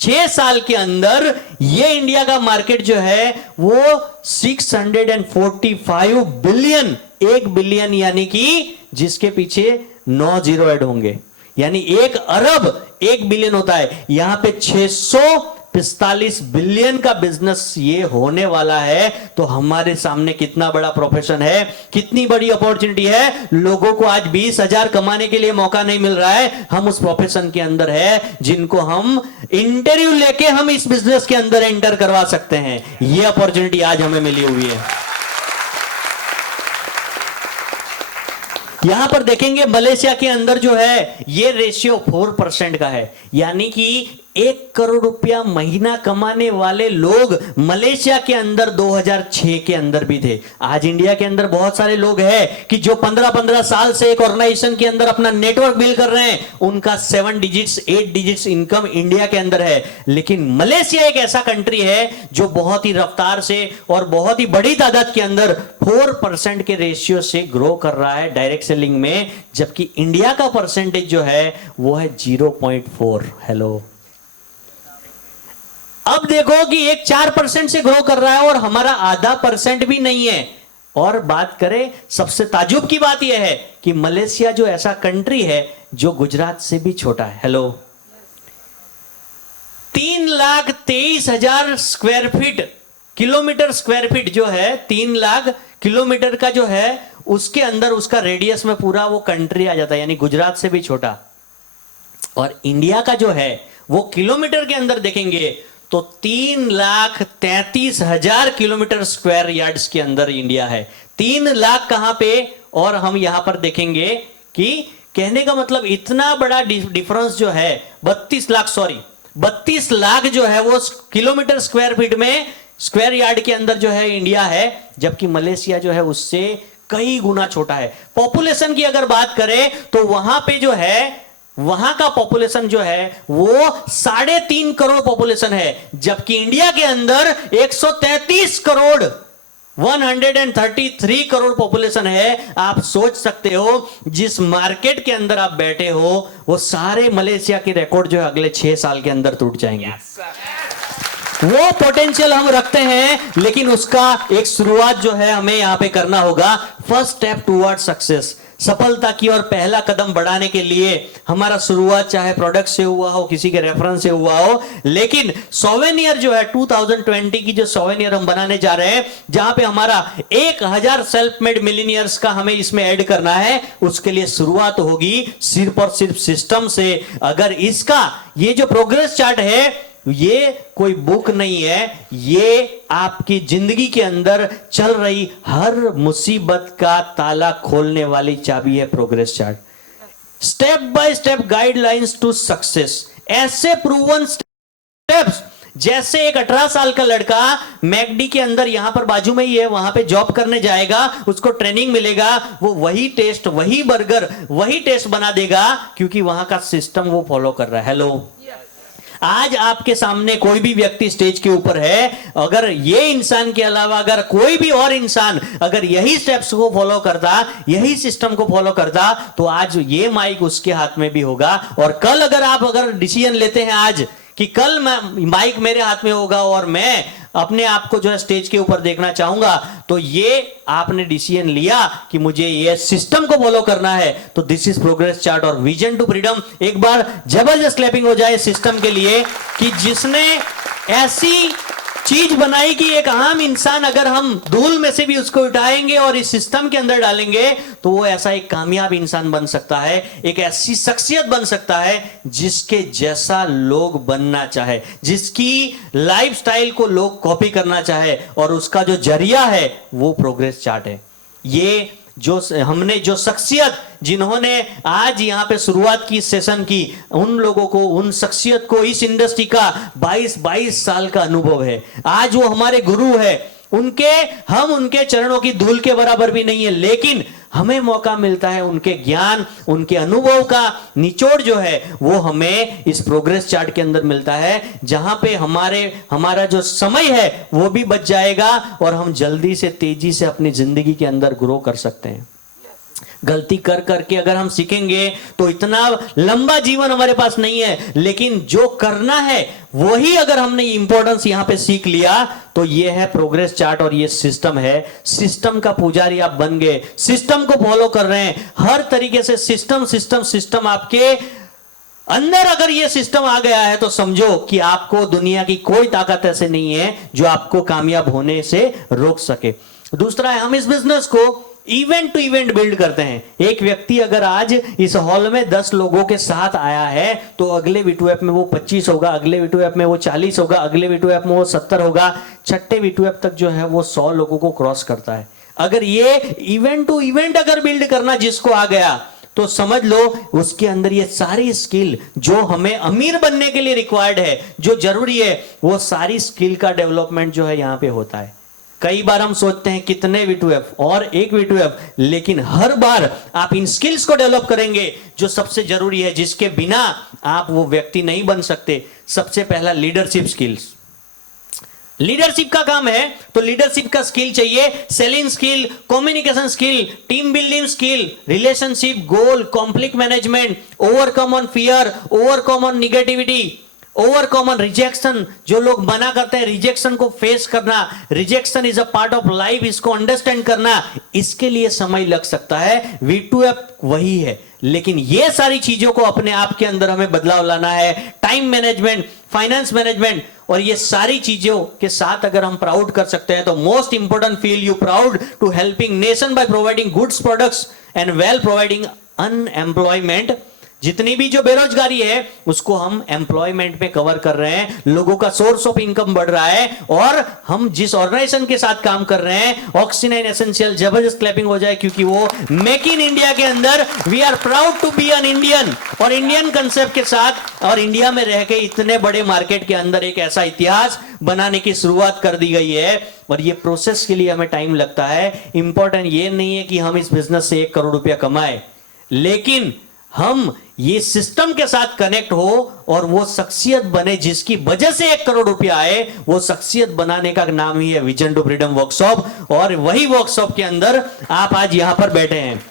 6 साल के अंदर ये इंडिया का मार्केट जो है वो 645 बिलियन 1 बिलियन यानी कि जिसके पीछे 9 जीरो ऐड होंगे, यानी 1 अरब 1 बिलियन होता है। यहां पे 645 बिलियन का बिजनेस ये होने वाला है। तो हमारे सामने कितना बड़ा प्रोफेशन है, कितनी बड़ी अपॉर्चुनिटी है। लोगों को आज 20,000 कमाने के लिए मौका नहीं मिल रहा है, हम उस प्रोफेशन के अंदर है जिनको हम इंटरव्यू लेके हम इस बिजनेस के अंदर एंटर करवा सकते हैं। ये अपॉर्चुनिटी आज हमें मिली हुई है। यहां पर देखेंगे मलेशिया के अंदर जो है ये रेशियो 4% का है, यानी कि 1 करोड़ रुपया महीना कमाने वाले लोग मलेशिया के अंदर 2006 के अंदर भी थे। आज इंडिया के अंदर बहुत सारे लोग हैं कि जो 15-15 साल से एक ऑर्गेनाइजेशन के अंदर अपना नेटवर्क बिल्ड कर रहे हैं, उनका 7 डिजिट्स 8 डिजिट्स इनकम इंडिया के अंदर है। लेकिन मलेशिया एक ऐसा कंट्री है जो बहुत ही रफ्तार से और बहुत ही बड़ी तादाद के अंदर 4% के रेशियो से ग्रो कर रहा है डायरेक्ट सेलिंग में, जबकि इंडिया का परसेंटेज जो है वो है 0.4। हेलो, अब देखो कि एक 4% से ग्रो कर रहा है और हमारा आधा % भी नहीं है। और बात करें, सबसे ताजुब की बात यह है कि मलेशिया जो ऐसा कंट्री है जो गुजरात से भी छोटा है। Hello, 3,23,000 square feet kilometre square feet जो है, 3 लाख किलोमीटर का जो है उसके अंदर उसका रेडियस में पूरा वो कंट्री आ जाता है, यानी गुजरात से भी छोटा। और इंडिया का जो है वो किलोमीटर के अंदर देखेंगे तो 3,33,000 किलोमीटर स्क्वायर यार्ड्स के अंदर इंडिया है। 3 लाख कहां पे, और हम यहां पर देखेंगे कि कहने का मतलब इतना बड़ा डिफरेंस जो है 32 लाख जो है वो किलोमीटर स्क्वायर फीट में, स्क्वायर यार्ड के अंदर जो है इंडिया है, जबकि मलेशिया जो है उससे कई गुना छोटा है। पॉपुलेशन की अगर बात करें तो वहां पे जो है, वहां का पॉपुलेशन जो है वो 3.5 करोड़ पॉपुलेशन है, जबकि इंडिया के अंदर 133 करोड़ 133 करोड़ पॉपुलेशन है। आप सोच सकते हो जिस मार्केट के अंदर आप बैठे हो वो सारे मलेशिया के रिकॉर्ड जो है अगले 6 साल के अंदर टूट जाएंगे। वो पोटेंशियल हम रखते हैं, लेकिन उसका एक शुरुआत जो है हमें यहां पे करना होगा। फर्स्ट स्टेप टुवर्ड सक्सेस, सफलता की और पहला कदम बढ़ाने के लिए हमारा शुरुआत चाहे प्रोडक्ट से हुआ हो, किसी के रेफरेंस से हुआ हो, लेकिन सोवेनियर जो है 2020 की जो सोवेनियर हम बनाने जा रहे हैं, जहां पे हमारा 1000 सेल्फ मेड मिलीनियर्स का हमें इसमें ऐड करना है, उसके लिए शुरुआत होगी सिर्फ और सिर्फ सिस्टम से। अगर इसका ये जो प्रोग्रेस चार्ट है ये कोई बुक नहीं है, ये आपकी जिंदगी के अंदर चल रही हर मुसीबत का ताला खोलने वाली चाबी है progress chart. Step by step guidelines to success, ऐसे प्रूवन स्टेप्स जैसे एक 18 साल का लड़का मैकडी के अंदर यहां पर बाजू में ही है, वहां पे जॉब करने जाएगा, उसको ट्रेनिंग मिलेगा, वो वही टेस्ट, वही बर्गर, वही टेस्ट बना देगा, क्योंकि वहां का सिस्टम वो फॉलो कर रहा है। हेलो, आज आपके सामने कोई भी व्यक्ति स्टेज के ऊपर है, अगर ये इंसान के अलावा अगर कोई भी और इंसान अगर यही स्टेप्स को फॉलो करता, यही सिस्टम को फॉलो करता, तो आज ये माइक उसके हाथ में भी होगा। और कल अगर डिसीजन लेते हैं आज कि कल माइक मेरे हाथ में होगा और मैं अपने आप को जो है स्टेज के ऊपर देखना चाहूंगा, तो ये आपने डिसीजन लिया कि मुझे ये सिस्टम को फॉलो करना है, तो दिस इज प्रोग्रेस चार्ट और विजन टू फ्रीडम। एक बार जबरदस्त क्लैपिंग हो जाए सिस्टम के लिए कि जिसने ऐसी चीज बनाई कि एक आम इंसान अगर हम धूल में से भी उसको उठाएंगे और इस सिस्टम के अंदर डालेंगे तो वो ऐसा एक कामयाब इंसान बन सकता है, एक ऐसी शख्सियत बन सकता है जिसके जैसा लोग बनना चाहे, जिसकी लाइफस्टाइल को लोग कॉपी करना चाहे, और उसका जो जरिया है वो प्रोग्रेस चार्ट है। ये जो हमने जो शख्सियत जिन्होंने आज यहां पे शुरुआत की सेशन की, उन लोगों को, उन शख्सियत को इस इंडस्ट्री का 22 साल का अनुभव है। आज वो हमारे गुरु है, हम उनके चरणों की धूल के बराबर भी नहीं है, लेकिन हमें मौका मिलता है उनके ज्ञान, उनके अनुभव का निचोड़ जो है वो हमें इस प्रोग्रेस चार्ट के अंदर मिलता है, जहां पे हमारा जो समय है वो भी बच जाएगा और हम जल्दी से तेजी से अपनी जिंदगी के अंदर ग्रो कर सकते हैं। गलती कर करके अगर हम सीखेंगे तो इतना लंबा जीवन हमारे पास नहीं है, लेकिन जो करना है वही अगर हमने इंपॉर्टेंस यहां पे सीख लिया तो ये है प्रोग्रेस चार्ट और ये सिस्टम है। सिस्टम का पुजारी आप बन गए, सिस्टम को फॉलो कर रहे हैं हर तरीके से। सिस्टम सिस्टम सिस्टम आपके अंदर अगर ये सिस्टम आ गया है तो समझो कि आपको दुनिया की कोई ताकत ऐसे नहीं है जो आपको कामयाब होने से रोक सके। दूसरा है, हम इस बिजनेस को इवेंट टू इवेंट बिल्ड करते हैं। एक व्यक्ति अगर आज इस हॉल में 10 लोगों के साथ आया है तो अगले V2F में वो 25 होगा, अगले V2F में वो 40 होगा, अगले V2F में वो 70 होगा, छठे V2F तक जो है वो 100 लोगों को क्रॉस करता है। अगर ये इवेंट टू इवेंट अगर बिल्ड करना जिसको आ गया तो समझ लो उसके अंदर ये सारी स्किल जो हमें अमीर बनने के लिए रिक्वायर्ड है, जो जरूरी है, वो सारी स्किल का डेवलपमेंट जो है यहां पे होता है। कई बार हम सोचते हैं कितने V2F और एक V2F, लेकिन हर बार आप इन स्किल्स को डेवलप करेंगे जो सबसे जरूरी है, जिसके बिना आप वो व्यक्ति नहीं बन सकते। सबसे पहला लीडरशिप स्किल्स। लीडरशिप का काम है तो लीडरशिप का स्किल चाहिए, selling skill, communication skill, team building skill, relationship, goal, conflict management, overcome on fear, overcome on negativity, overcome on rejection. जो लोग मना करते हैं रिजेक्शन को फेस करना, rejection is a part of life, इसको अंडरस्टैंड करना, इसके लिए समय लग सकता है। V2F वही है, लेकिन ये सारी चीजों को अपने आप के अंदर हमें बदलाव लाना है। टाइम मैनेजमेंट, फाइनेंस मैनेजमेंट, और ये सारी चीजों के साथ अगर हम प्राउड कर सकते हैं तो most important feel you proud to helping nation by providing goods products and well providing unemployment. जितनी भी जो बेरोजगारी है उसको हम एम्प्लॉयमेंट में कवर कर रहे हैं, लोगों का सोर्स ऑफ इनकम बढ़ रहा है। और हम जिस ऑर्गेनाइजेशन के साथ काम कर रहे हैं ऑक्सीजन एसेंशियल, जबरदस्त क्लैपिंग हो जाए क्योंकि वो मेक इन इंडिया के अंदर we are proud to be an Indian, और इंडियन कंसेप्ट के साथ और इंडिया में रह के इतने बड़े मार्केट के अंदर एक ऐसा इतिहास बनाने की शुरुआत कर दी गई है। और ये प्रोसेस के लिए हमें टाइम लगता है। इंपॉर्टेंट ये नहीं है कि हम इस बिजनेस से 1 करोड़ रुपया कमाए, लेकिन हम ये सिस्टम के साथ कनेक्ट हो और वो शख्सियत बने जिसकी वजह से 1 करोड़ रुपया आए। वो शख्सियत बनाने का नाम ही है विजन टू फ्रीडम वर्कशॉप, और वही वर्कशॉप के अंदर आप आज यहां पर बैठे हैं।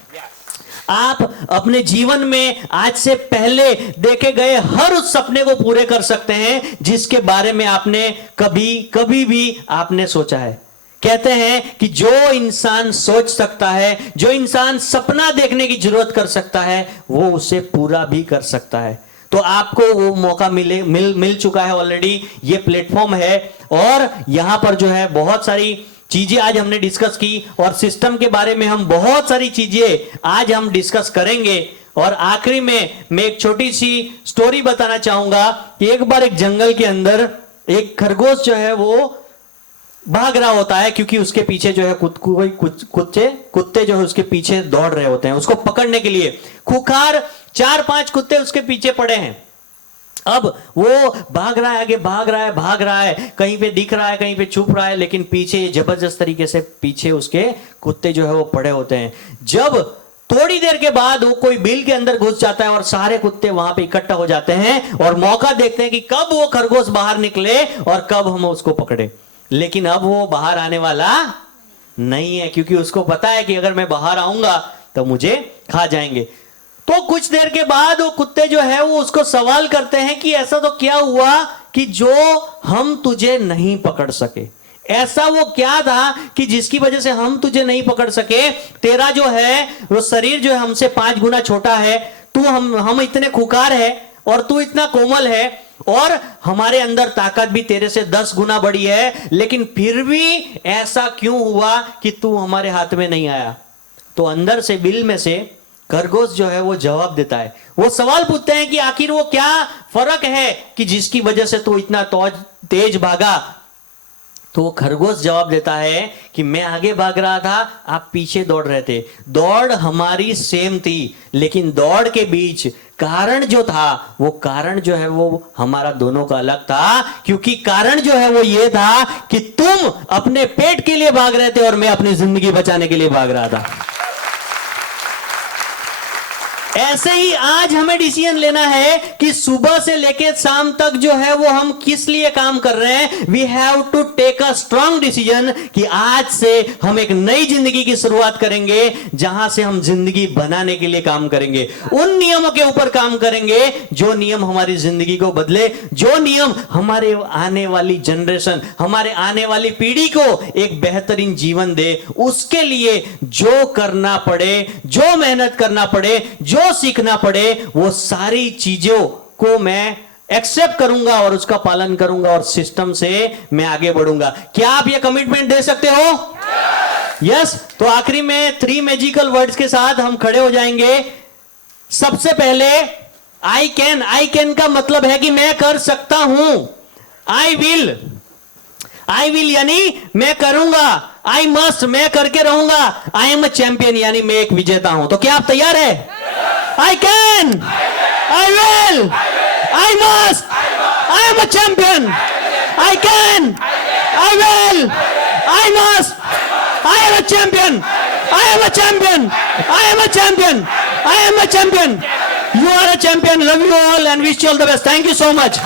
आप अपने जीवन में आज से पहले देखे गए हर उस सपने को पूरे कर सकते हैं जिसके बारे में आपने कभी भी आपने सोचा है। कहते हैं कि जो इंसान सोच सकता है, जो इंसान सपना देखने की जरूरत कर सकता है, वो उसे पूरा भी कर सकता है। तो आपको वो मौका मिल चुका है ऑलरेडी। ये प्लेटफॉर्म है और यहां पर जो है बहुत सारी चीजें आज हमने डिस्कस की, और सिस्टम के बारे में हम बहुत सारी चीजें आज हम डिस्कस करेंगे। और आखिरी में मैं एक छोटी सी स्टोरी बताना चाहूंगा कि एक बार एक जंगल के अंदर एक खरगोश जो है वो भाग रहा होता है, क्योंकि उसके पीछे जो है कुत्ते जो है उसके पीछे दौड़ रहे होते हैं उसको पकड़ने के लिए। खुखार 4-5 कुत्ते उसके पीछे पड़े हैं। अब वो भाग रहा है, आगे भाग रहा है, कहीं पे दिख रहा है, कहीं पे छुप रहा है, लेकिन पीछे जबरदस्त तरीके से पीछे उसके कुत्ते जो है वो पड़े होते हैं। जब थोड़ी देर के बाद वो कोई बिल के अंदर घुस जाता है और सारे कुत्ते वहां पे इकट्ठा हो जाते हैं और मौका देखते हैं कि कब वो खरगोश बाहर निकले और कब हम उसको पकड़े। लेकिन अब वो बाहर आने वाला नहीं है, क्योंकि उसको पता है कि अगर मैं बाहर आऊंगा तो मुझे खा जाएंगे। तो कुछ देर के बाद वो कुत्ते जो है वो उसको सवाल करते हैं कि ऐसा तो क्या हुआ कि जो हम तुझे नहीं पकड़ सके? ऐसा वो क्या था कि जिसकी वजह से हम तुझे नहीं पकड़ सके? तेरा जो है वो शरीर जो है हमसे 5 गुना छोटा है, तू हम इतने खुकार है और तू इतना कोमल है, और हमारे अंदर ताकत भी तेरे से 10 गुना बड़ी है, लेकिन फिर भी ऐसा क्यों हुआ कि तू हमारे हाथ में नहीं आया? तो अंदर से बिल में से खरगोश जो है वो जवाब देता है। वो सवाल पूछते हैं कि आखिर वो क्या फर्क है कि जिसकी वजह से तू इतना तेज भागा? तो वो खरगोश जवाब देता है कि मैं आगे भाग रहा था, आप पीछे दौड़ रहे थे। दौड़ हमारी सेम थी, लेकिन दौड़ के बीच कारण जो था वो कारण जो है वो हमारा दोनों का अलग था, क्योंकि कारण जो है वो ये था कि तुम अपने पेट के लिए भाग रहे थे और मैं अपनी जिंदगी बचाने के लिए भाग रहा था। ऐसे ही आज हमें डिसीजन लेना है कि सुबह से लेकर शाम तक जो है वो हम किस लिए काम कर रहे हैं. We have to take a strong decision कि आज से हम एक नई जिंदगी की शुरुआत करेंगे जहां से हम जिंदगी बनाने के लिए काम करेंगे. उन नियमों के ऊपर काम करेंगे जो नियम हमारी जिंदगी को बदले, जो नियम हमारे आने वाली जनरेशन, हमारे आने वाली पीढ़ी को एक बेहतरीन जीवन दे. उसके लिए जो करना पड़े, जो मेहनत करना पड़े, जो सीखना पड़े, वो सारी चीजों को मैं एक्सेप्ट करूंगा और उसका पालन करूंगा और सिस्टम से मैं आगे बढ़ूंगा. क्या आप ये कमिटमेंट दे सकते हो? यस. तो आखिरी में 3 मैजिकल वर्ड्स के साथ हम खड़े हो जाएंगे. सबसे पहले आई कैन. आई कैन का मतलब है कि मैं कर सकता हूं. I will. आई विल यानी मैं करूंगा. आई मस्ट मैं करके रहूंगा. आई एम अ चैंपियन यानी मैं एक विजेता हूं. तो क्या आप तैयार है? I can, I will, I must, I am a champion. I can, I will, I must, I am a champion. I am a champion. I am a champion. I am a champion. You are a champion. Love you all and wish you all the best. Thank you so much.